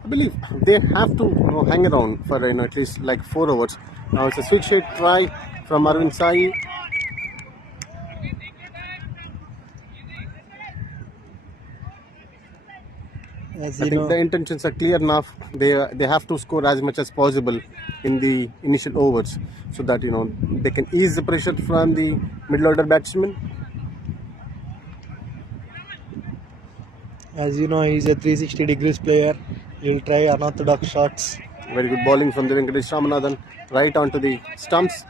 I believe they have to hang around for at least like 4 overs. Now it's a switch hit try from Arvind Sai. As I you think know, the intentions are clear enough. They have to score as much as possible in the initial overs, so that they can ease the pressure from the middle order batsmen. he's a 360 degrees player. He'll try unorthodox shots. Very good bowling from the Venkatesh Ramanathan, right onto the stumps.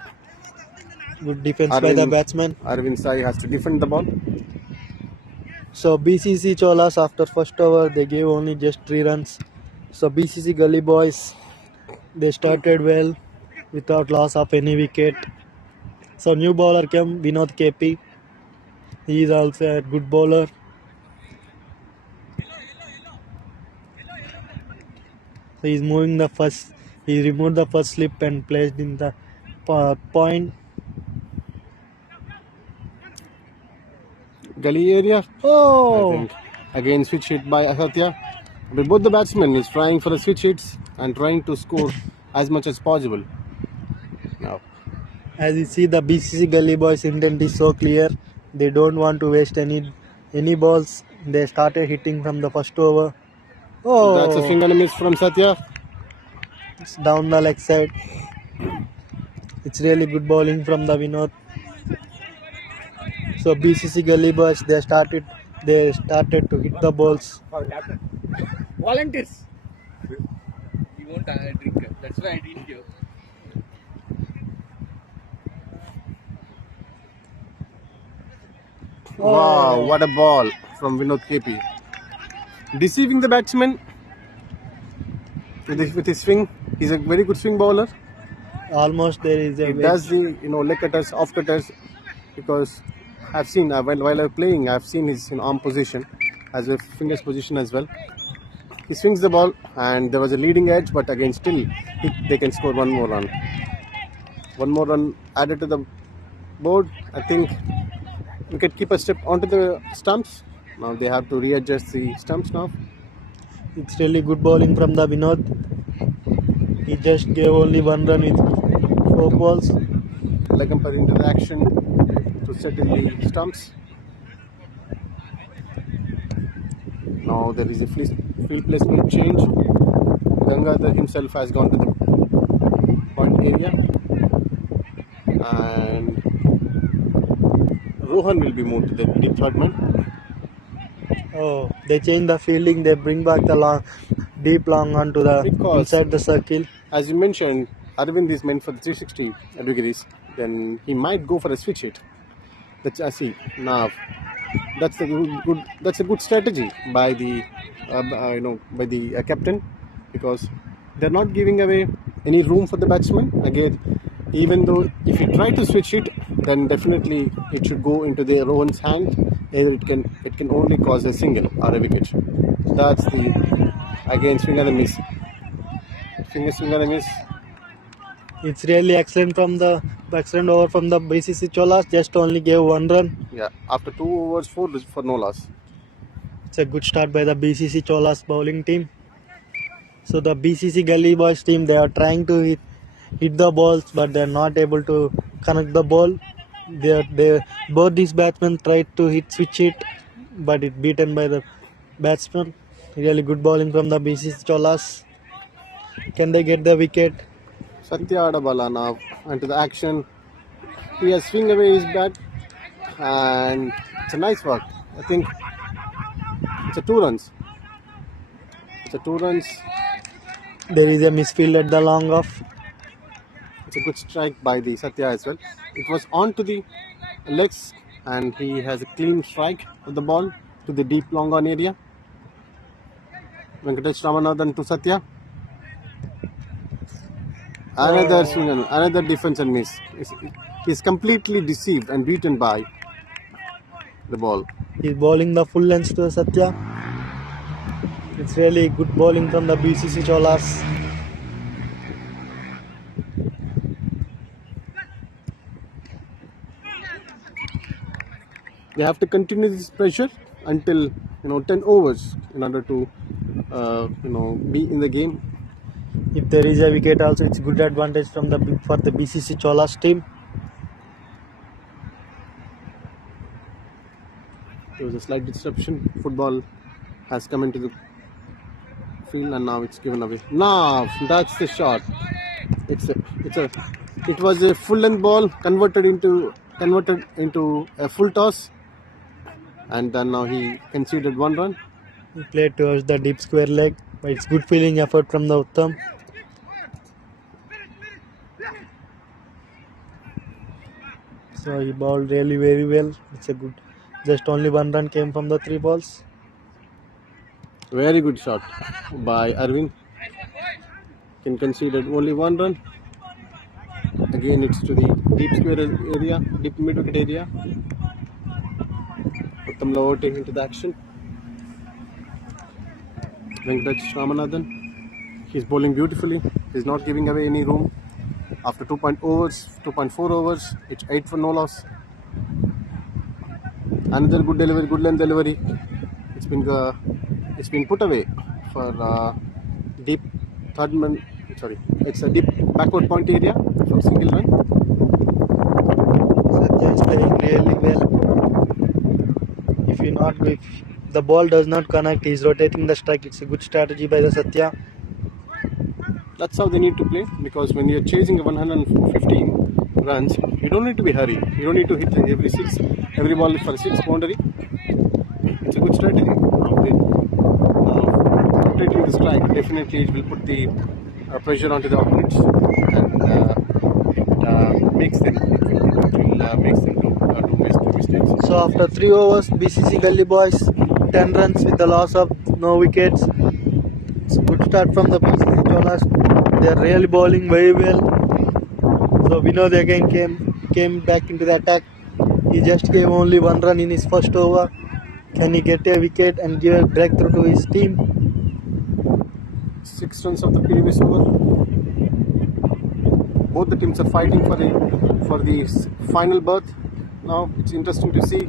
Good defense by the batsman. Arvind Sai has to defend the ball. So BCC Cholas after first over they gave only just 3 runs. So BCC Gully boys they started well without loss of any wicket. So new bowler came Vinod KP. He is also a good bowler. So he's moving the first. He removed the first slip and placed in the point. Gully area. Oh! I think again switch hit by Asatya. But both the batsmen is trying for the switch hits and trying to score as much as possible. Now, As you see, the BCC Gully boys' intent is so clear. They don't want to waste any balls. They started hitting from the first over. Oh! that's a swing and a miss from Satya. It's down the leg side. It's really good bowling from the Vinod. So BCC Gully boys they started to hit the balls. Volunteers. You won't drink. That's why I didn't give. Wow, what a ball from Vinod KP. Deceiving the batsman with his swing. He's a very good swing bowler. Almost there is a He does the leg cutters, off cutters, because I've seen while I'm playing, I've seen his arm position as well, fingers position as well. He swings the ball, and there was a leading edge, but again still they can score one more run. One more run added to the board. I think wicketkeeper stepped onto the stumps. Now they have to readjust the stumps now. It's really good bowling from the Vinod. He just gave only 1 run with 4 balls. Leg umpire interaction to settle the stumps. Now there is a field placement change. Gangadhar himself has gone to the point area, and Rohan will be moved to the deep third man. Oh, they change the fielding. They bring back the deep long onto the inside the circle. As you mentioned, Arvind is meant for the 360 degrees. Then he might go for a switch hit. That's I see now. That's a good strategy by the captain, because they're not giving away any room for the batsman. Again, even though if you try to switch it, then definitely it should go into the Rohan's hand. Either it can only cause a single or a wicket. That's the again swing and a miss. Swing and a miss. It's really excellent over from the BCC Cholas. Just only gave 1 run. Yeah, after 2 overs, 4 for no loss. It's a good start by the BCC Cholas bowling team. So the BCC Gully boys team, they are trying to hit the balls, but they are not able to connect the ball. Both these batsmen tried to switch it, but it beaten by the batsman. Really good bowling from the BCC Cholas. Can they get the wicket? Satya Adabala now into the action. He has swing away his bat, and it's a nice work. I think it's a 2 runs. It's a 2 runs. There is a misfield at the long off. It's a good strike by the Satya as well. It was on to the legs, and he has a clean strike of the ball to the deep long on area. Venkatesh Ramanathan to Satya. Another swing, another defense and miss. He's completely deceived and beaten by the ball. He's bowling the full length to Satya. It's really good bowling from the BCC Cholas. They have to continue this pressure until 10 overs in order to be in the game. If there is a wicket also, it's good advantage for the BCC Cholas team. There was a slight disruption. Football has come into the field and now it's given away. Now that's the shot. It was a full length ball converted into a full toss, and then now he conceded 1 run. He played towards the deep square leg, but it's good fielding effort from the Uttam. So he bowled really very well. It's a good. Just only 1 run came from the 3 balls. Very good shot by Arvind. Can conceded only 1 run. Again, it's to the deep square area, deep mid wicket area. Uttam Lower taking into the action. Venkatesh Ramanathan. He's bowling beautifully. He's not giving away any room. After 2.4 overs, it's 8 for no loss. Another good delivery, good length delivery. It's been put away for deep third man. Sorry, it's a deep backward point area from single run. Satya is playing really well. If the ball does not connect, he's rotating the strike. It's a good strategy by the Satya. That's how they need to play, because when you're chasing 115 runs, you don't need to be hurried. You don't need to hit every ball for a 6 boundary. It's a good strategy. Rotating the strike, definitely it will put the pressure onto the opponents, and it makes them to make mistakes. So after 3 overs, BCC Gully boys 10 runs with the loss of no wickets. It's a good start from the BCC Cholas. They are really bowling very well. So Vinod again came back into the attack. He just gave only 1 run in his first over. Can he get a wicket and give a breakthrough to his team? 6 runs of the previous over. Both the teams are fighting for the final berth. Now it's interesting to see.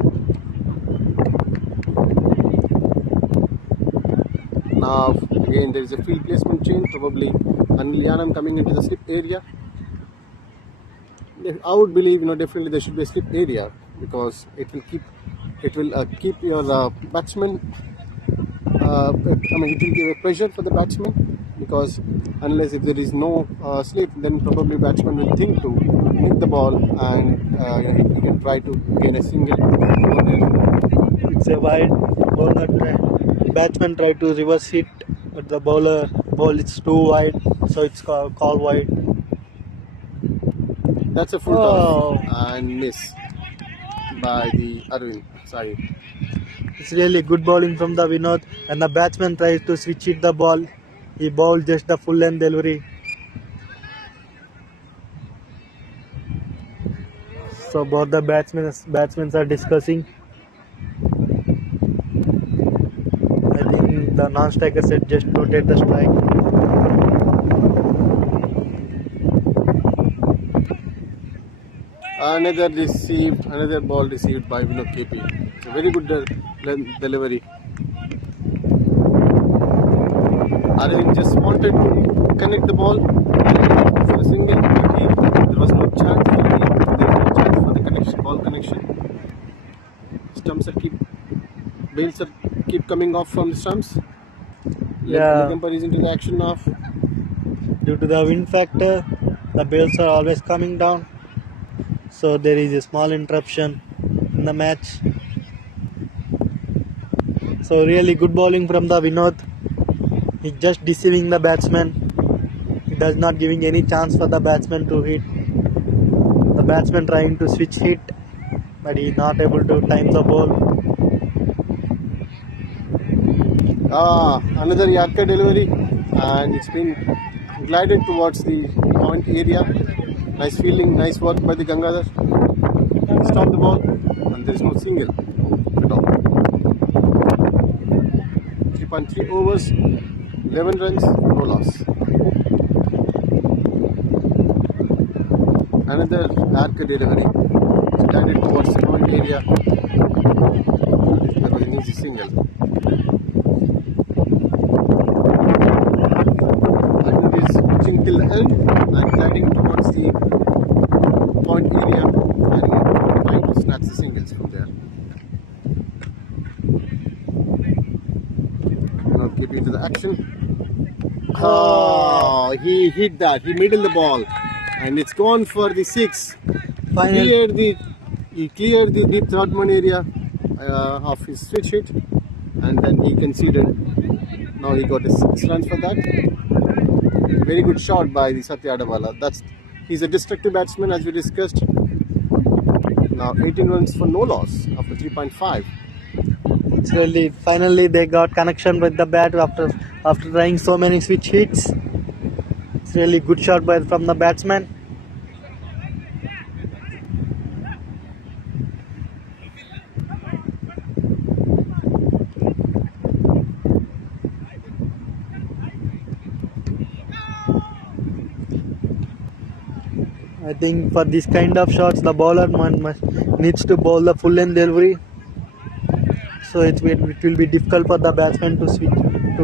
Now again there is a field placement change. Probably Anil Yanam coming into the slip area. I would believe definitely there should be a slip area, because it will keep your batsman. It will give a pressure for the batsman, because unless if there is no slip, then probably batsman will think to hit the ball, and he can try to get a single. It's a wide bowler. Batsman tried to reverse hit, but the ball is too wide, so it's called wide. That's a full toss and miss by the Arvind side. It's really good bowling from the Vinod, and the batsman tries to switch hit the ball. He bowled just the full length delivery. So both the batsmen are discussing. I think the non-striker said just rotate the strike. Another ball received by Vinod KP. It's a very good delivery. Arvind just wanted to connect the ball for a single. There was no chance for the ball connection. Bails keep coming off from the stumps. Yeah. Umpire is into the action now. Due to the wind factor, the bails are always coming down. So there is a small interruption in the match. So really good bowling from the Vinod. He's just deceiving the batsman. He does not giving any chance for the batsman to hit. The batsman trying to switch hit, but he is not able to time the ball. Another Yorker delivery, and it's been glided towards the point area. Nice fielding, nice work by the Gangadhar. Stop the ball, and there is no single at all. 3.3 overs, 11 runs, no loss. Another Yorker delivery, glided towards the point area. That was an easy single. Pitching till the end and gliding towards the point area and trying to snatch the singles from there. Now get into the action. Oh, he hit that. He middled the ball, and it's gone for the 6. He cleared the deep third man area of his switch hit, and then he conceded. Now he got a 6 runs for that. Very good shot by the Satya Adawala. He's a destructive batsman, as we discussed. Now 18 runs for no loss after 3.5. It's really, finally they got connection with the bat after trying so many switch hits. It's really good shot from the batsman. I think for this kind of shots, the bowler needs to bowl the full length delivery. So it will be difficult for the batsman to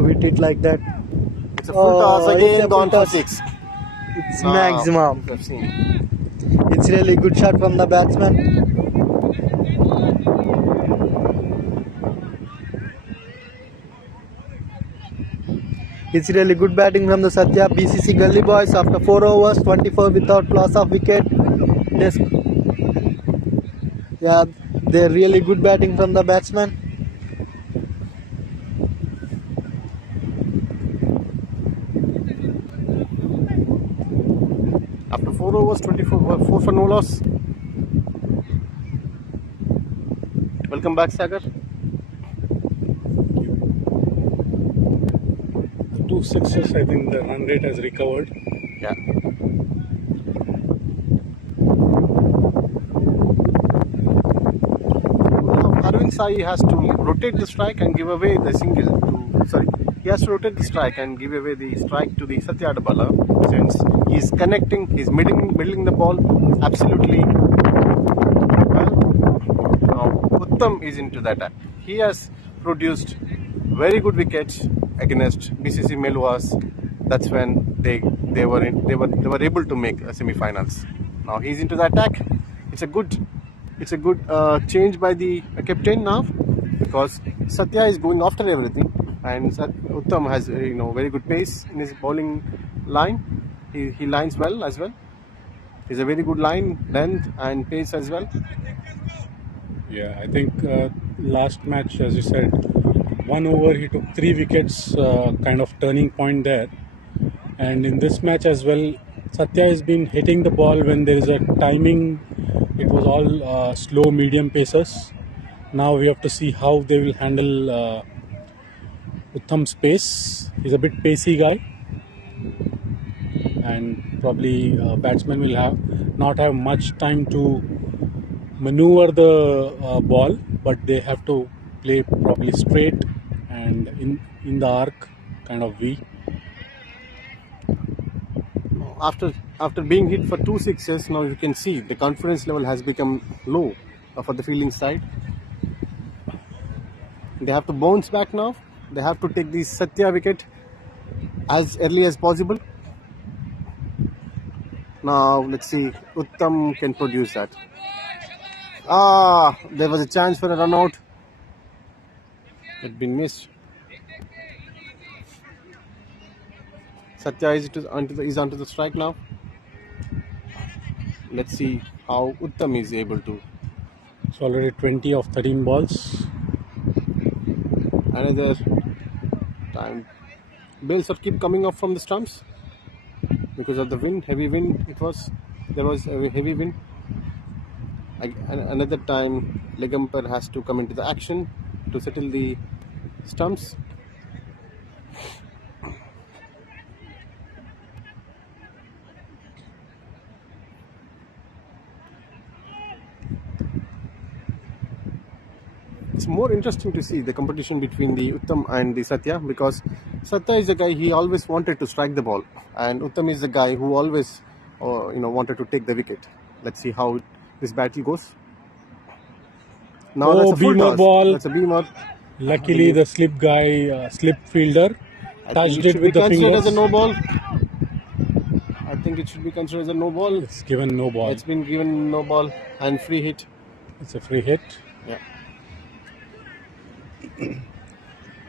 hit it like that. It's a full toss again, gone for 6. It's maximum. It's really good shot from the batsman. It's really good batting from the Satya BCC Gully boys after 4 overs, 24 without loss of wicket. Yeah, they're really good batting from the batsman. After 4 overs, 4 for no loss. Welcome back, Sagar. 2 sixes, I think the run rate has recovered. Yeah. Arvind Sai has to rotate the strike and give away the single he has to rotate the strike and give away the strike to the Satya Adawala, since he's connecting, he's middling the ball absolutely well. Now Uttam is into that act. He has produced very good wickets against BCC Meluas. That's when they were able to make semi-finals. Now he's into the attack. It's a good change by the captain now, because Satya is going after everything, and Uttam has very good pace in his bowling line. He lines well as well. He's a very good line length and pace as well. Yeah, I think last match, as you said, 1 over he took 3 wickets, kind of turning point there. And in this match as well, Satya has been hitting the ball when there is a timing. It was all slow medium pacers. Now we have to see how they will handle Uttam's pace. He's a bit pacey guy, and probably batsmen will not have much time to maneuver the ball, but they have to play probably straight and in the arc kind of V. After being hit for 2 sixes, now you can see the confidence level has become low for the fielding side. They have to bounce back now. They have to take the Satya wicket as early as possible. Now let's see, Uttam can produce that. There was a chance for a run out. It been missed. Satya is onto the strike now. Let's see how Uttam is able to. It's already 20 of 13 balls. Another time. Bails are keep coming up from the stumps because of the wind, heavy wind. There was a heavy wind. Another time, leg umpire has to come into the action to settle the stumps. It's more interesting to see the competition between the Uttam and the Satya, because Satya is the guy, he always wanted to strike the ball, and Uttam is the guy who always wanted to take the wicket. Let's see how this battle goes. Now Oh, that's a full beamer toss. ball. That's a beamer. Luckily, the slip guy, slip fielder, I think touched it it should be with the considered as a fingers. no ball. I think it should be considered as a no ball. It's given no ball. It's been given no ball and free hit. It's a free hit. Yeah.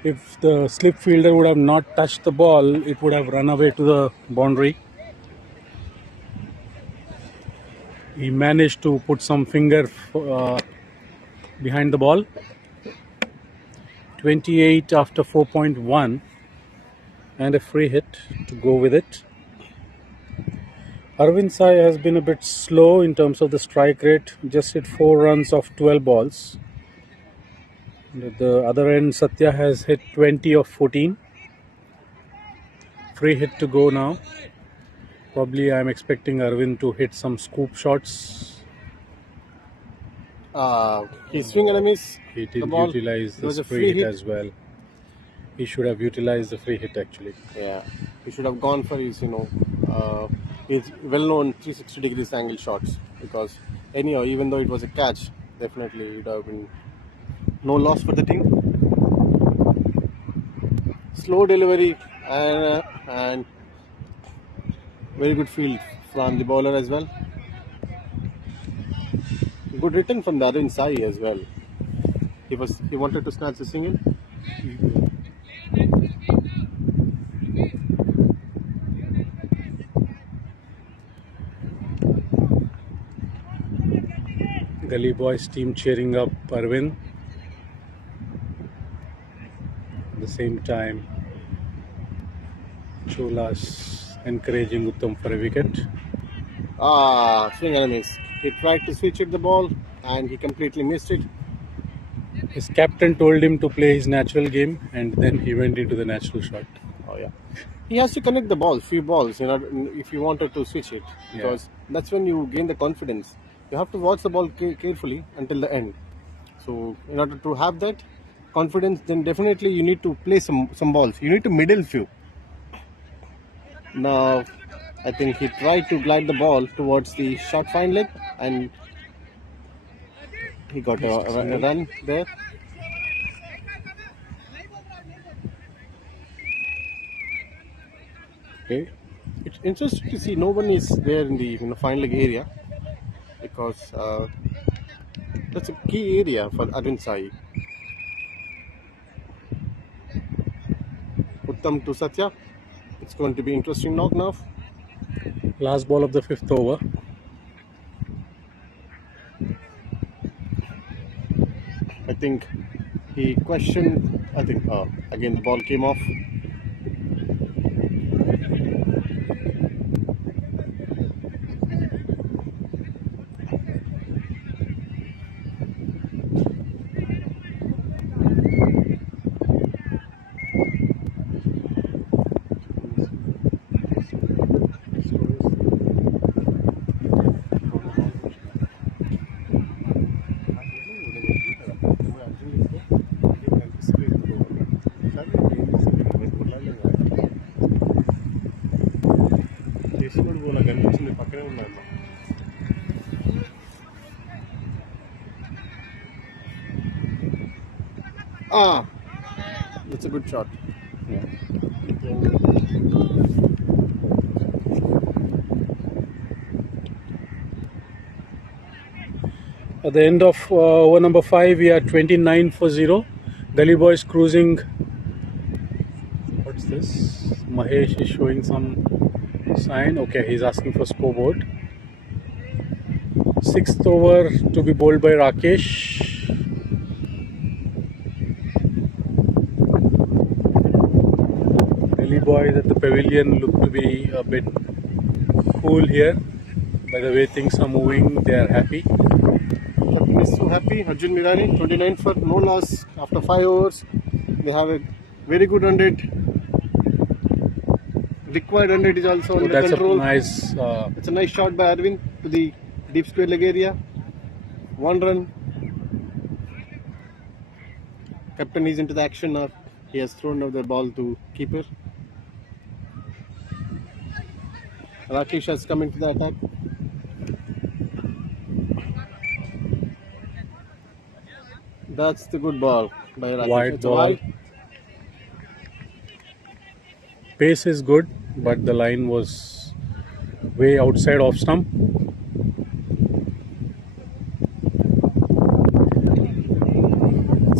If the slip fielder would have not touched the ball, it would have run away to the boundary. He managed to put some finger behind the ball. 28 after 4.1 and a free hit to go with it. Arvind Sai has been a bit slow in terms of the strike rate, just hit 4 runs off 12 balls. And at the other end, Satya has hit 20 of 14. Free hit to go now. Probably I'm expecting Arvind to hit some scoop shots. He swing and a miss. He didn't ball. utilize There was this a free free hit hit. as well. He should have utilized the free hit actually. Yeah, he should have gone for his, his well-known 360 degrees angle shots, because anyhow, even though it was a catch, definitely it would have been no loss for the team. Slow delivery and very good field from the bowler as well. Good return from the other inside as well. He wanted to snatch the single. Gully Boys team cheering up Arvind. At the same time, Cholas encouraging Uttam for a wicket. Swing and a miss. He tried to switch at the ball and he completely missed it. His captain told him to play his natural game, and then he went into the natural shot. Oh yeah, he has to connect the ball, few balls, if you wanted to switch it, because that's when you gain the confidence. You have to watch the ball carefully until the end. So in order to have that confidence, then definitely you need to play some balls. You need to middle few. Now, I think he tried to glide the ball towards the short fine leg, and he got a run there. Okay, it's interesting to see no one is there in the fine leg area, because that's a key area for Arvind Sai. Uttam to Satya. It's going to be interesting knock now. Last ball of the 5th over. I think he questioned. I think again the ball came off. That's a good shot. At the end of over number 5, we are 29 for 0. Gully Boys cruising. What's this? Mahesh is showing some sign. Okay, he's asking for scoreboard. 6th over to be bowled by Rakesh. Gully Boys at the pavilion look to be a bit cool here. By the way things are moving, they are happy. Captain is so happy. Arjun Mirani, 29 for no loss after 5 overs. They have a very good run rate. required run rate is also under that's control. a nice. It's a nice shot by Arvind to the deep square leg area. 1 run. Captain is into the action now. He has thrown out the ball to keeper. Rakesh has come into the attack. That's the good ball by Rakesh. Wide It's a ball. wide. Pace is good, but the line was way outside off stump.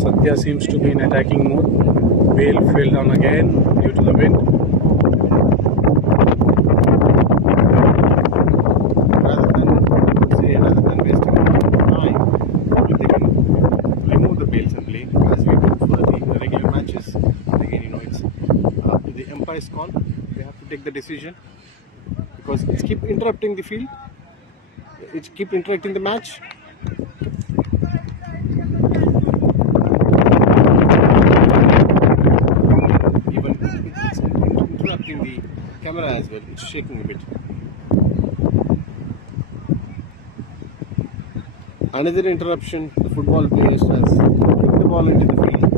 Satya seems to be in attacking mode. Bale fell down again due to the wind. Rather than wasting time, probably they can remove the bails and play as we do for the regular matches. But again, it's the umpire's call. They have to take the decision because it's keep interrupting the field. It's keep interrupting the match. Even it's interrupting the camera as well. It's shaking a bit. Another interruption. The football players has kicked the ball into the field.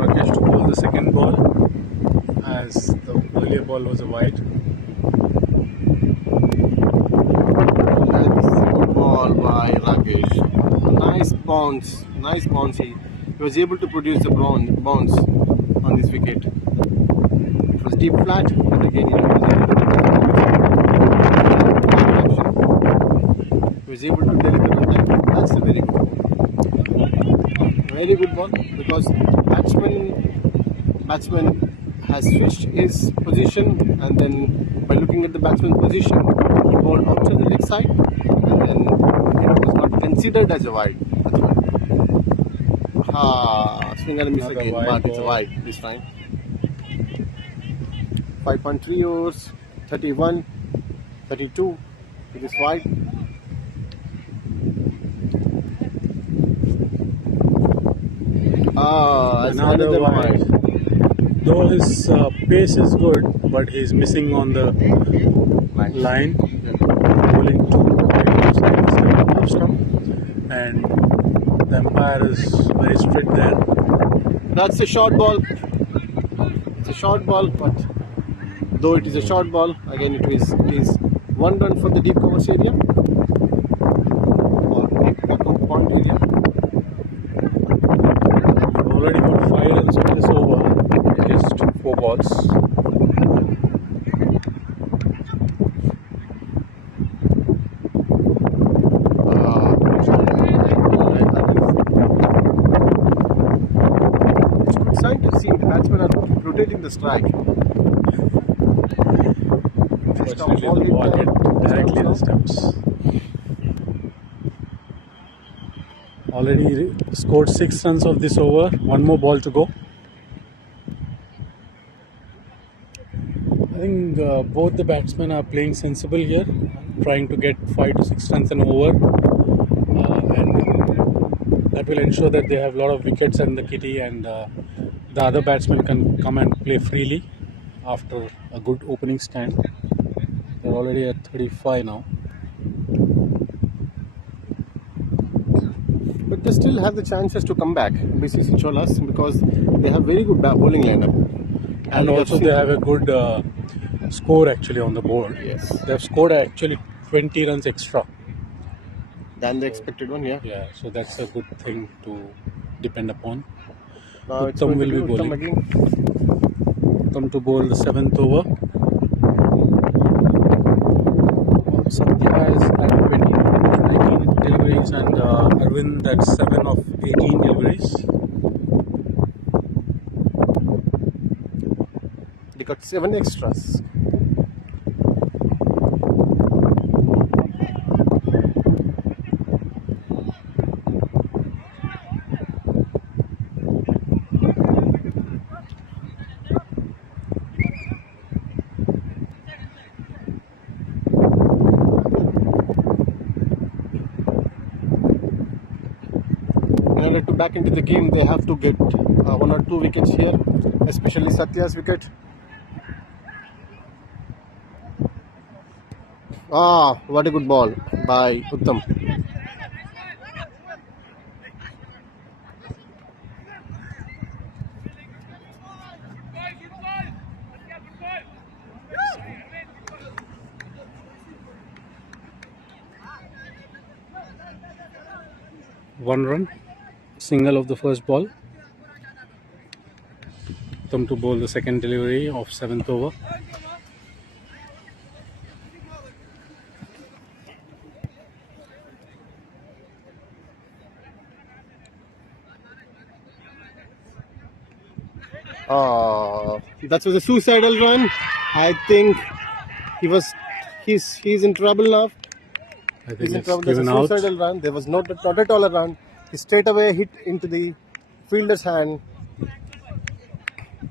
Rakesh to bowl the second ball as the earlier ball was a wide. That's a good ball by Rakesh. Nice bounce. Nice bounce. He was able to produce the bounce on this wicket. It was deep flat, but again, he was able to deliver on that. That's a very good ball. Very good ball because batsman has switched his position, and then by looking at the batsman's position, he bowled out to the leg side, and then it was not considered as a wide. Swing and a miss again, but it's a wide this time. 5.3 overs, 31, 32, it is wide. Another wide. Though his pace is good, but he's missing on the line. Bowling too wide outside instead of off stump. And the umpire is very strict there. That's a short ball. It's a short ball, but though it is a short ball, again it is 1 run for the deep covers area or deep point area. Already got 5 runs on this over, just 4 balls. It's good sign to see the batsmen are rotating the strike. Unfortunately, the ball hit directly in the stumps. Already scored 6 runs of this over. 1 more ball to go. I think both the batsmen are playing sensible here, trying to get 5 to 6 runs an over, and that will ensure that they have a lot of wickets in the kitty, and the other batsmen can come and play freely after a good opening stand. They're already at 35 now. But they still have the chances to come back, BCC Cholas, because they have very good bowling lineup. And also they have a good score actually on the board. Yes. They have scored actually 20 runs extra than the expected one, yeah. Yeah, so that's a good thing to depend upon. Now it's Uttam going will to be Uttam bowling. again. Uttam to bowl the 7th over. Satya is at 19 deliveries and Arvind at 7 of 18 deliveries. They got 7 extras. in order to back into the game, they have to get 1 or 2 wickets here, especially Satya's wicket. What a good ball by Uttam. One run, single of the first ball. Come to bowl the second delivery of 7th over. That was a suicidal run. I think he's in trouble now. I think He's in it's trouble. There's a given out. suicidal run. There was not at all a run. He straight away hit into the fielder's hand.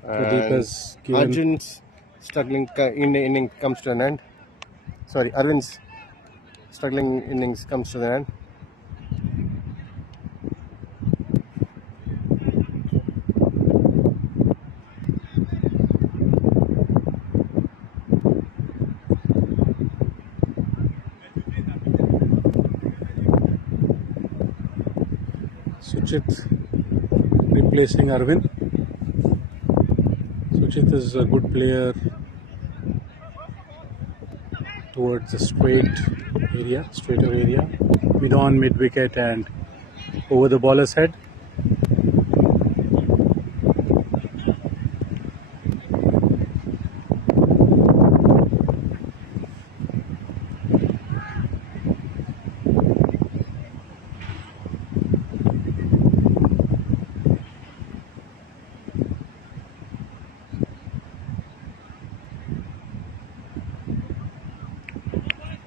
Pradeep has given. Arjun's struggling inning comes to an end. Sorry, Arvind's struggling innings comes to an end. Suchit replacing Arvind. Suchit is a good player towards the straighter area, mid on, mid wicket, and over the bowler's head.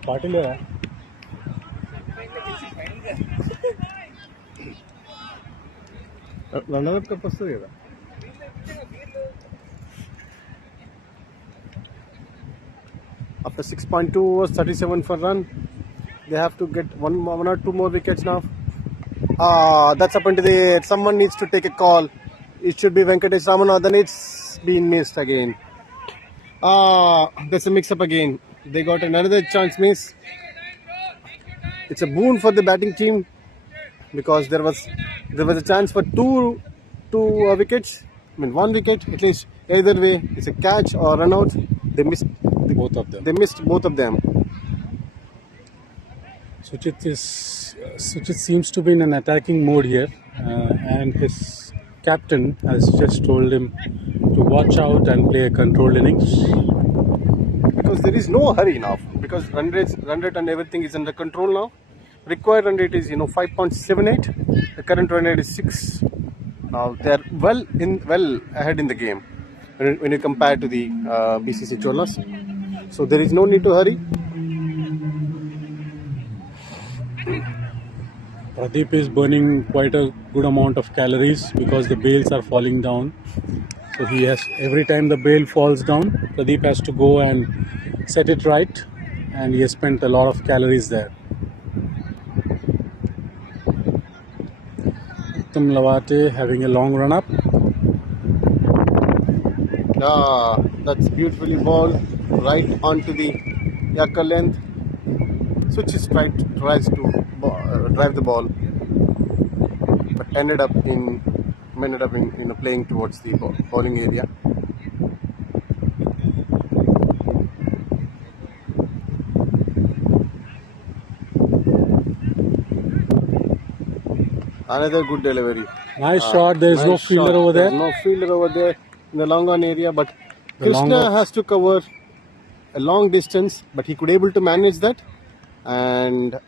Patil hai. Run-out का पस्त देगा. After 6.2 overs, 37 for run, they have to get one or two more wickets now. That's up into the air. Someone needs to take a call. It should be Venkatesh Ramanathan. It's been missed again. There's a mix-up again. They got another chance miss. It's a boon for the batting team because there was a chance for two wickets. I mean, one wicket at least. Either way, it's a catch or run out. They missed Both of them. They missed both of them. Suchit seems to be in an attacking mode here, and his captain has just told him to watch out and play a controlled innings. Because there is no hurry now. Because run rate and everything is under control now. Required run rate is 5.78. The current run rate is 6. Now they are well ahead in the game when you compare to the BCC Cholas. So there is no need to hurry. Pradeep is burning quite a good amount of calories because the bales are falling down. So he has, every time the bale falls down, Pradeep has to go and set it right, and he has spent a lot of calories there. Uttam Lawate having a long run up. That's beautifully ball right onto the Yakka length. Suchit tries to drive the ball, but ended up in playing towards the bowling area. Another good delivery. Nice shot. There is no fielder over there. No fielder over there in the long on area, but Krishna has to cover a long distance, but he could able to manage that, and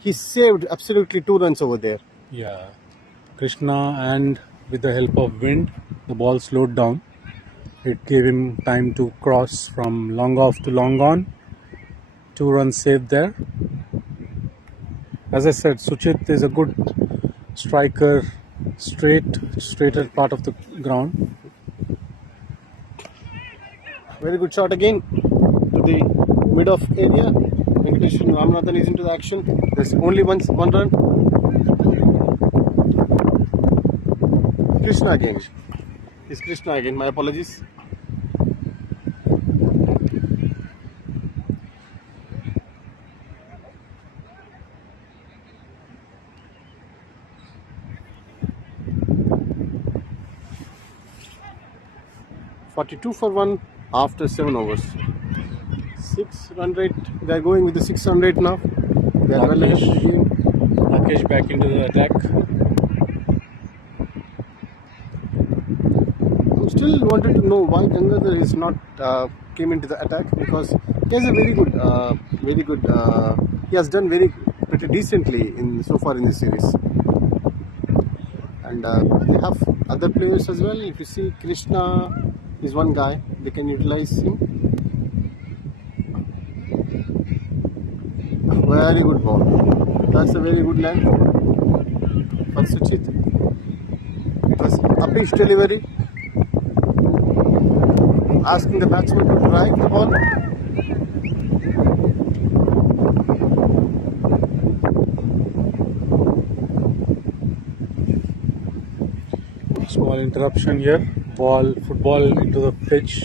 he saved absolutely 2 runs over there. Yeah, Krishna, and with the help of wind, the ball slowed down. It gave him time to cross from long off to long on. 2 runs saved there. As I said, Suchit is a good striker, straighter part of the ground. Very good shot again to the mid of area. Venkatesh Ramanathan is into the action. There's only one run. Krishna again. It's Krishna again. My apologies. .42 for 1 after 7 overs. 6 run rate. They are going with the 6 run rate now. They are well ahead of the game. Rakesh back into the attack. I'm still wanted to know why Gangadhar is not came into the attack, because he has a very good. He has done pretty decently in so far in this series, and they have other players as well. If you see, Krishna is one guy they can utilize him. Very good ball. That's a very good land for Suchit. It was uppish delivery, asking the batsman to drive the ball. Small interruption here. Football into the pitch.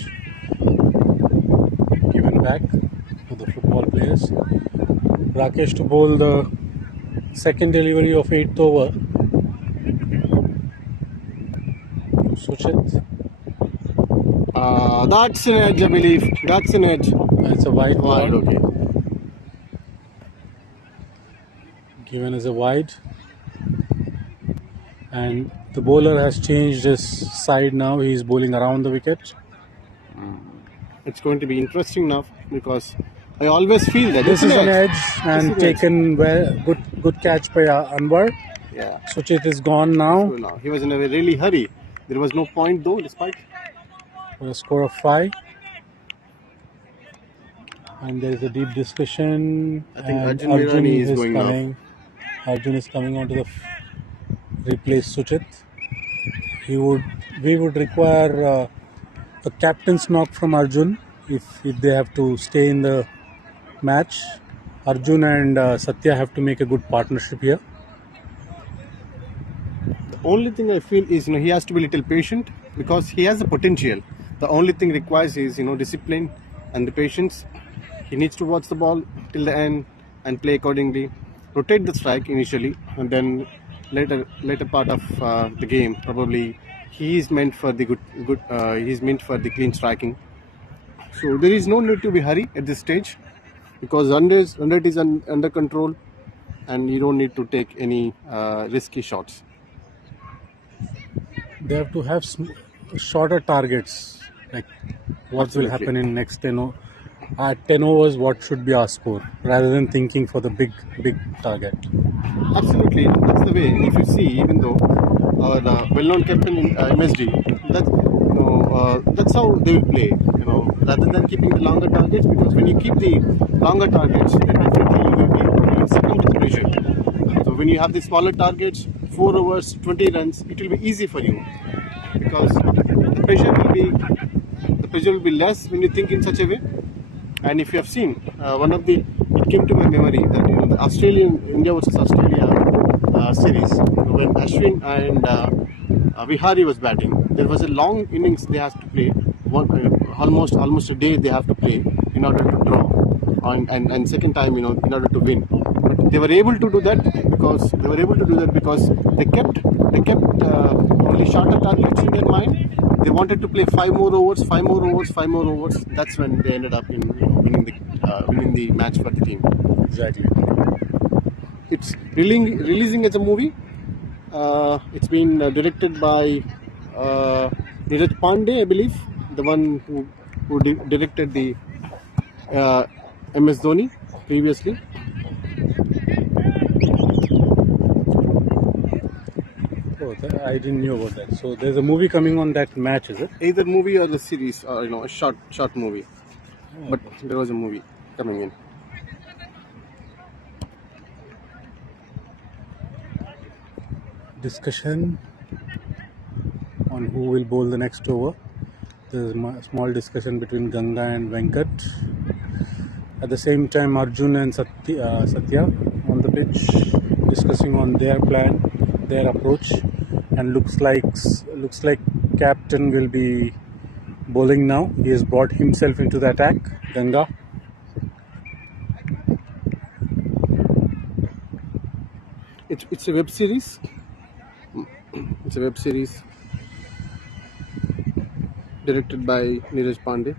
Given back to the football players. Rakesh to bowl the second delivery of 8th over. Suchit. That's an edge, I believe. That's an edge. It's a wide ball. Okay. Given as a wide. And the bowler has changed his side now. He is bowling around the wicket. It's going to be interesting now, because I always feel that This is an edge and taken well. Good catch by Anwar. Yeah. Suchit is gone now. So now he was in a really hurry. There was no point though, despite. For a score of 5. And there is a deep discussion. I think and Arjun Mirani is going coming. Arjun is coming onto the replace Suchit. We would require a captain's knock from Arjun if they have to stay in the match. Arjun and Satya have to make a good partnership here. The only thing I feel is, he has to be a little patient, because he has the potential. The only thing requires is, discipline and the patience. He needs to watch the ball till the end and play accordingly. Rotate the strike initially, and then later part of the game, probably he is meant for the he's meant for the clean striking. So there is no need to be hurry at this stage, because run rate is under control, and you don't need to take any risky shots. They have to have shorter targets, like what will happen in next 10 at 10 overs, what should be our score, rather than thinking for the big target. Absolutely, that's the way. If you see, even though the well-known captain in MSD, that's how they will play. Rather than keeping the longer targets, because when you keep the longer targets, then definitely you will succumb to the pressure. So when you have the smaller targets, 4 overs, 20 runs, it will be easy for you, because the pressure will be less when you think in such a way. And if you have seen, it came to my memory that the India versus Australia series, when Ashwin and Vihari was batting, there was a long innings they have to play, almost a day they have to play in order to draw, and second time in order to win. But they were able to do that because they kept only shorter targets in their mind. They wanted to play 5 more overs. That's when they ended up in winning the match for the team. Exactly. It's releasing as a movie. It's been directed by Neeraj Pandey, I believe, the one who directed the MS Dhoni previously. I didn't know about that. So there's a movie coming on that match, is it? Either movie or the series, or a short movie. But there was a movie coming in. Discussion on who will bowl the next over. There's a small discussion between Ganga and Venkat. At the same time, Arjun and Satya on the pitch discussing on their plan, their approach, and looks looks like captain will be bowling now. He has brought himself into the attack. Ganga. It's a web series. It's a web series directed by Neeraj Pandey.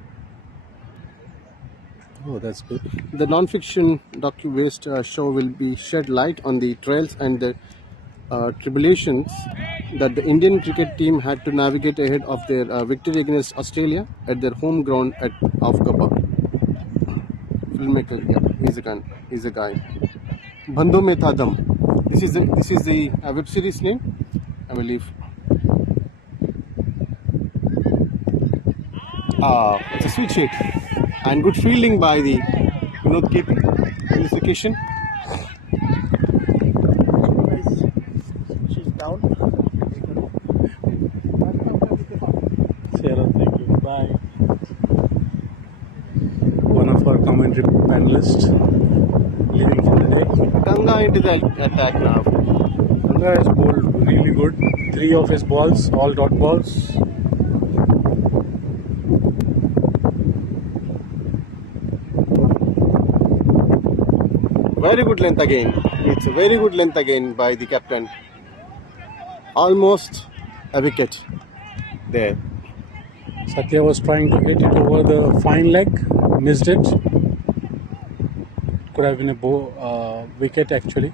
Oh, that's good. The non-fiction docu-based show will be shed light on the trials and the tribulations that the Indian cricket team had to navigate ahead of their victory against Australia at their home ground of Gabba. Filmmaker, yeah, he's a guy. Bandho Mein Tha Dam. This is the web series name, I believe. It's a sweet hit and good fielding by the keeping in this occasion. She's down. Sarah, thank you. Bye. One of our commentary panelists leaving for the day. Ganga into the attack now. Ganga has bowled really good. 3 of his balls, all dot balls. Very good length again. It's a very good length again by the captain. Almost a wicket there. Satya was trying to hit it over the fine leg, missed it. Could have been a wicket actually.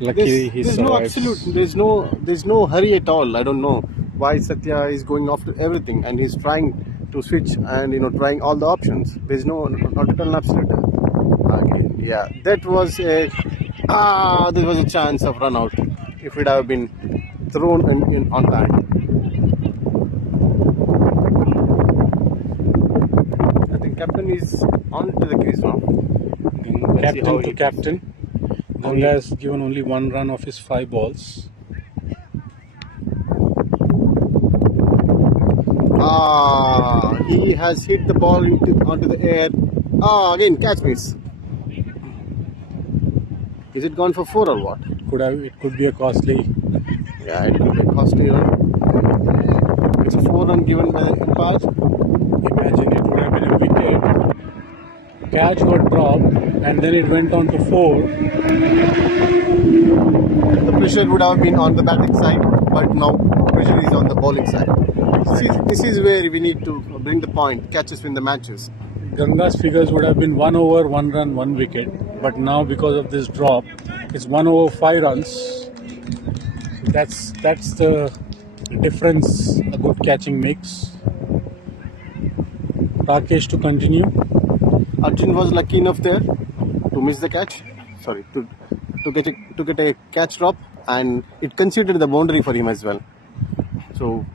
Luckily he survives. There's no hurry at all. I don't know why Satya is going after everything and he's trying to switch and trying all the options. There's not at all an absolute. Again, yeah, that was a there was a chance of run out if it had been thrown in on time. I think captain is on to the crease now. Captain to captain. Ganga has given only 1 run of his 5 balls. He has hit the ball onto the air. Again catch miss. Is it gone for 4 or what? It could be a costly. Yeah, it could be a costly run. It's a 4 run given by the umpire. Imagine it would have been a wicket. Catch got dropped and then it went on to 4. The pressure would have been on the batting side, but now pressure is on the bowling side. This is where we need to bring the point. Catches win the matches. Ganga's figures would have been 1 over, 1 run, 1 wicket. But now because of this drop, it's 1 over 5 runs. That's the difference a good catching makes. Rakesh to continue. Arjun was lucky enough there to miss the catch. Sorry, to get a catch drop, and it considered the boundary for him as well. So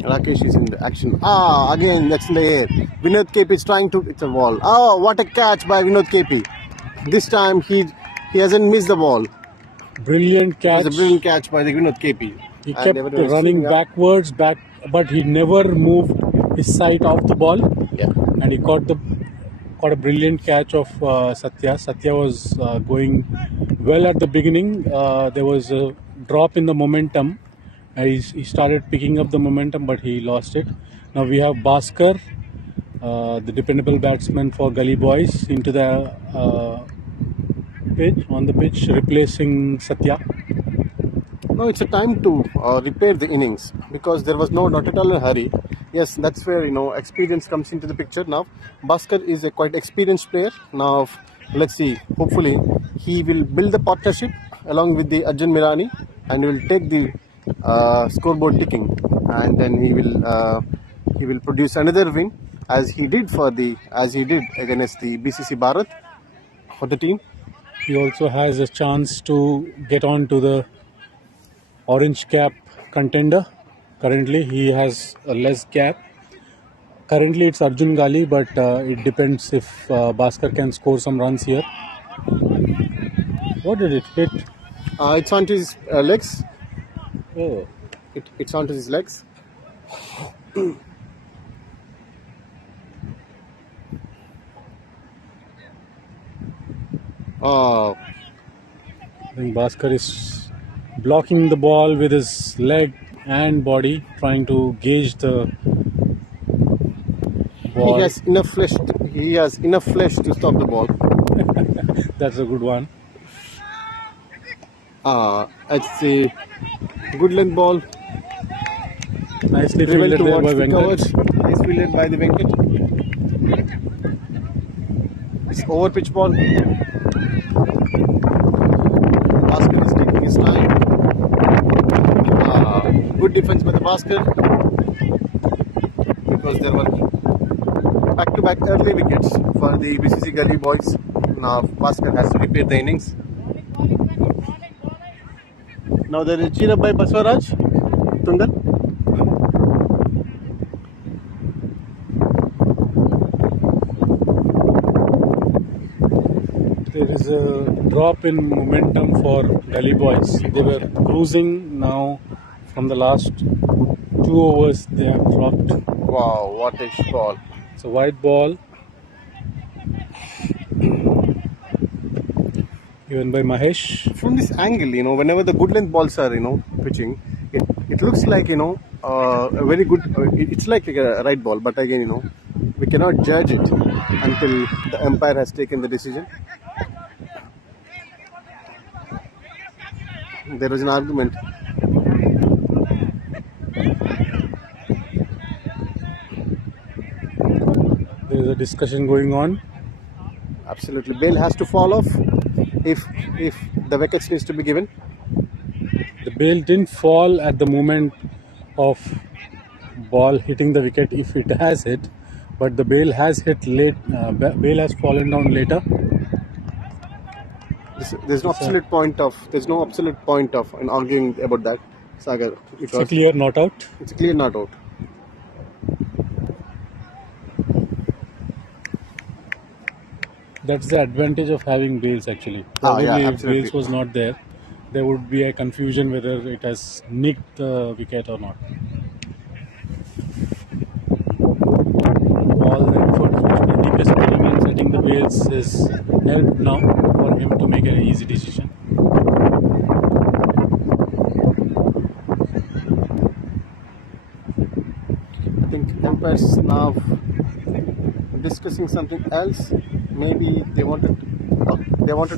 Rakesh is in the action. Again that's in the air. Vinod KP is trying to. It's a ball. What a catch by Vinod KP. This time he hasn't missed the ball. Brilliant catch. It was a brilliant catch by the Vinod KP. He kept running backwards, but he never moved his sight off the ball. Yeah. And he caught a brilliant catch of Satya. Satya was going well at the beginning. There was a drop in the momentum. He started picking up the momentum, but he lost it. Now we have Bhaskar, the dependable batsman for Gully Boys, into the pitch, replacing Satya. No, it's a time to repair the innings because there was not at all a hurry. Yes, that's where experience comes into the picture now. Bhaskar is a quite experienced player. Now let's see. Hopefully he will build the partnership along with the Arjun Mirani and will take the scoreboard ticking, and then he will produce another win as he did against the BCC Bharat for the team. He also has a chance to get on to the orange cap contender. Currently he has a less cap. Currently it's Arjun Gali, but it depends if Bhaskar can score some runs here. What did it hit? It's onto his legs. Oh, it's onto his legs. I think Bhaskar is blocking the ball with his leg and body, trying to gauge the He ball. has enough flesh. He has enough flesh to stop the ball. That's a good one. It's a good length ball. Nicely Driven fielded there towards by the covers. Venkat. Nice fielded by the Venkat. It's over pitch ball. Bhaskar is taking his time. Good defense by the Bhaskar because there were back-to-back early wickets for the BCC Gully boys. Now Bhaskar has to repeat the innings. Now there is cheer up by Baswaraj Tundan. There is a drop in momentum for Gully boys. They were cruising now from the last 2 overs. They have dropped. Wow, what a ball! It's a wide ball given by Mahesh. From this angle, whenever the good length balls are, pitching, it looks like, a very good, it's like a right ball, but again, we cannot judge it until the umpire has taken the decision. There was an argument. There is a discussion going on. Absolutely, bail has to fall off if the wickets needs to be given. The bail didn't fall at the moment of ball hitting the wicket if it has hit, but the bail has hit late. Bail has fallen down later. There's no absolute point of in arguing about that, Sagar, It's a clear not out. It's a clear not out. That's the advantage of having bails actually. Yeah, Probably if absolutely. bails was not there, there would be a confusion whether it has nicked the wicket or not. All the efforts which Pradeep is putting in setting the bails has helped now for him to make an easy decision. I think umpires now discussing something else. Maybe they wanted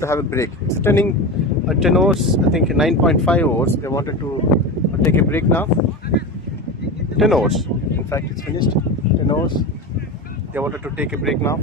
to have a break. It's turning 10 overs. I think 9.5 overs. They wanted to take a break now. 10 overs. In fact, it's finished. 10 overs. They wanted to take a break now.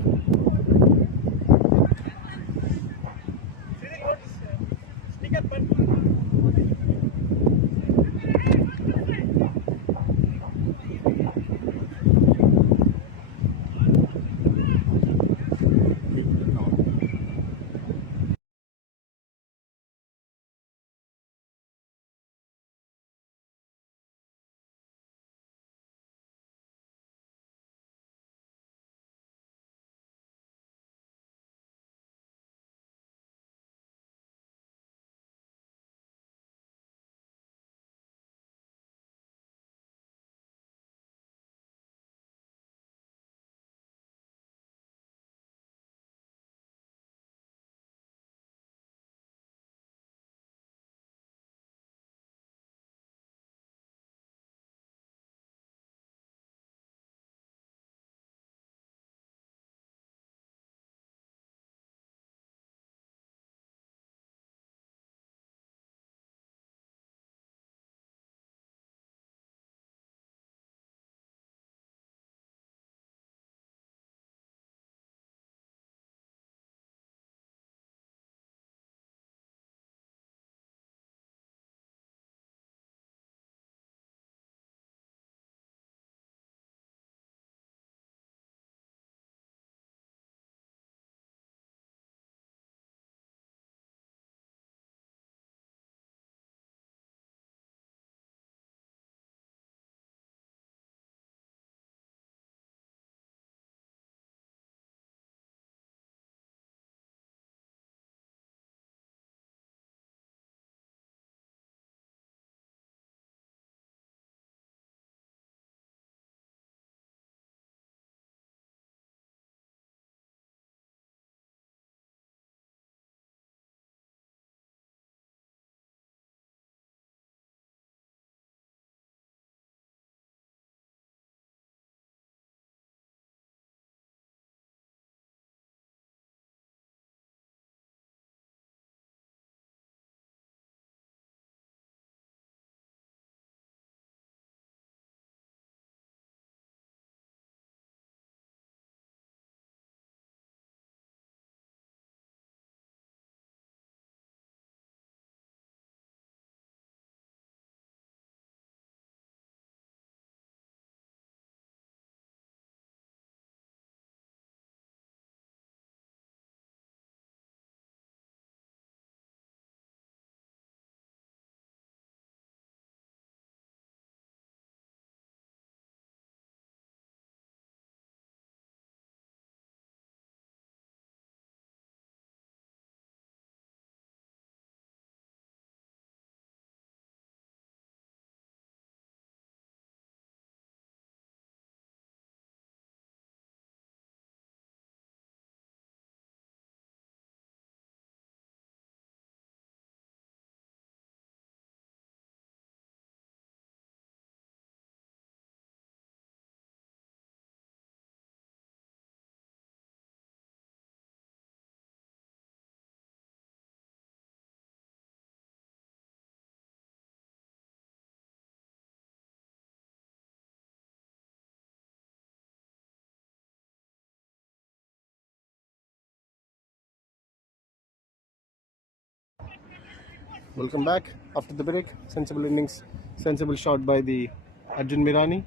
Welcome back after the break. Sensible innings, sensible shot by the Arjun Mirani.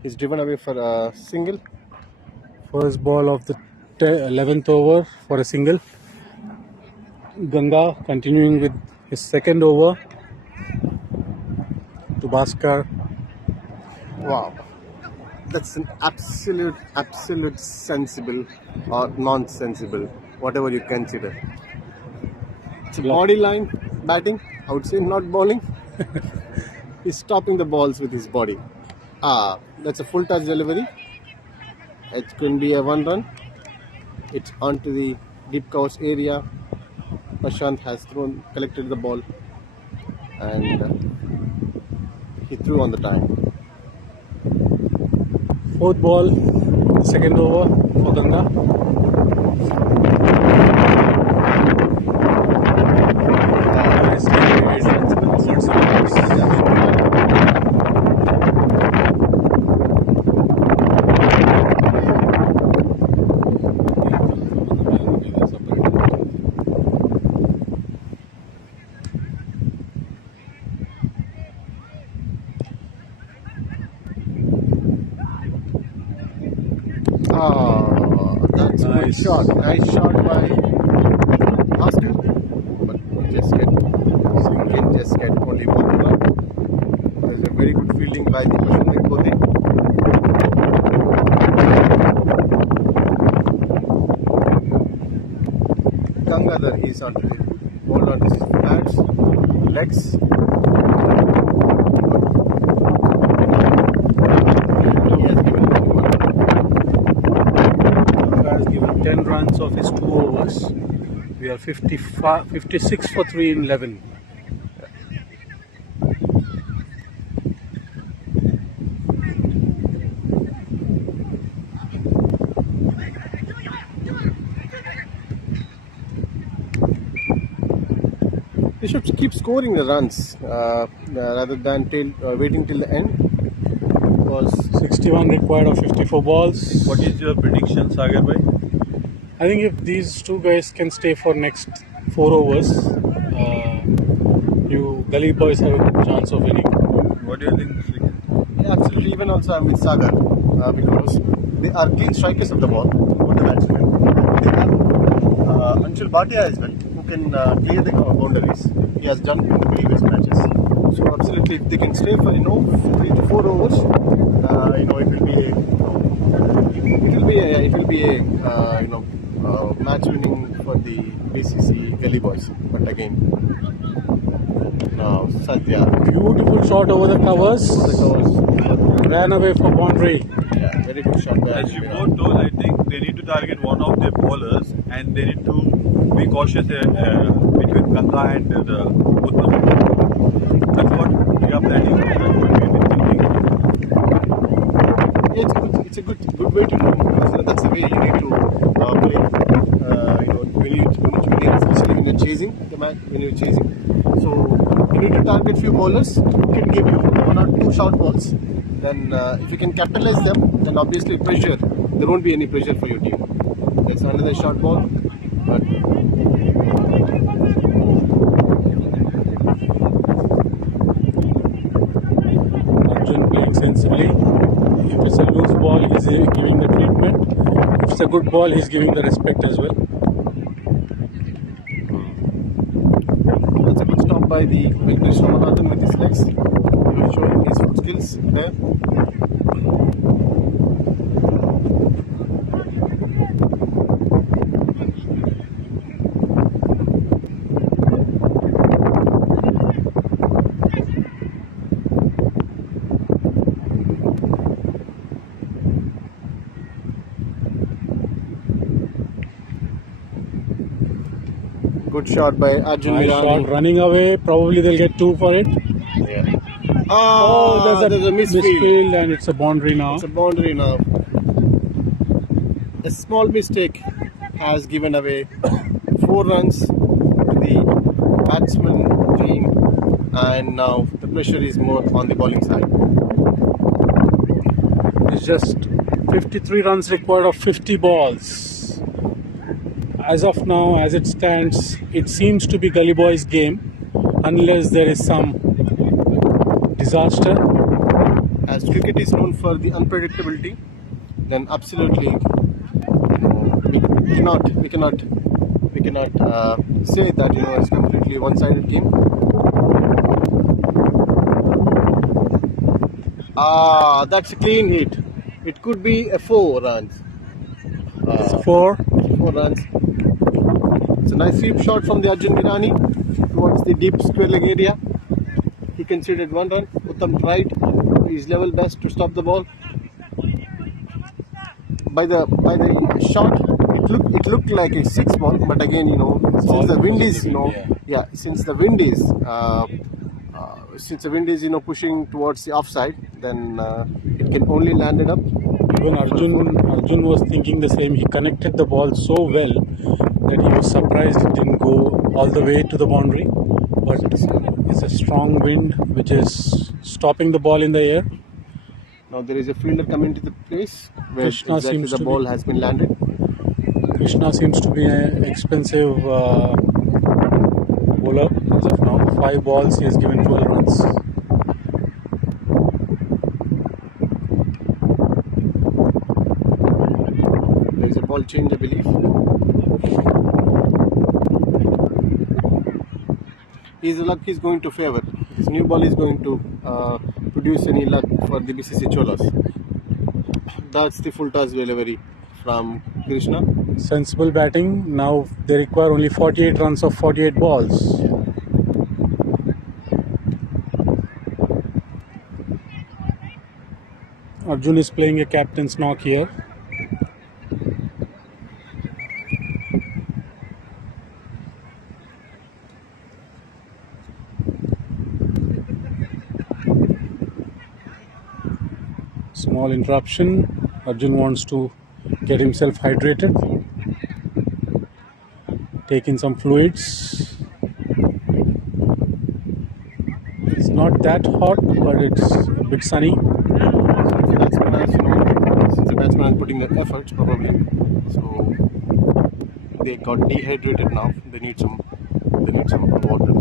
He's driven away for a single. First ball of the 11th over for a single. Ganga continuing with his second over to Bhaskar. Wow, that's an absolute sensible or non-sensible, whatever you consider. It's a body line batting, I would say, not bowling. He's stopping the balls with his body. That's a full touch delivery. It can be a 1 run. It's onto the deep course area. Prashant has collected the ball, and he threw on the time. Fourth ball, second over for Ganga. That's a nice shot. Nice shot by Oscar. But we just get only 1 run. There's a very good fielding by the Prashant Kote. Gangadhar is onto the ball on his pads, legs. Has given 10 runs of his 2 overs. We are 56 for 3 in 11. They should keep scoring the runs rather than waiting till the end. Because 61 required of 54 balls. What is your prediction, Sagar bhai? I think if these two guys can stay for next 4 overs, you Gully boys have a chance of winning. What do you think, Sri? Yeah, absolutely. Even also I'm with Sagar because they are keen strikers of the ball, both the batsmen. They have Anshul Bhatia as well, who can clear the boundaries. He has done in the previous matches. So absolutely, if they can stay for 3 to 4 overs, it will be a match winning for the BCC Gully boys. But again, now Satya, Beautiful shot over the covers. Ran away for boundary. yeah, very good shot there. As you both told, I think they need to target one of their bowlers and they need to be cautious between Ganga and the Uttam. That's what we are planning. That's what we have been thinking. It's a good way to know. That's the way you need to play. When you're chasing the match, when you're chasing. So you need to target few bowlers who can give you 1 or 2 short balls. Then if you can capitalize them, then obviously pressure. There won't be any pressure for your team. That's another short ball. But Arjun playing sensibly. If it's a loose ball, he's giving the treatment. If it's a good ball, he's giving the respect as well. that's a good stop by the Venkatesh Ramanathan with his legs. He was showing his foot skills there. Good shot by Arjun Nice Mirani. shot, running away. Probably they'll get 2 for it. Yeah. There's a misfield and it's a boundary now. It's a boundary now. A small mistake has given away 4 runs to the batsman team, and now the pressure is more on the bowling side. It's just 53 runs required of 50 balls. As of now, as it stands, it seems to be Gully Boys' game. unless there is some disaster. As cricket is known for the unpredictability, then absolutely we cannot say that it's completely one-sided game. That's a clean hit. It could be a 4 runs. It's 4. 4 runs. It's a nice sweep shot from the Arjun Mirani towards the deep square leg area. He conceded 1 run. Uttam tried his level best to stop the ball. By the shot, it looked like a 6 ball, but again, since the wind is, since the wind is, pushing towards the offside, then it can only land it up. Even Arjun was thinking the same. He connected the ball so well that he was surprised it didn't go all the way to the boundary. But it's a strong wind which is stopping the ball in the air. Now there is a fielder coming to the place where Krishna exactly seems the to ball be- has been landed. Krishna seems to be an expensive bowler as of now. 5 balls, he has given 12 runs. There is a ball change, I believe. His luck is going to favor. His new ball is going to produce any luck for the BCC Cholas. That's the full toss delivery from Krishna. Sensible batting. Now they require only 48 runs of 48 balls. Arjun is playing a captain's knock here. Small interruption. Arjun wants to get himself hydrated. Take in some fluids. It's not that hot, but it's a bit sunny. Since the batsman is putting the efforts, probably. So they got dehydrated now. They need some water.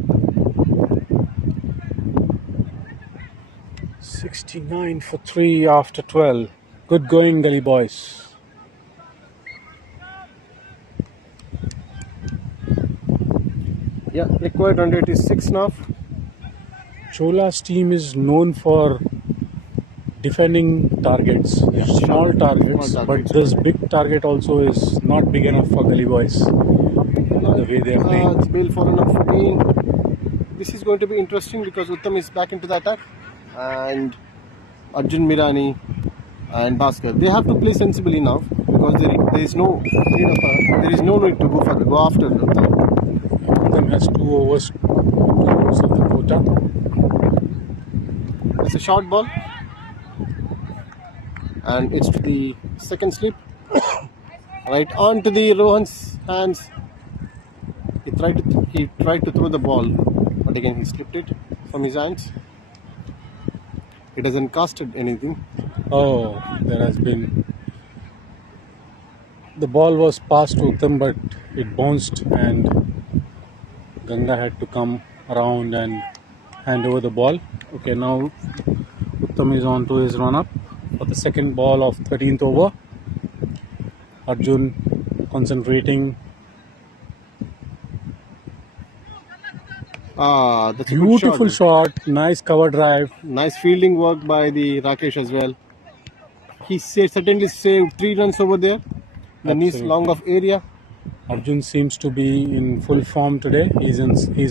69 for 3 after 12. Good going, Gully boys. Yeah, required run rate is 6 now. Chola's team is known for defending targets, small targets, but this big target also is not big enough for Gully boys. The way they are playing. It's bail for enough again. This is going to be interesting because Uttam is back into the attack, and Arjun Mirani and Bhaskar, they have to play sensibly now because there is no need to go after Uttam. Uttam has 2 overs of the quota. It's a short ball, and it's to the second slip, right onto the Rohan's hands. He tried to throw the ball, but again he slipped it from his hands. It doesn't costed anything. Oh, there has been. The ball was passed to Uttam, but it bounced, and Ganga had to come around and hand over the ball. Okay, now Uttam is on to his run-up for the second ball of 13th over. Arjun concentrating. That's a Beautiful good shot. shot. Nice cover drive. Nice fielding work by the Rakesh as well. He certainly saved 3 runs over there. The nice Absolutely. long of area. Arjun seems to be in full form today. He's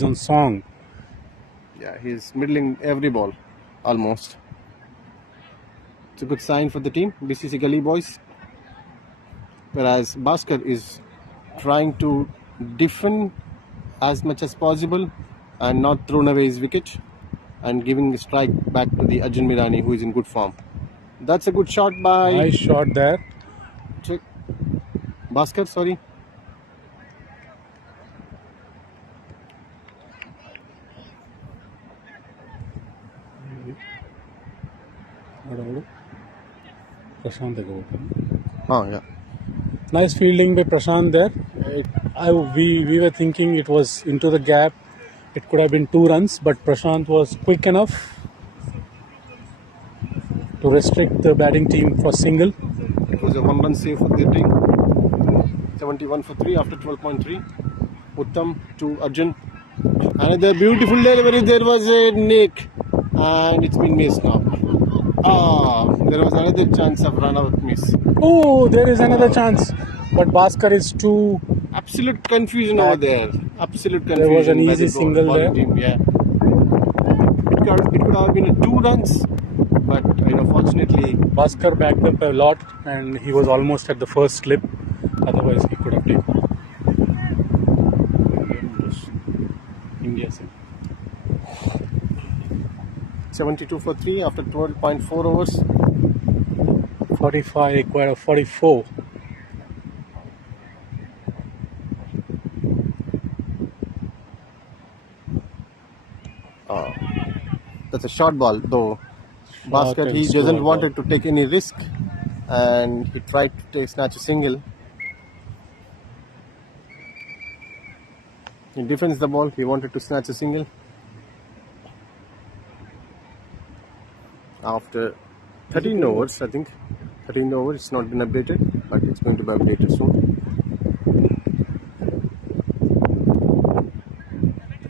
on song. Yeah, he's middling every ball, almost. It's a good sign for the team, BCC Gully boys. Whereas Bhaskar is trying to defend as much as possible and not thrown away his wicket and giving the strike back to the Arjun Mirani, who is in good form. That's a good shot by Nice shot there. Bhaskar, sorry. Oh, yeah. Nice fielding by Prashant there. We were thinking it was into the gap, It could have been 2 runs, but Prashant was quick enough to restrict the batting team for single. It was a 1-run save for the team. 71 for 3 after 12.3. Uttam to Arjun. Another beautiful delivery. There was a nick, and it's been missed now. There was another chance of run-out miss. Oh, there is another chance, but Bhaskar is too. Absolute confusion over there. Absolute confusion. There was an by easy the single bowling there. Team. Yeah. It could have been a 2 runs, but fortunately, Bhaskar backed up a lot, and he was almost at the first slip. Otherwise, he could have taken. India 72 for 3 after 12.4 overs. 45 required of 44. That's a short ball, though. Bhaskar, he doesn't wanted to take any risk, and he tried to snatch a single. He defends the ball. He wanted to snatch a single. After 13 overs, I think. 13 overs, it's not been updated, but it's going to be updated soon.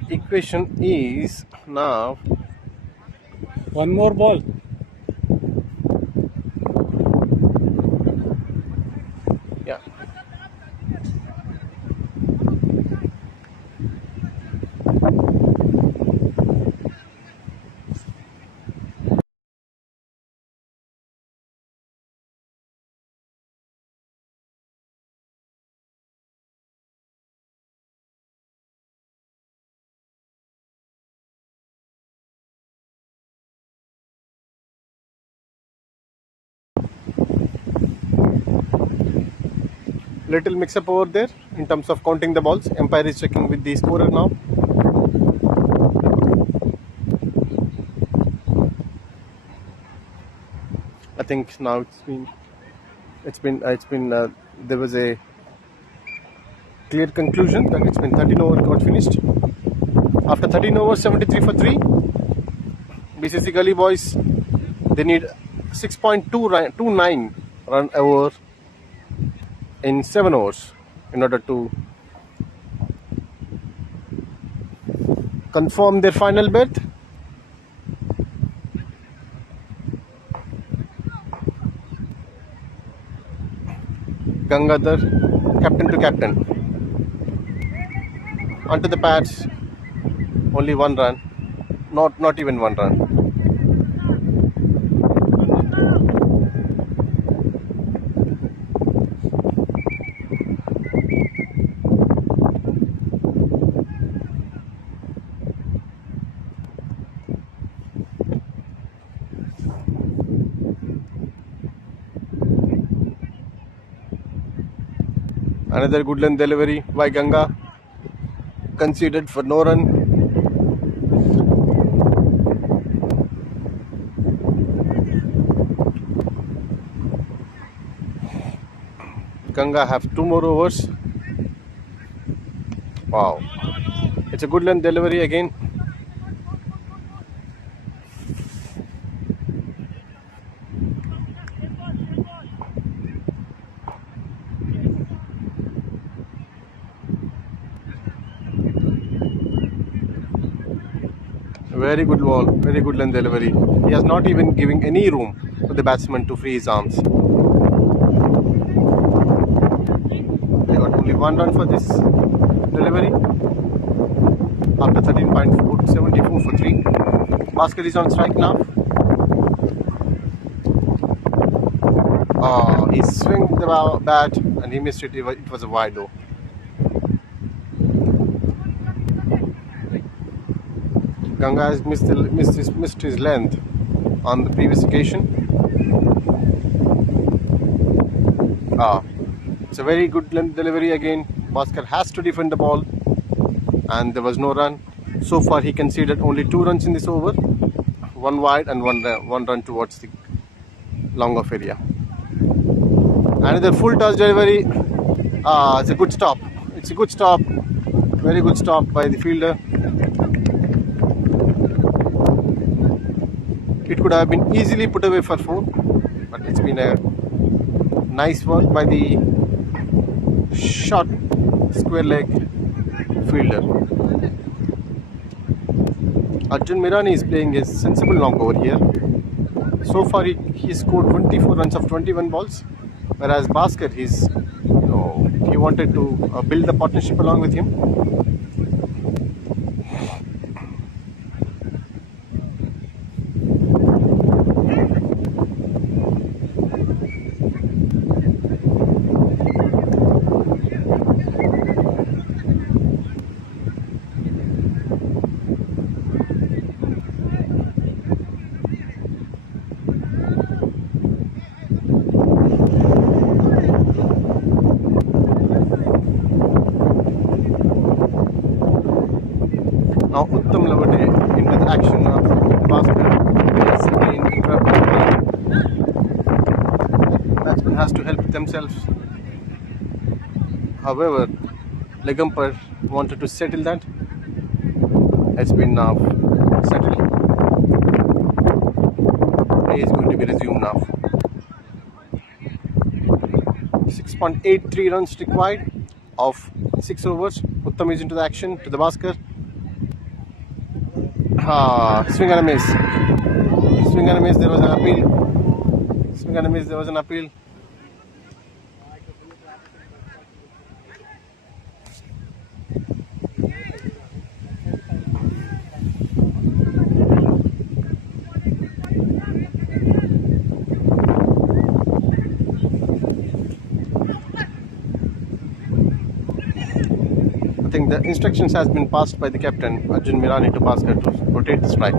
The equation is now one more ball. Yeah. Little mix-up over there in terms of counting the balls. Umpire is checking with the scorer now. I think now there was a clear conclusion that it's been 13 overs got finished. After 13 overs, 73 for 3. BCC Gully boys, they need 6.29 run over in 7 overs in order to confirm their final berth. Gangadhar, captain to captain. Onto the pads, only 1 run, not even 1 run. Another good length delivery by Ganga, conceded for no run. Ganga have 2 more overs. Wow, it's a good length delivery again. Very good ball, very good length delivery. He has not even giving any room for the batsman to free his arms. They got only 1 run for this delivery. After 13.4, 74 for 3. Bhaskar is on strike now. He swung the bat and he missed it. It was a wide though. Ganga has missed his length on the previous occasion. It's a very good length delivery again. Bhaskar has to defend the ball, and there was no run. So far, he conceded only 2 runs in this over, 1 wide and one run towards the long off area. Another full toss delivery. It's a good stop. It's a good stop. Very good stop by the fielder. could have been easily put away for 4, but it's been a nice work by the short square leg fielder. Arjun Mirani is playing a sensible knock over here. So far he scored 24 runs of 21 balls, whereas Bhaskar he wanted to build the partnership along with him. Now Uttam Lavade into the action of Bhaskar. Batsman has to help themselves. However, leg umpire wanted to settle that. It's been now settled. Play is going to be resumed now. 6.83 runs required of 6 overs. Uttam is into the action to the Bhaskar. Swing and a miss. Swing and a miss. There was an appeal. Swing and a miss. There was an appeal. I think the instructions has been passed by the captain Arjun Mirani to Bhaskar to rotate the strike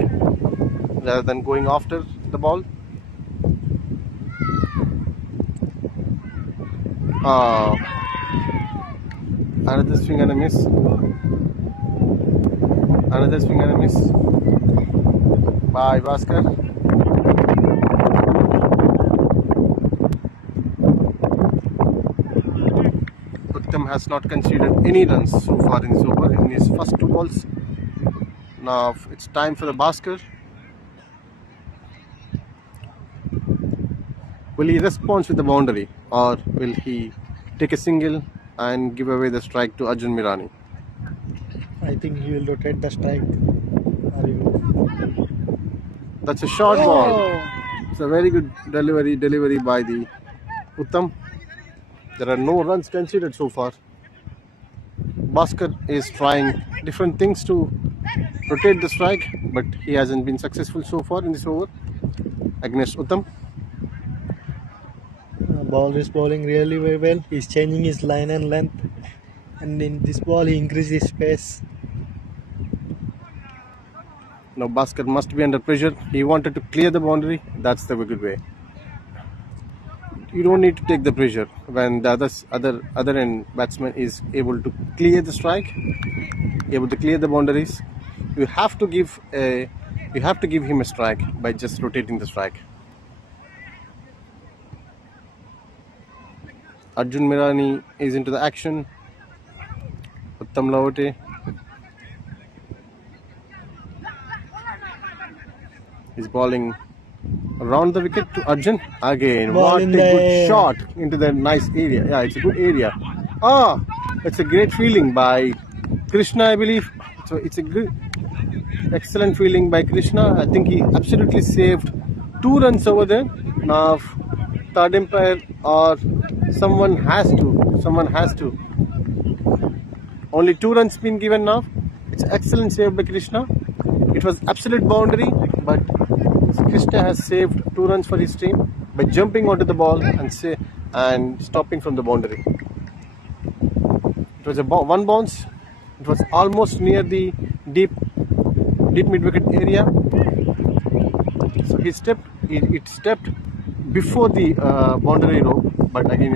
rather than going after the ball. Another swing and a miss. Another swing and a miss by Bhaskar. Uttam has not conceded any runs so far in this over in his first 2 balls. Now it's time for the Bhaskar. Will he respond with the boundary, or will he take a single and give away the strike to Arjun Mirani? I think he will rotate the strike. That's a short ball. It's a very good delivery by the Uttam. There are no runs conceded so far. Bhaskar is trying different things to rotate the strike, but he hasn't been successful so far in this over against Uttam. Ball is bowling really very well. He's changing his line and length, and in this ball he increased his pace. Now Bhaskar must be under pressure. He wanted to clear the boundary. That's the good way. You don't need to take the pressure when the other end batsman is able to clear the strike, able to clear the boundaries. You have to give him a strike by just rotating the strike. Arjun Mirani is into the action. Uttam Lavade is bowling around the wicket to Arjun. Again, Ball what a in good shot into the nice area. Yeah, it's a good area. It's a great feeling by Krishna, I believe. So it's a good, excellent feeling by Krishna. I think he absolutely saved 2 runs over there. Now, third umpire or someone has to. Only 2 runs been given now. It's excellent save by Krishna. It was absolute boundary, but Krishna has saved 2 runs for his team by jumping onto the ball and stopping from the boundary. It was a 1 bounce. It was almost near the deep mid-wicket area. So it stepped before the boundary rope, but again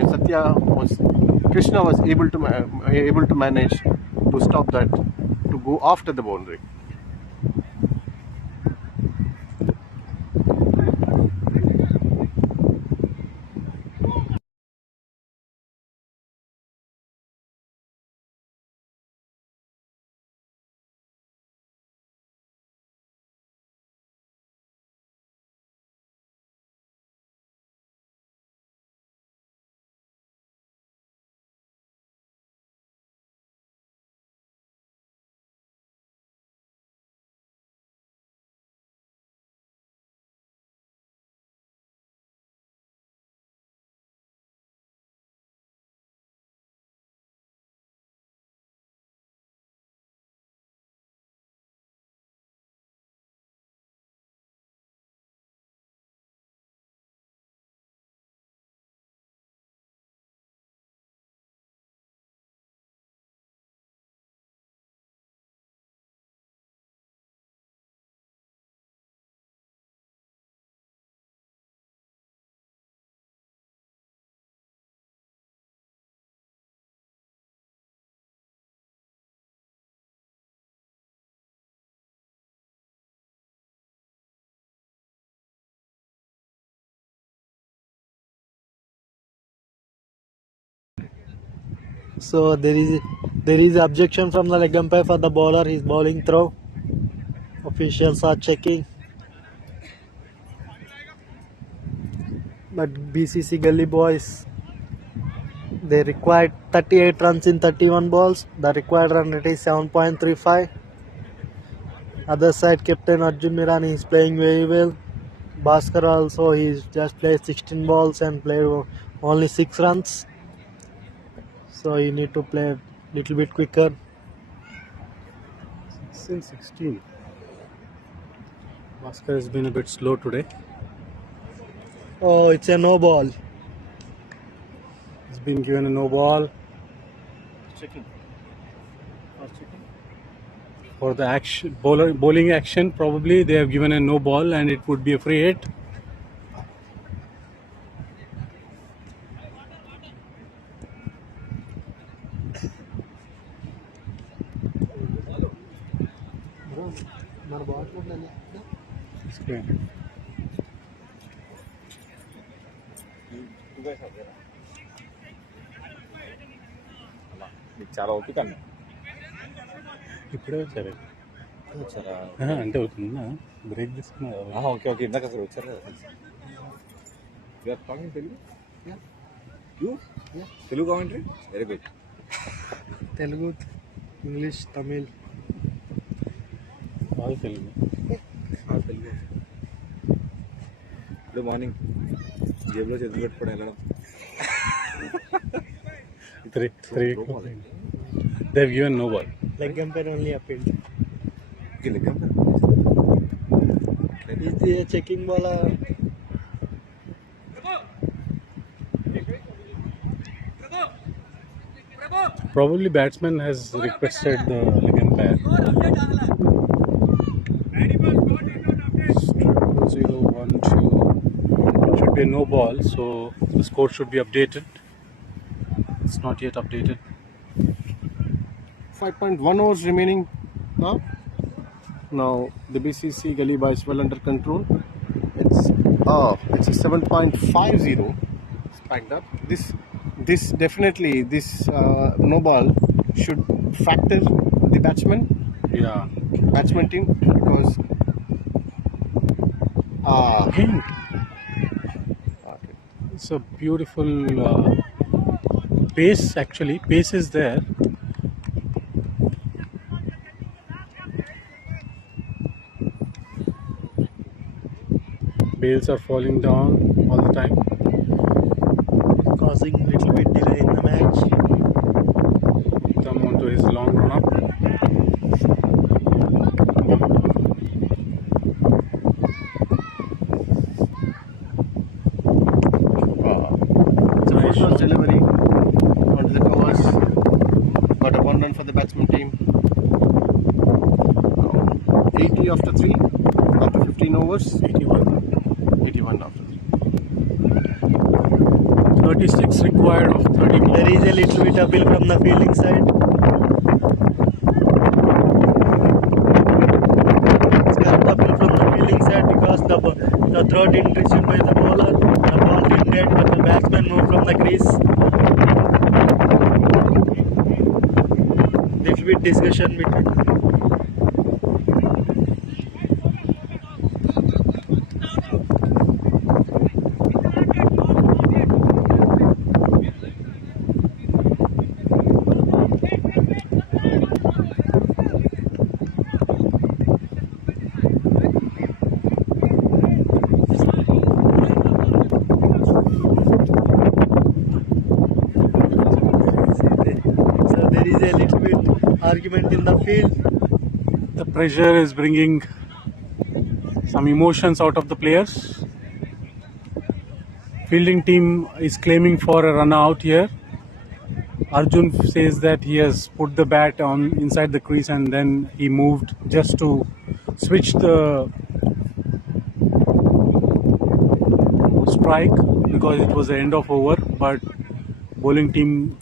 Krishna was able to manage to stop that, to go after the boundary. So there is objection from the leg umpire for the bowler. He's bowling throw. Officials are checking. But BCC Gully boys, they required 38 runs in 31 balls. The required run rate is 7.35. Other side, Captain Arjun Mirani is playing very well. Bhaskar also, he's just played 16 balls and played only 6 runs. So you need to play a little bit quicker. Since 16. Bhaskar has been a bit slow today. Oh, it's a no ball. He's been given a no ball. Checking. For the action, bowling action, probably they have given a no ball and it would be a free hit. చాలా ఓపిక అన్న ఇప్పుడే వచ్చారు వచ్చారా అంటే అవుతుందా break తీసుకున్నారు. Okay okay ఇందాక అసలు వచ్చారు Telugu Telugu commentary very good. Telugu, English, Tamil. All Telugu. Telugu good morning. జేబులో చేతులు పెట్టుకోవడం వెళ్ళడం. Three. They have given no ball. Leg umpire only appealed. Okay, leg umpire. Is the checking ball? Probably batsman has requested the leg umpire. 0-1-2. Should be a no ball, so the score should be updated. It's not yet updated. 5.1 hours remaining now. Now the BCC Gully is well under control. It's a 7.50 spiked up. This definitely no ball should factor the batsman team because it's a beautiful pace. Actually, pace is there. Bails are falling down all the time, Causing little bit delay in the match. come onto his long run up. First delivery onto the covers. Got a 1 run for the batsman team. 80 after 3 after 15 overs. 81 after 3. 36 required of 30 balls. There is a little bit appeal from the fielding side. It's got appeal from the fielding side because the throw didn't reach by the bowler. The ball didn't hit, but the batsman moved from the crease. Little bit discussion between. Argument in the field. The pressure is bringing some emotions out of the players. Fielding team is claiming for a run out here. Arjun says that he has put the bat on inside the crease and then he moved just to switch the strike because it was the end of over, but bowling team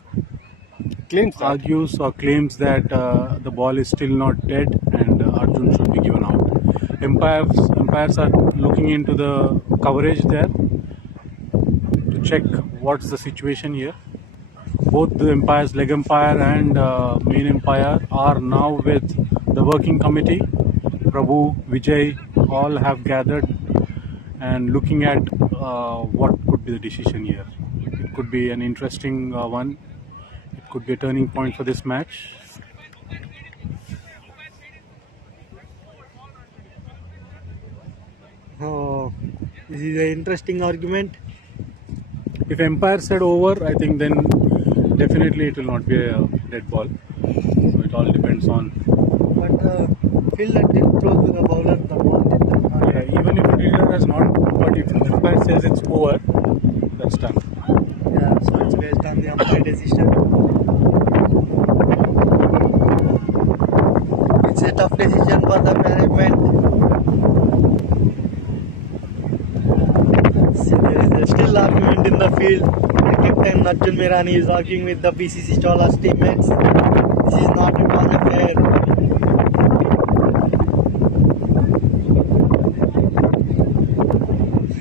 argues or claims that the ball is still not dead and Arjun should be given out. Umpires are looking into the coverage there to check what's the situation here. both the umpires, leg umpire and main umpire, are now with the working committee. Prabhu, Vijay, all have gathered and looking at what could be the decision here. It could be an interesting one. It could be a turning point for this match. Oh, this is an interesting argument. If umpire said over, I think then definitely it will not be a dead ball. So it all depends on. But fielder didn't throw to the bowler, the ball didn't. Yeah, even if fielder has not, but if the umpire says it's over, that's done. Yeah, so it's based on the umpire decision. It's a tough decision for the management. See, there is still argument in the field. The captain Arjun Mirani is arguing with the BCC Cholas teammates. This is not at all fair.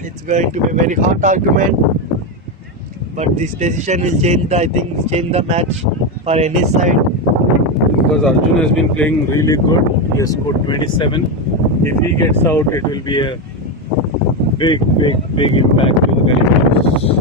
It's going to be a very hot argument, but this decision will change the match for any side. Because Arjun has been playing really good. He has scored 27. If he gets out, it will be a big impact to the Gully Boys.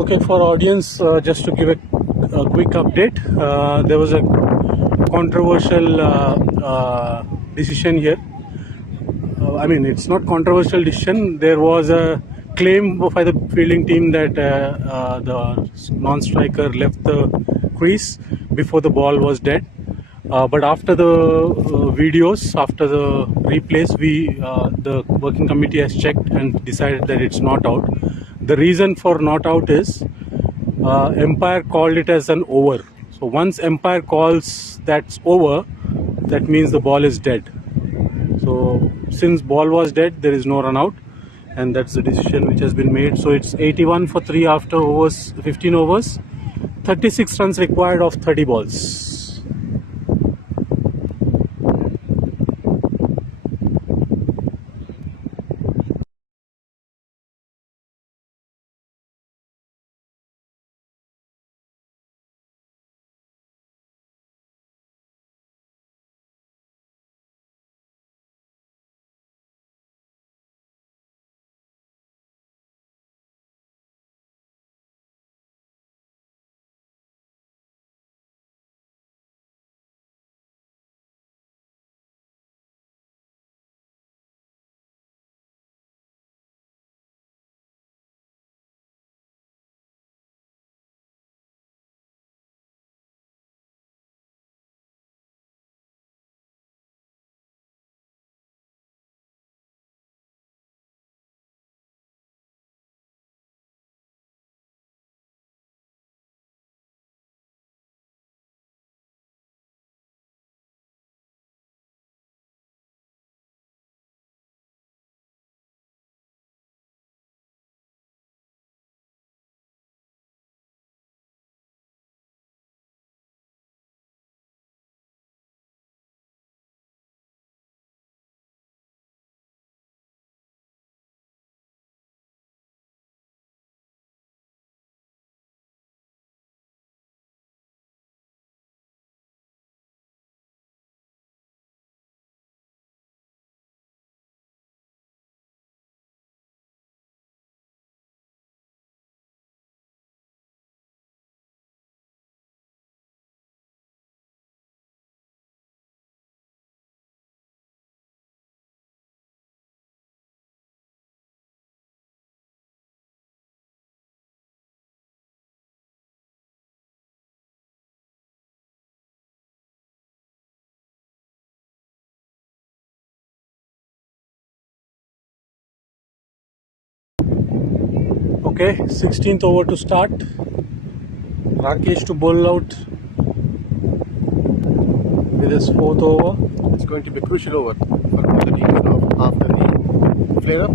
Okay, for audience, just to give a quick update, there was a controversial decision here. I mean, it's not controversial decision. There was a claim by the fielding team that the non-striker left the crease before the ball was dead. But after the videos, after the replays, the working committee has checked and decided that it's not out. The reason for not out is umpire called it as an over. So once umpire calls that's over, that means the ball is dead. So since ball was dead, there is no run out, and that's the decision which has been made. So it's 81 for 3 after overs, 15 overs, 36 runs required of 30 balls. Okay, 16th over to start. Rakesh to bowl out with his 4th over. It's going to be a crucial over for the teams after the flare up.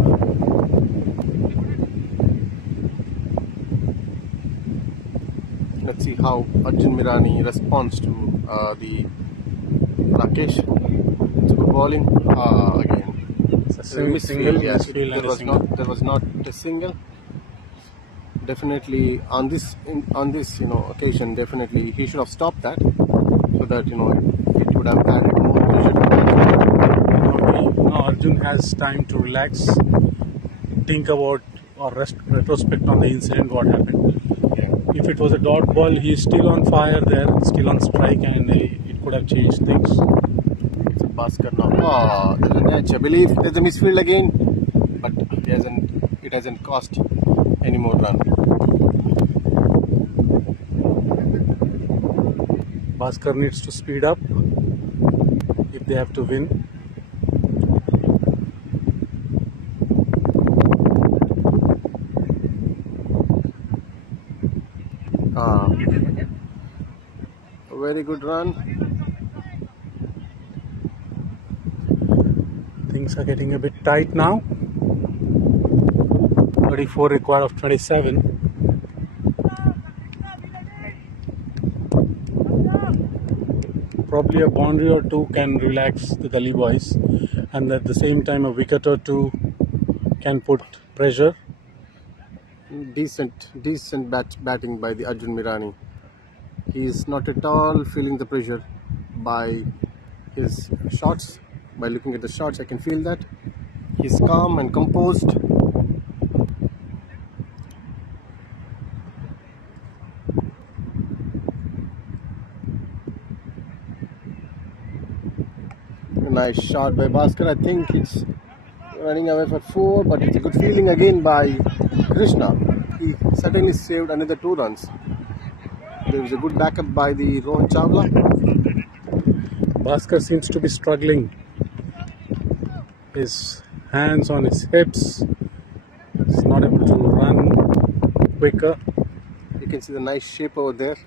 Let's see how Arjun Mirani responds to the Rakesh. It's good bowling. Again, It's a single. Yes, Misfield there and a was single. not a single. Definitely on this occasion, definitely he should have stopped that, so that it would have added more pressure to the batsman. Now Arjun has time to relax, think about or retrospect on the incident, what happened. If it was a dot ball, he's still on fire there, still on strike, and it could have changed things. It's a Bhaskar now. Oh, there's a catch. I believe there's a misfield again, but it hasn't cost any more run. Bhaskar needs to speed up if they have to win. A very good run. Things are getting a bit tight now. 34 required of 27. Probably a boundary or two can relax the Gully boys, and at the same time a wicket or two can put pressure. Decent batting by the Arjun Mirani. He is not at all feeling the pressure by his shots. By looking at the shots, I can feel that he's calm and composed. Nice shot by Bhaskar. I think it's running away for 4, but it's a good feeling again by Krishna. He certainly saved another 2 runs. There was a good backup by the Rohan Chawla. Bhaskar seems to be struggling. His hands on his hips. He's not able to run quicker. You can see the nice shape over there.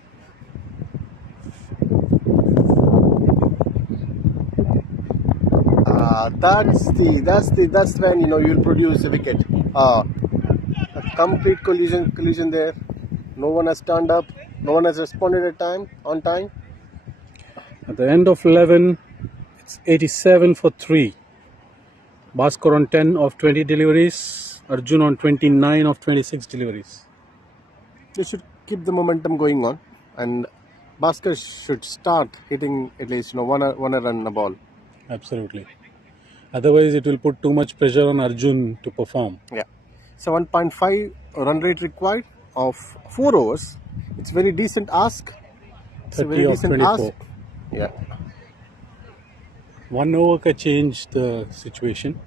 That's when you'll produce a wicket. A complete collision there. No one has turned up. No one has responded on time. At the end of 11, it's 87 for 3. Bhaskar on 10 of 20 deliveries. Arjun on 29 of 26 deliveries. They should keep the momentum going on, and Bhaskar should start hitting at least one run a ball. Absolutely. Otherwise, it will put too much pressure on Arjun to perform. Yeah. 7.5 run rate required of 4 overs. It's very decent ask. It's a 30 very of decent 24. ask. Yeah. 1 over can change the situation.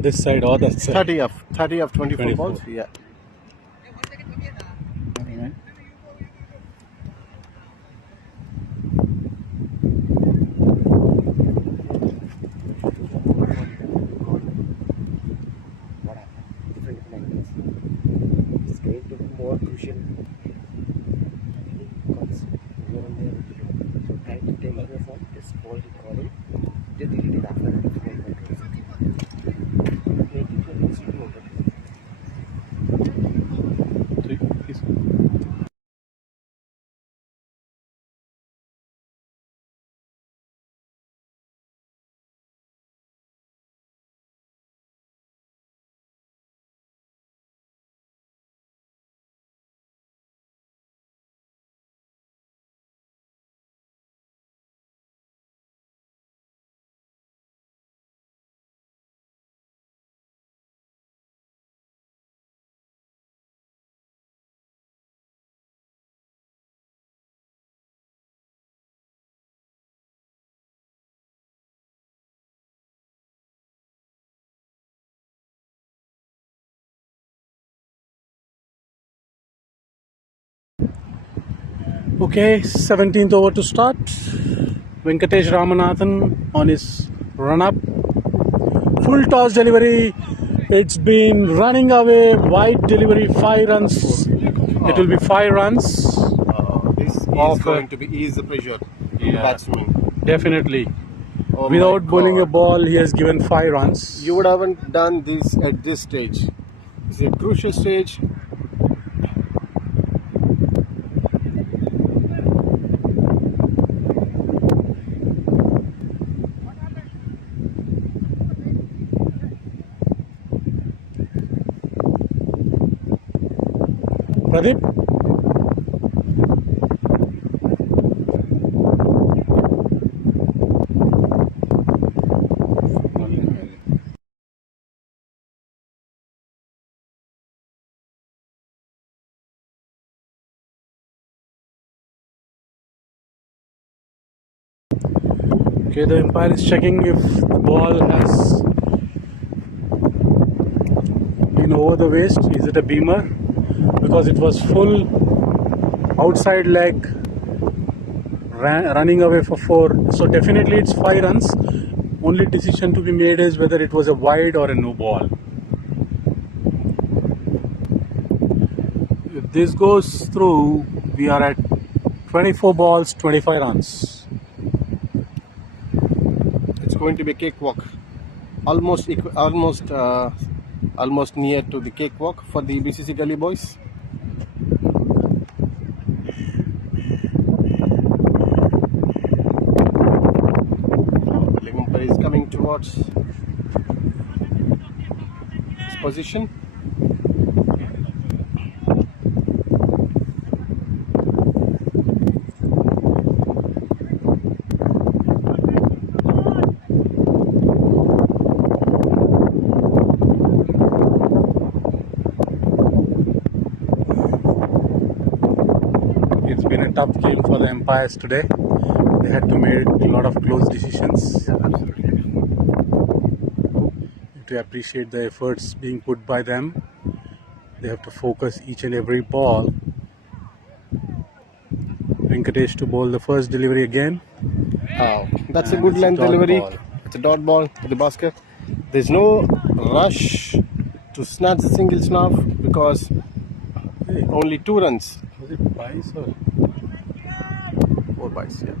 This side or that side. 30 of 24 balls. Yeah. It's going to be more crucial because we are on there. So trying to take away from this ball recording. They deleted it after that. Making the next two over. Okay, 17th over to start. Venkatesh Ramanathan on his run-up. Full toss delivery. It's been running away. Wide delivery, 5 runs. It will be 5 runs. This is going to be ease the pressure in the batsman. Definitely. Oh Without my bowling a God. ball, he has given 5 runs. You would haven't done this at this stage. It's a crucial stage. Pradeep? Okay, the umpire is checking if the ball has been over the waist. Is it a beamer? Because it was full outside leg running away for 4. So definitely it's 5 runs. Only decision to be made is whether it was a wide or a no ball. If this goes through, we are at 24 balls, 25 runs. It's going to be a cakewalk. Almost near to the cakewalk for the BCC Gully boys. The leg umpire is coming towards his position. It's been a tough game for the umpires today. They had to make a lot of close decisions. Yeah, absolutely. To appreciate the efforts being put by them, they have to focus each and every ball. Venkatesh to bowl the first delivery again. That's a And good it's a length dot delivery. ball. It's a dot ball to the basket. There's no rush to snatch the single snap because Hey, only 2 runs. was it Bice or 4 bytes, yeah.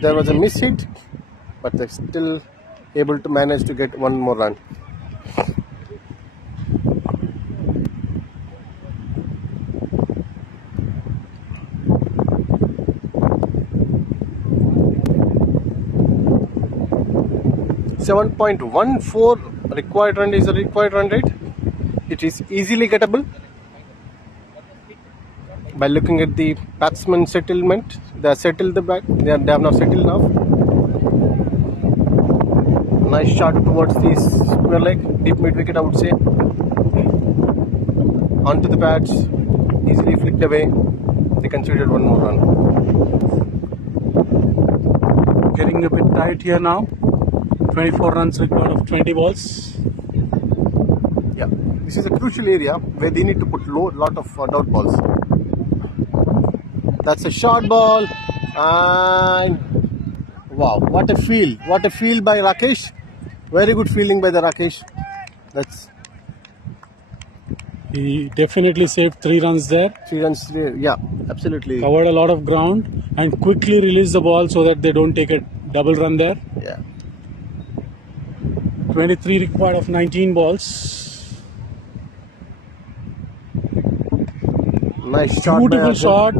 There was a miss hit, but they're still able to manage to get one more run. .14 required run is a required run rate. It is easily gettable by looking at the batsman settlement. They have settled the bat. They have now settled now. Nice shot towards the square leg, deep mid wicket, I would say. Onto the pads, easily flicked away. They considered one more run. getting a bit tight here now? 24 runs required of 20 balls. Yeah, this is a crucial area where they need to put lot of dot balls. That's a short ball, and wow, what a field! What a field by Rakesh. Very good fielding by the Rakesh. That's He definitely saved 3 runs there. 3 runs. Yeah, absolutely. Covered a lot of ground and quickly released the ball so that they don't take a double run there. Yeah. 23 required of 19 balls. Nice shot. Beautiful shot.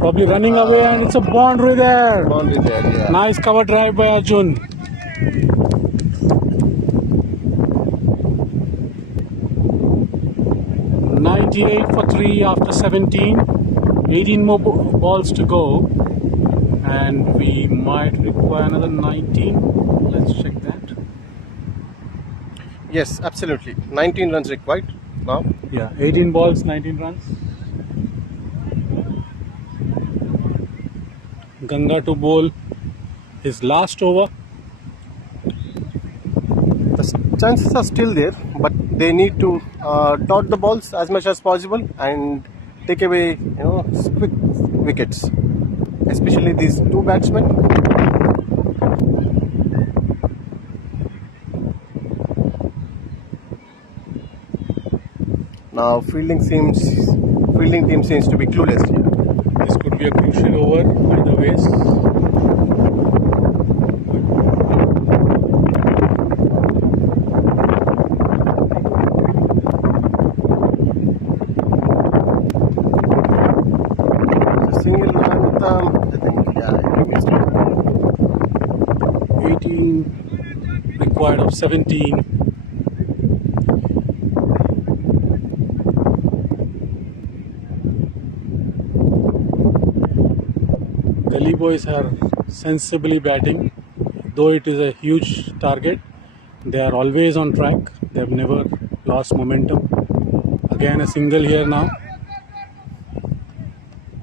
Probably running away, and it's a boundary there. Boundary there, yeah. Nice cover drive by Arjun. .98 for 3 after 17. 18 more balls to go, and we might require another 19. Let's check that. Yes, absolutely. 19 runs required now. Yeah, 18 balls, 19 runs. Ganga to bowl his last over. The chances are still there, but they need to dot the balls as much as possible and take away, quick wickets, especially these 2 batsmen. Now fielding team seems to be clueless here. This could be a crucial over either ways. Single length, I think, yeah, he missed it. 18 required of 17. Gully boys are sensibly batting, though it is a huge target. They are always on track. They have never lost momentum. Again a single here now.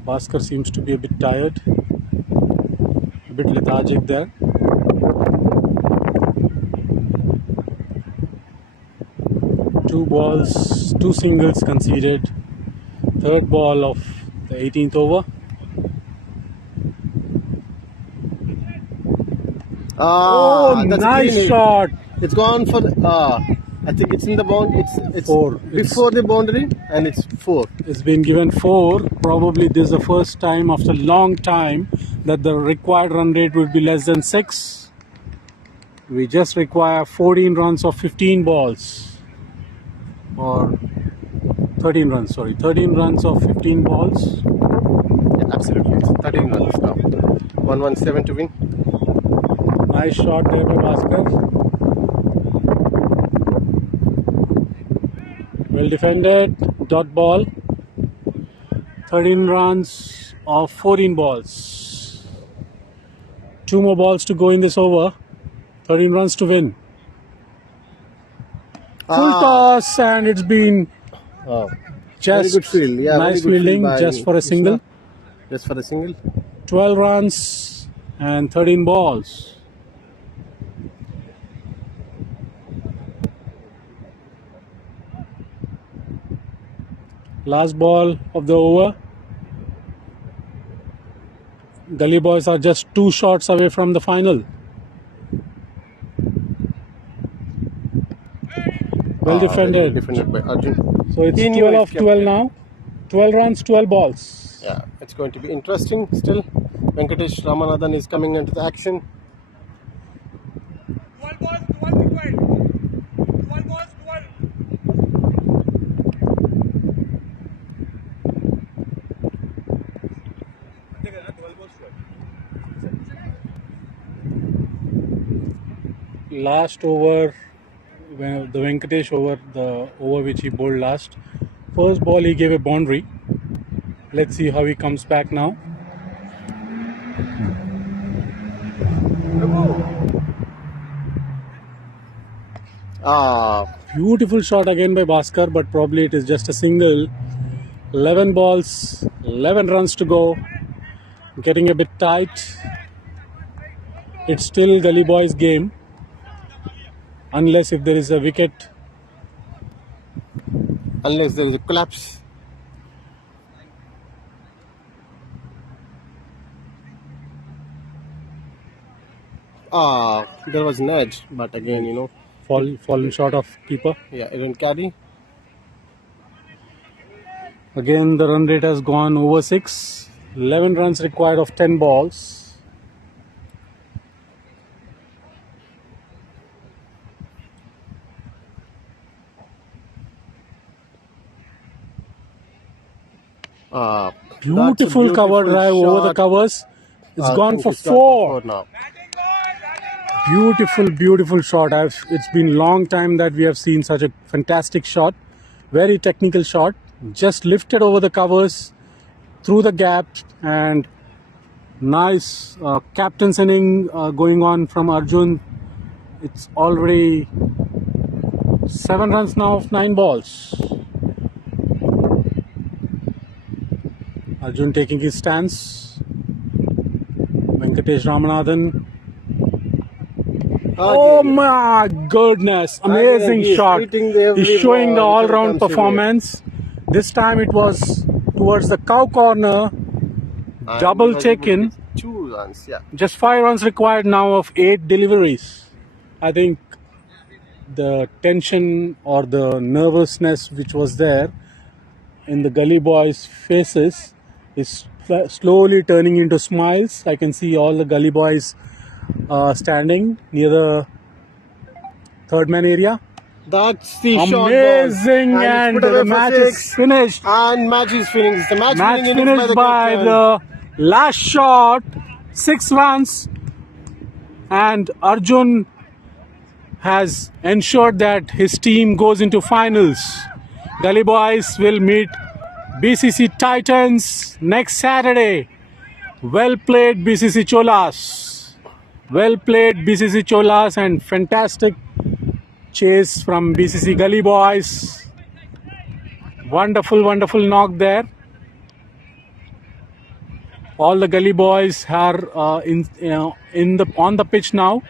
Bhaskar seems to be a bit tired, a bit lethargic there. Two balls, 2 singles conceded. Third ball of the 18th over. That's nice clean. shot. It's gone for I think it's in the boundary. It's 4. before the boundary, and it's 4. It's been given 4. Probably this is the first time after a long time that the required run rate would be less than 6. We just require 14 runs of 15 balls. Or 13 runs, sorry. 13 runs of 15 balls. Yeah, absolutely. It's 13 runs now. 117 to win. Nice shot there by Bhaskar. Well defended. Dot ball. 13 runs of 14 balls. 2 more balls to go in this over. 13 runs to win. Full toss, and it's been Very just good field. Yeah, nice very good fielding field by just for a single. Just for a single. 12 runs and 13 balls. Last ball of the over. Gully Boys are just 2 shots away from the final. Well defended. Defended by Arjun. So it's He knew 12 it of kept 12 it. now. 12 runs, 12 balls. Yeah, it's going to be interesting still. Venkatesh Ramanathan is coming into the action. 12 balls, 12 required. 12 balls, 12. Last over, when the Venkatesh over, the over which he bowled last. First ball he gave a boundary. Let's see how he comes back now. Beautiful shot again by Bhaskar, but probably it is just a single. 11 balls, 11 runs to go. Getting a bit tight. It's still Gully Boys game. Unless if there is a wicket. Unless there is a collapse. There was an edge, but again, you know. Fallen short of keeper. Yeah, it didn't carry. Again, the run rate has gone over 6. 11 runs required of 10 balls. Beautiful cover drive over the covers. It's gone for 4. Now. Beautiful shot. It's been long time that we have seen such a fantastic shot. Very technical shot. Just lifted over the covers, through the gap, and nice captain's inning going on from Arjun. It's already 7 runs now of 9 balls. Arjun taking his stance. Venkatesh Ramanathan. Oh my goodness, amazing shot. He's showing the all-round performance. This time it was towards the cow corner, double taken. 2 runs, yeah. Just 5 runs required now of 8 deliveries. I think the tension or the nervousness which was there in the Gully Boys' faces is slowly turning into smiles. I can see all the Gully Boys standing near the third man area. That's the amazing, shot, and the match is finished. And match is finished. The match finished by the last shot, 6 runs, and Arjun has ensured that his team goes into finals. Gully Boys will meet BCC Titans next Saturday. Well played, BCC Cholas. Well played, BCC Cholas, and fantastic chase from BCC Gully Boys. Wonderful knock there. All the Gully Boys are on the pitch now,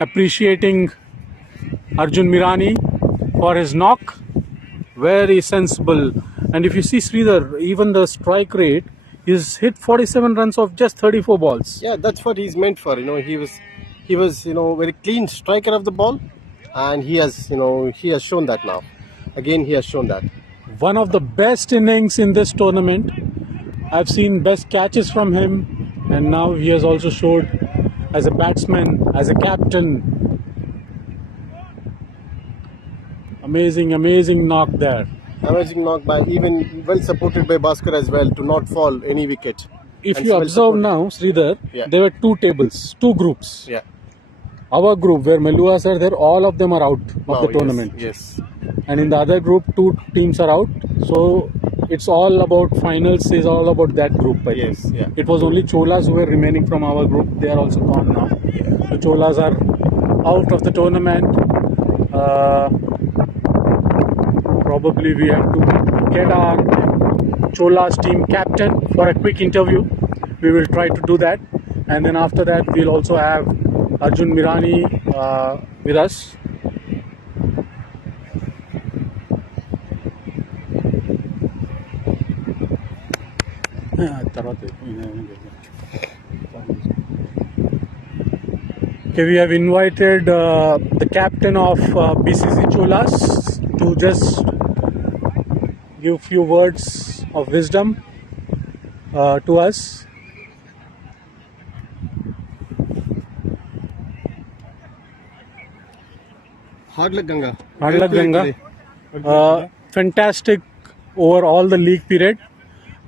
appreciating Arjun Mirani for his knock. Very sensible. And if you see Sridhar, even the strike rate, he's hit 47 runs of just 34 balls. Yeah, that's what he's meant for. You know, he was very clean striker of the ball, and he has shown that now. Again, he has shown that. One of the best innings in this tournament. I've seen best catches from him, and now he has also showed as a batsman, as a captain. Amazing knock there. Amazing knock by, even well supported by Bhaskar as well, to not fall any wicket. If you observe now, Sridhar, there were 2 tables, 2 groups. Yeah. Our group, where Meluas are there, all of them are out of the tournament. Yes. And in the other group, 2 teams are out. So it's all about finals, is all about that group. Yes. Yeah. It was only Cholas who were remaining from our group. They are also gone now. The Cholas are out of the tournament. probably we have to get our Cholas team captain for a quick interview. We will try to do that, and then after that we'll also have Arjun Mirani with us. Okay, we have invited the captain of BCC Cholas to just give few words of wisdom to us. Hard luck, Ganga. Hard luck, Ganga. Fantastic over all the league period.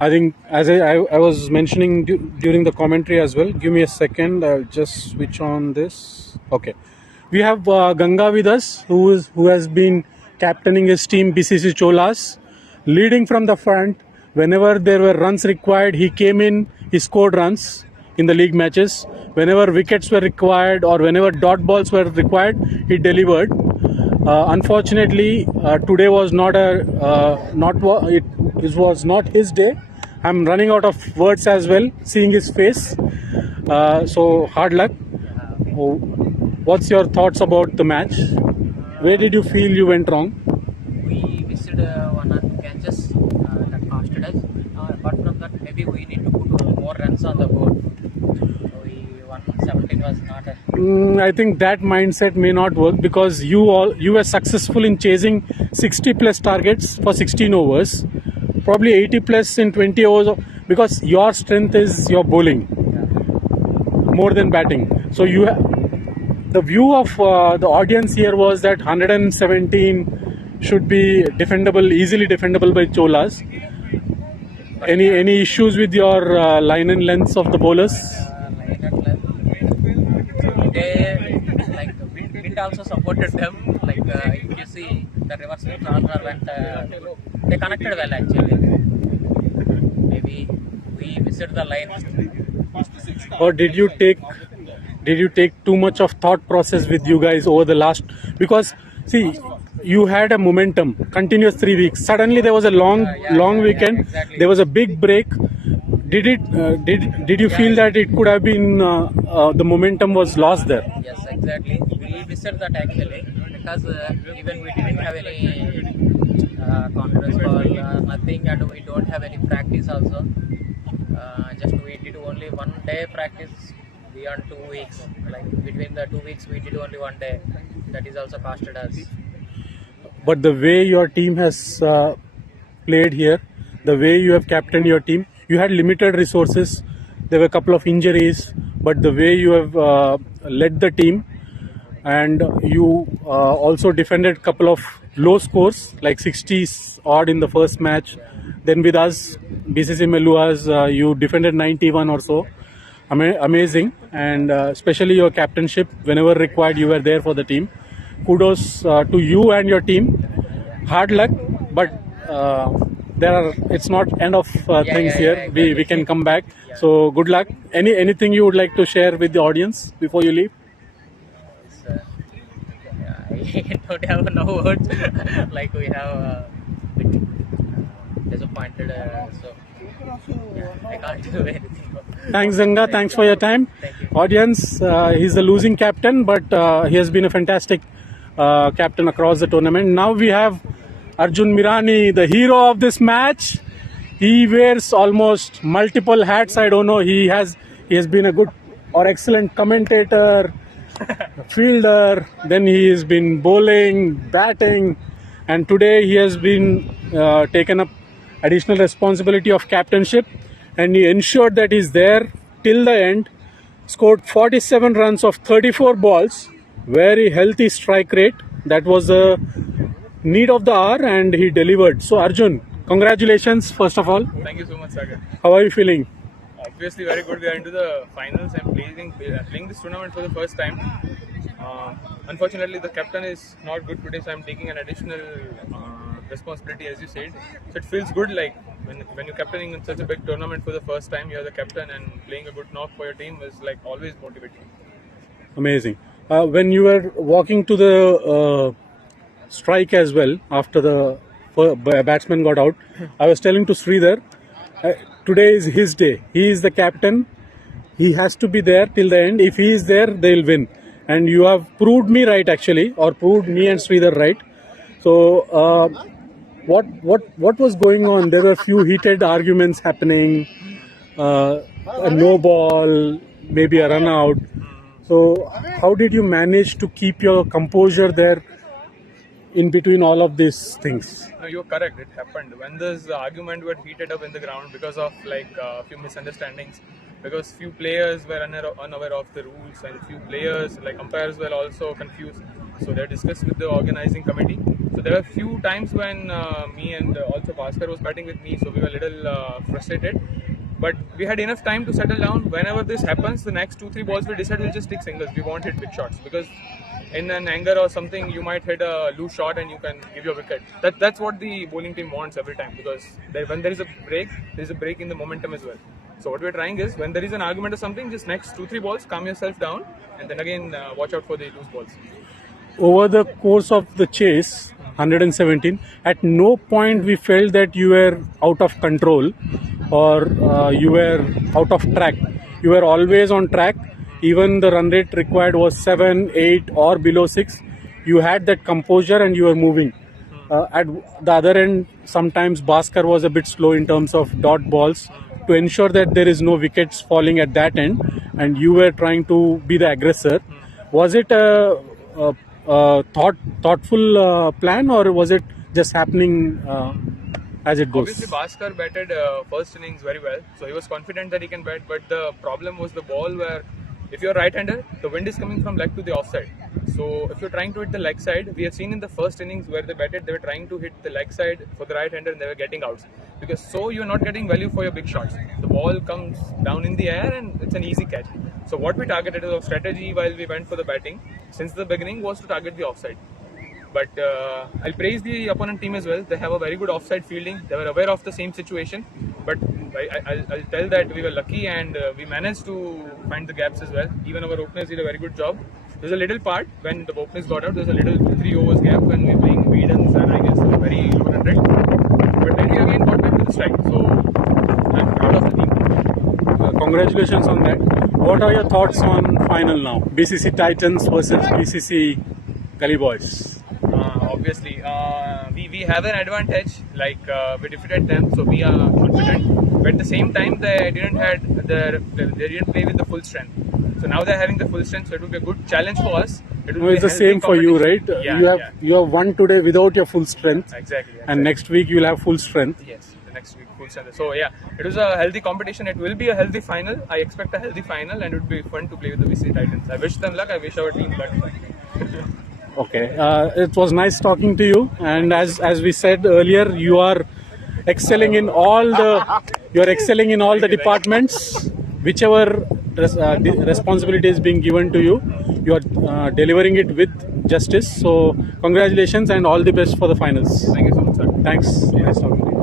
I think, as I was mentioning during the commentary as well. Give me a second. I'll just switch on this. Okay, we have Ganga with us, who has been captaining his team BCC Cholas, leading from the front. Whenever there were runs required, he came in. He scored runs in the league matches. Whenever wickets were required or whenever dot balls were required, he delivered. Unfortunately, today was it was not his day. I'm running out of words as well, seeing his face. So hard luck. What's your thoughts about the match? Where did you feel you went wrong? We missed one or two catches that costed us. Apart from that, maybe we need to put more runs on the board. So 117 was not a... I think that mindset may not work, because you were successful in chasing 60 plus targets for 16 overs, probably 80 plus in 20 overs, because your strength is your bowling more than batting. So the view of the audience here was that 117 should be defendable, easily defendable by Cholas. Any issues with your line and lengths of the bowlers? Line and length. They wind also supported them. If you see the reverse swing transfer went, they connected well actually. Maybe we missed the line. Or did you take too much of thought process with you guys over the last? Because see, you had a momentum, continuous 3 weeks. Suddenly there was a long weekend. Exactly. There was a big break. Did you feel that it could have been the momentum was lost there? Yes, exactly. We missed that actually, because even we didn't have any conference call, nothing, and we don't have any practice also. Just we did only 1 day practice beyond 2 weeks. Between the 2 weeks, we did only 1 day. That is also costed us. But the way your team has played here, the way you have captained your team, you had limited resources. There were a couple of injuries, but the way you have led the team, and you also defended a couple of low scores, like 60s odd in the first match. Then with us, BCC Meluas, you defended 91 or so. Amazing, and especially your captainship. Whenever required, you were there for the team. Kudos to you and your team. Hard luck, but it's not end of things here. Exactly. We can come back. So good luck. Anything you would like to share with the audience before you leave? I don't have no words. We have bit disappointed, so I can't do anything. Thanks, Ganga. Thanks for your time. Thank you. Audience, he's the losing captain, but he has been a fantastic captain across the tournament. Now we have Arjun Mirani, the hero of this match. He wears almost multiple hats. I don't know. He has been a good or excellent commentator, fielder. Then he has been bowling, batting, and today he has been taken up additional responsibility of captainship, and he ensured that he's there till the end. Scored 47 runs of 34 balls. Very healthy strike rate. That was the need of the hour, and he delivered. So Arjun, congratulations first of all. Thank you so much, Sagar. How are you feeling? Obviously very good. We are into the finals and playing this tournament for the first time. Unfortunately, the captain is not good today, so I'm taking an additional responsibility, as you said. So it feels good, when you're captaining in such a big tournament for the first time, you're the captain, and playing a good knock for your team is always motivating. Amazing. When you were walking to the strike as well after the batsman got out. I was telling to Sridhar, today is his day. He is the captain. He has to be there till the end. If he is there, they'll win. And you have proved me right, actually, or proved me and Sridhar right. So, what was going on? There were a few heated arguments happening. A no ball, maybe a run out. So, how did you manage to keep your composure there in between all of these things? No, you're correct. It happened when this argument got heated up in the ground because of like a few misunderstandings. Because few players were unaware of the rules, and few players like umpires were also confused. So they discussed with the organizing committee. So there were few times when me and also Bhaskar was batting with me, so we were a little frustrated. But we had enough time to settle down. Whenever this happens, the next 2-3 balls we decided we'll just take singles. We won't hit big shots because in an anger or something you might hit a loose shot and you can give your wicket. That's what the bowling team wants every time, because when there is a break, there is a break in the momentum as well. So what we're trying is, when there is an argument or something, just next 2-3 balls, calm yourself down, and then again watch out for the loose balls. Over the course of the chase, 117, at no point we felt that you were out of control or you were out of track. You were always on track. Even the run rate required was 7, 8 or below 6. You had that composure and you were moving. At the other end, sometimes Bhaskar was a bit slow in terms of dot balls to ensure that there is no wickets falling at that end, and you were trying to be the aggressor. Was it a thoughtful plan, or was it just happening as it goes? Obviously, Bhaskar batted first innings very well, so he was confident that he can bat. But the problem was the ball where, if you're right-hander, the wind is coming from leg to the offside. So if you're trying to hit the leg side, we have seen in the first innings where they batted, they were trying to hit the leg side for the right-hander and they were getting outs. Because so you're not getting value for your big shots. The ball comes down in the air and it's an easy catch. So what we targeted as our strategy while we went for the batting since the beginning was to target the offside. But I'll praise the opponent team as well. They have a very good offside fielding. They were aware of the same situation. But I'll tell that we were lucky and we managed to find the gaps as well. Even our openers did a very good job. There's a little part when the openers got out. There's a little 3 overs gap when we were playing Mid-innings and I guess a very low run rate. But then we again got back to the strike. So I'm proud of the team. Congratulations on that. What are your thoughts on final now? BCC Titans versus BCC Gully Boys. Obviously, we have an advantage, like we defeated them, so we are confident. But at the same time, they didn't play with the full strength. So now they're having the full strength, so it will be a good challenge for us. It's the same for you, right? Yeah, you have won today without your full strength. Exactly. And next week you'll have full strength. Yes, the next week full strength. So yeah, it was a healthy competition. It will be a healthy final. I expect a healthy final, and it would be fun to play with the BCC Titans. I wish them luck. I wish our team luck. Okay, it was nice talking to you, and as we said earlier, you are excelling in all the departments. Whichever responsibility is being given to you, you are delivering it with justice. So congratulations and all the best for the finals. Thank you so much, sir. Thanks. Nice talking to you.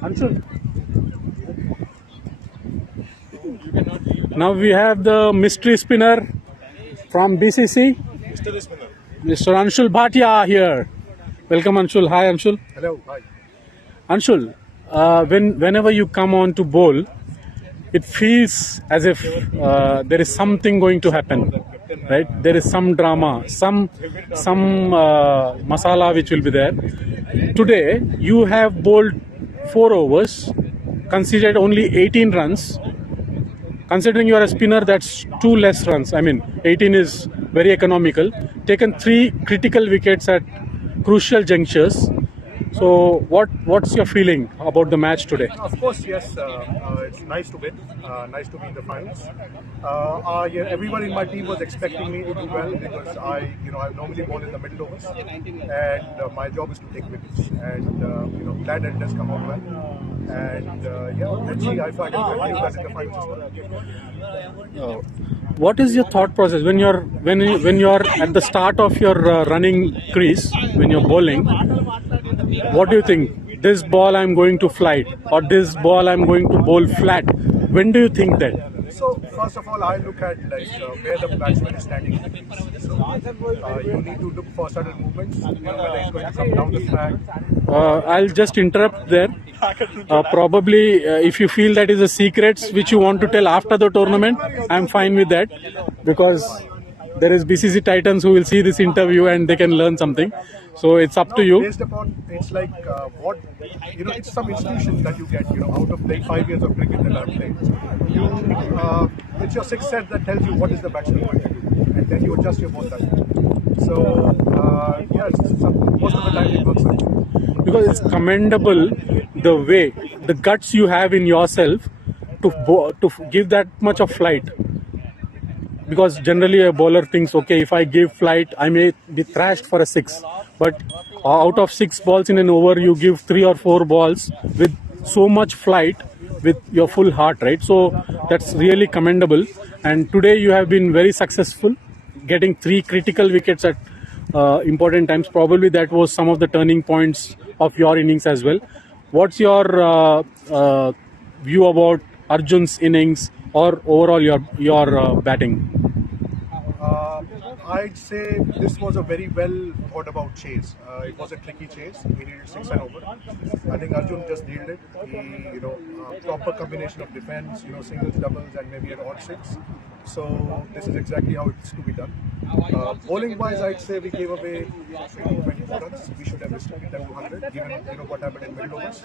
Anshul. Now we have the mystery spinner from BCC, Mr. Anshul Bhatia here. Welcome, Anshul. Hi, Anshul. Hello. Hi. Anshul, whenever you come on to bowl, it feels as if there is something going to happen, right? There is some drama, some masala which will be there. Today, you have bowled 4 overs, conceded only 18 runs. Considering you are a spinner, that's 2 less runs. I mean, 18 is very economical. Taken 3 critical wickets at crucial junctures. So, what's your feeling about the match today? Of course, yes. It's nice to win. Nice to be in the finals. Everyone in my team was expecting me to do well because I normally bowl in the middle overs, and my job is to take wickets. And glad that it has come out well. And let's see if I can continue that in the finals as well. What is your thought process when you're at the start of your running crease, when you're bowling? What do you think? this ball I'm going to flight, or this ball I'm going to bowl flat? When do you think that? So first of all, I look at where the batsman is standing. So you need to look for certain movements. Whether he's going to come down the flag. I'll just interrupt there. Probably, if you feel that is a secrets which you want to tell after the tournament, I'm fine with that, because there is BCC Titans who will see this interview and they can learn something. So it's up to you. Based upon, it's like what, it's some institution that you get, out of like 5 years of cricket that I've played. It's your sixth sense that tells you what is the batsman going to do, and then you adjust your ball that way. So, most of the time it works like that. Because it's commendable the way, the guts you have in yourself to give that much of flight. Because generally a bowler thinks, okay, if I give flight, I may be thrashed for a 6. But out of 6 balls in an over, you give 3 or 4 balls with so much flight, with your full heart, right? So that's really commendable. And today you have been very successful, getting 3 critical wickets at important times. Probably that was some of the turning points of your innings as well. What's your view about Arjun's innings, or overall your batting? I'd say this was a very well thought about chase. It was a tricky chase. We needed 6 and over. I think Arjun just nailed it. He, proper combination of defense, singles, doubles, and maybe an odd 6. So this is exactly how it's to be done. Bowling wise, I'd say we gave away 24 runs. We should have restricted them to 100, given what happened in middle overs.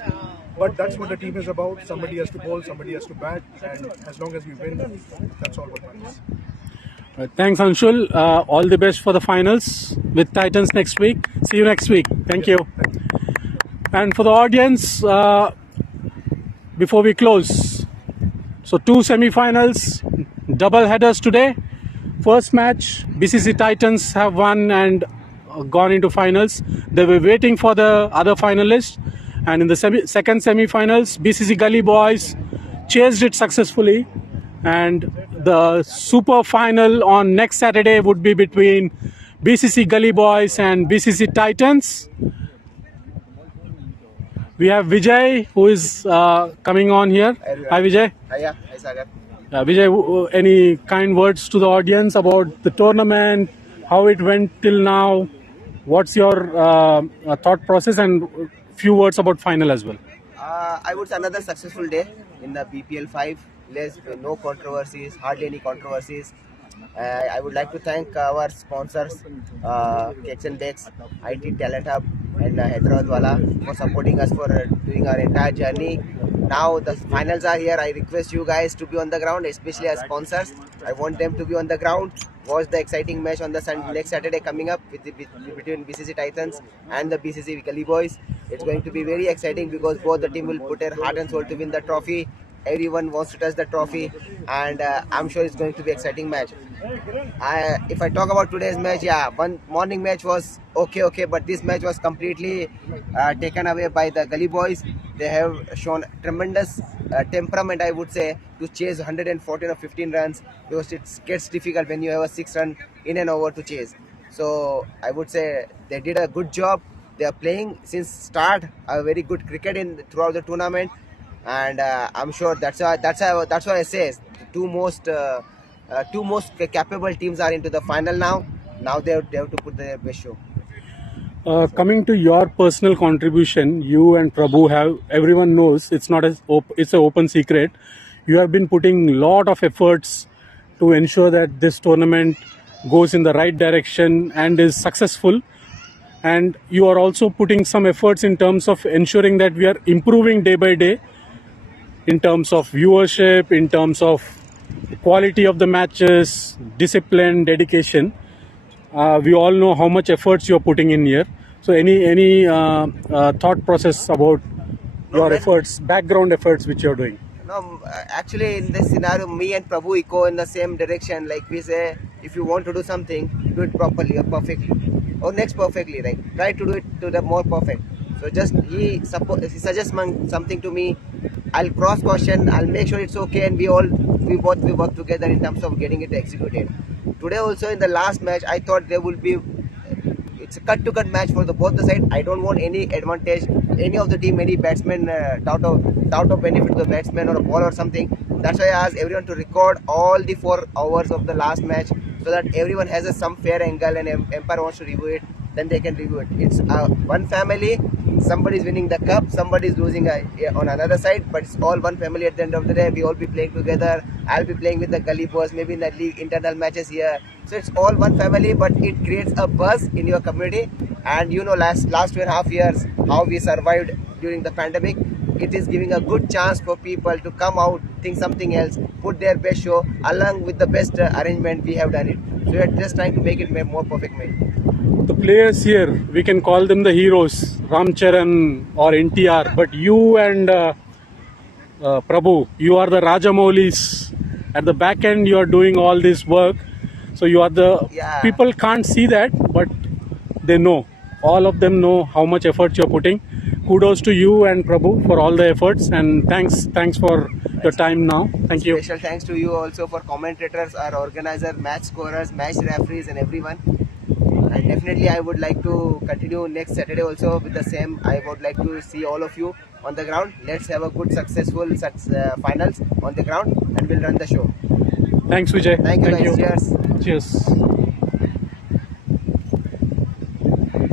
But that's what the team is about. Somebody has to bowl, somebody has to bat, and as long as we win, that's all what matters. Thanks, Anshul. All the best for the finals with Titans next week. See you next week. Thank you. And for the audience, before we close, so 2 semi-finals, double headers today. First match, BCC Titans have won and gone into finals. They were waiting for the other finalists. And in the second semi-finals, BCC Gully boys chased it successfully. And the super final on next Saturday would be between BCC Gully boys and BCC Titans. We have Vijay, who is coming on here. Hi Vijay. Hi Sagar. Vijay, any kind words to the audience about the tournament, how it went till now? What's your thought process, and few words about final as well? I would say another successful day in the BPL 5. No controversies, hardly any controversies. I would like to thank our sponsors, Cakes and Bakes, IT Talent Hub, and Hyderabad Wala for supporting us for doing our entire journey. Now the finals are here. I request you guys to be on the ground, especially as sponsors. I want them to be on the ground. Watch the exciting match on the next Saturday coming up between BCC Titans and the BCC Gully boys. It's going to be very exciting because both the team will put their heart and soul to win the trophy. Everyone wants to touch the trophy, and I'm sure it's going to be an exciting match. If I talk about today's match, one morning match was okay, but this match was completely taken away by the Gully boys. They have shown tremendous temperament, I would say, to chase 114 or 15 runs, because it gets difficult when you have a 6-run in and over to chase. So I would say they did a good job. They are playing since start a very good cricket throughout the tournament. And I'm sure that's why I say the two most capable teams are into the final now. Now they have to put their best show. Coming to your personal contribution, you and Prabhu have, everyone knows it's not it's an open secret. You have been putting a lot of efforts to ensure that this tournament goes in the right direction and is successful. And you are also putting some efforts in terms of ensuring that we are improving day by day, in terms of viewership, in terms of quality of the matches, discipline, dedication. We all know how much efforts you're putting in here. So any thought process about your efforts, background efforts which you're doing? No, actually in this scenario, me and Prabhu echo in the same direction. Like we say, if you want to do something, do it properly or perfectly, or next perfectly, right? Try to do it to the more perfect. So just he suggests something to me. I'll cross question. I'll make sure it's okay, and we both work together in terms of getting it executed. Today also in the last match, I thought there will be. It's a cut-to-cut match for both the side. I don't want any advantage any of the team, any batsman doubt of benefit to the batsman or a ball or something. That's why I asked everyone to record all the 4 hours of the last match so that everyone has some fair angle and umpire wants to review it, then they can review it. It's one family. Somebody is winning the cup, somebody is losing on another side, but it's all one family at the end of the day. We all be playing together. I'll be playing with the gully boys, maybe in the league internal matches here. So it's all one family, but it creates a buzz in your community. And you know, last 2.5 years, how we survived during the pandemic. It is giving a good chance for people to come out, think something else, put their best show along with the best arrangement. We have done it. So we are just trying to make it more perfect, mate. The players here, we can call them the heroes, Ramcharan or NTR, but you and Prabhu, you are the Rajamoulis. At the back end, you are doing all this work. So you are the people can't see that, but they know. All of them know how much effort you're putting. Kudos to you and Prabhu for all the efforts, and thanks for your time now. Thank you. Special thanks to you also for commentators, our organizer, match scorers, match referees, and everyone. And definitely I would like to continue next Saturday also with the same. I would like to see all of you on the ground. Let's have a good successful finals on the ground and we'll run the show. Thanks Vijay. Thank you guys. Cheers. Cheers.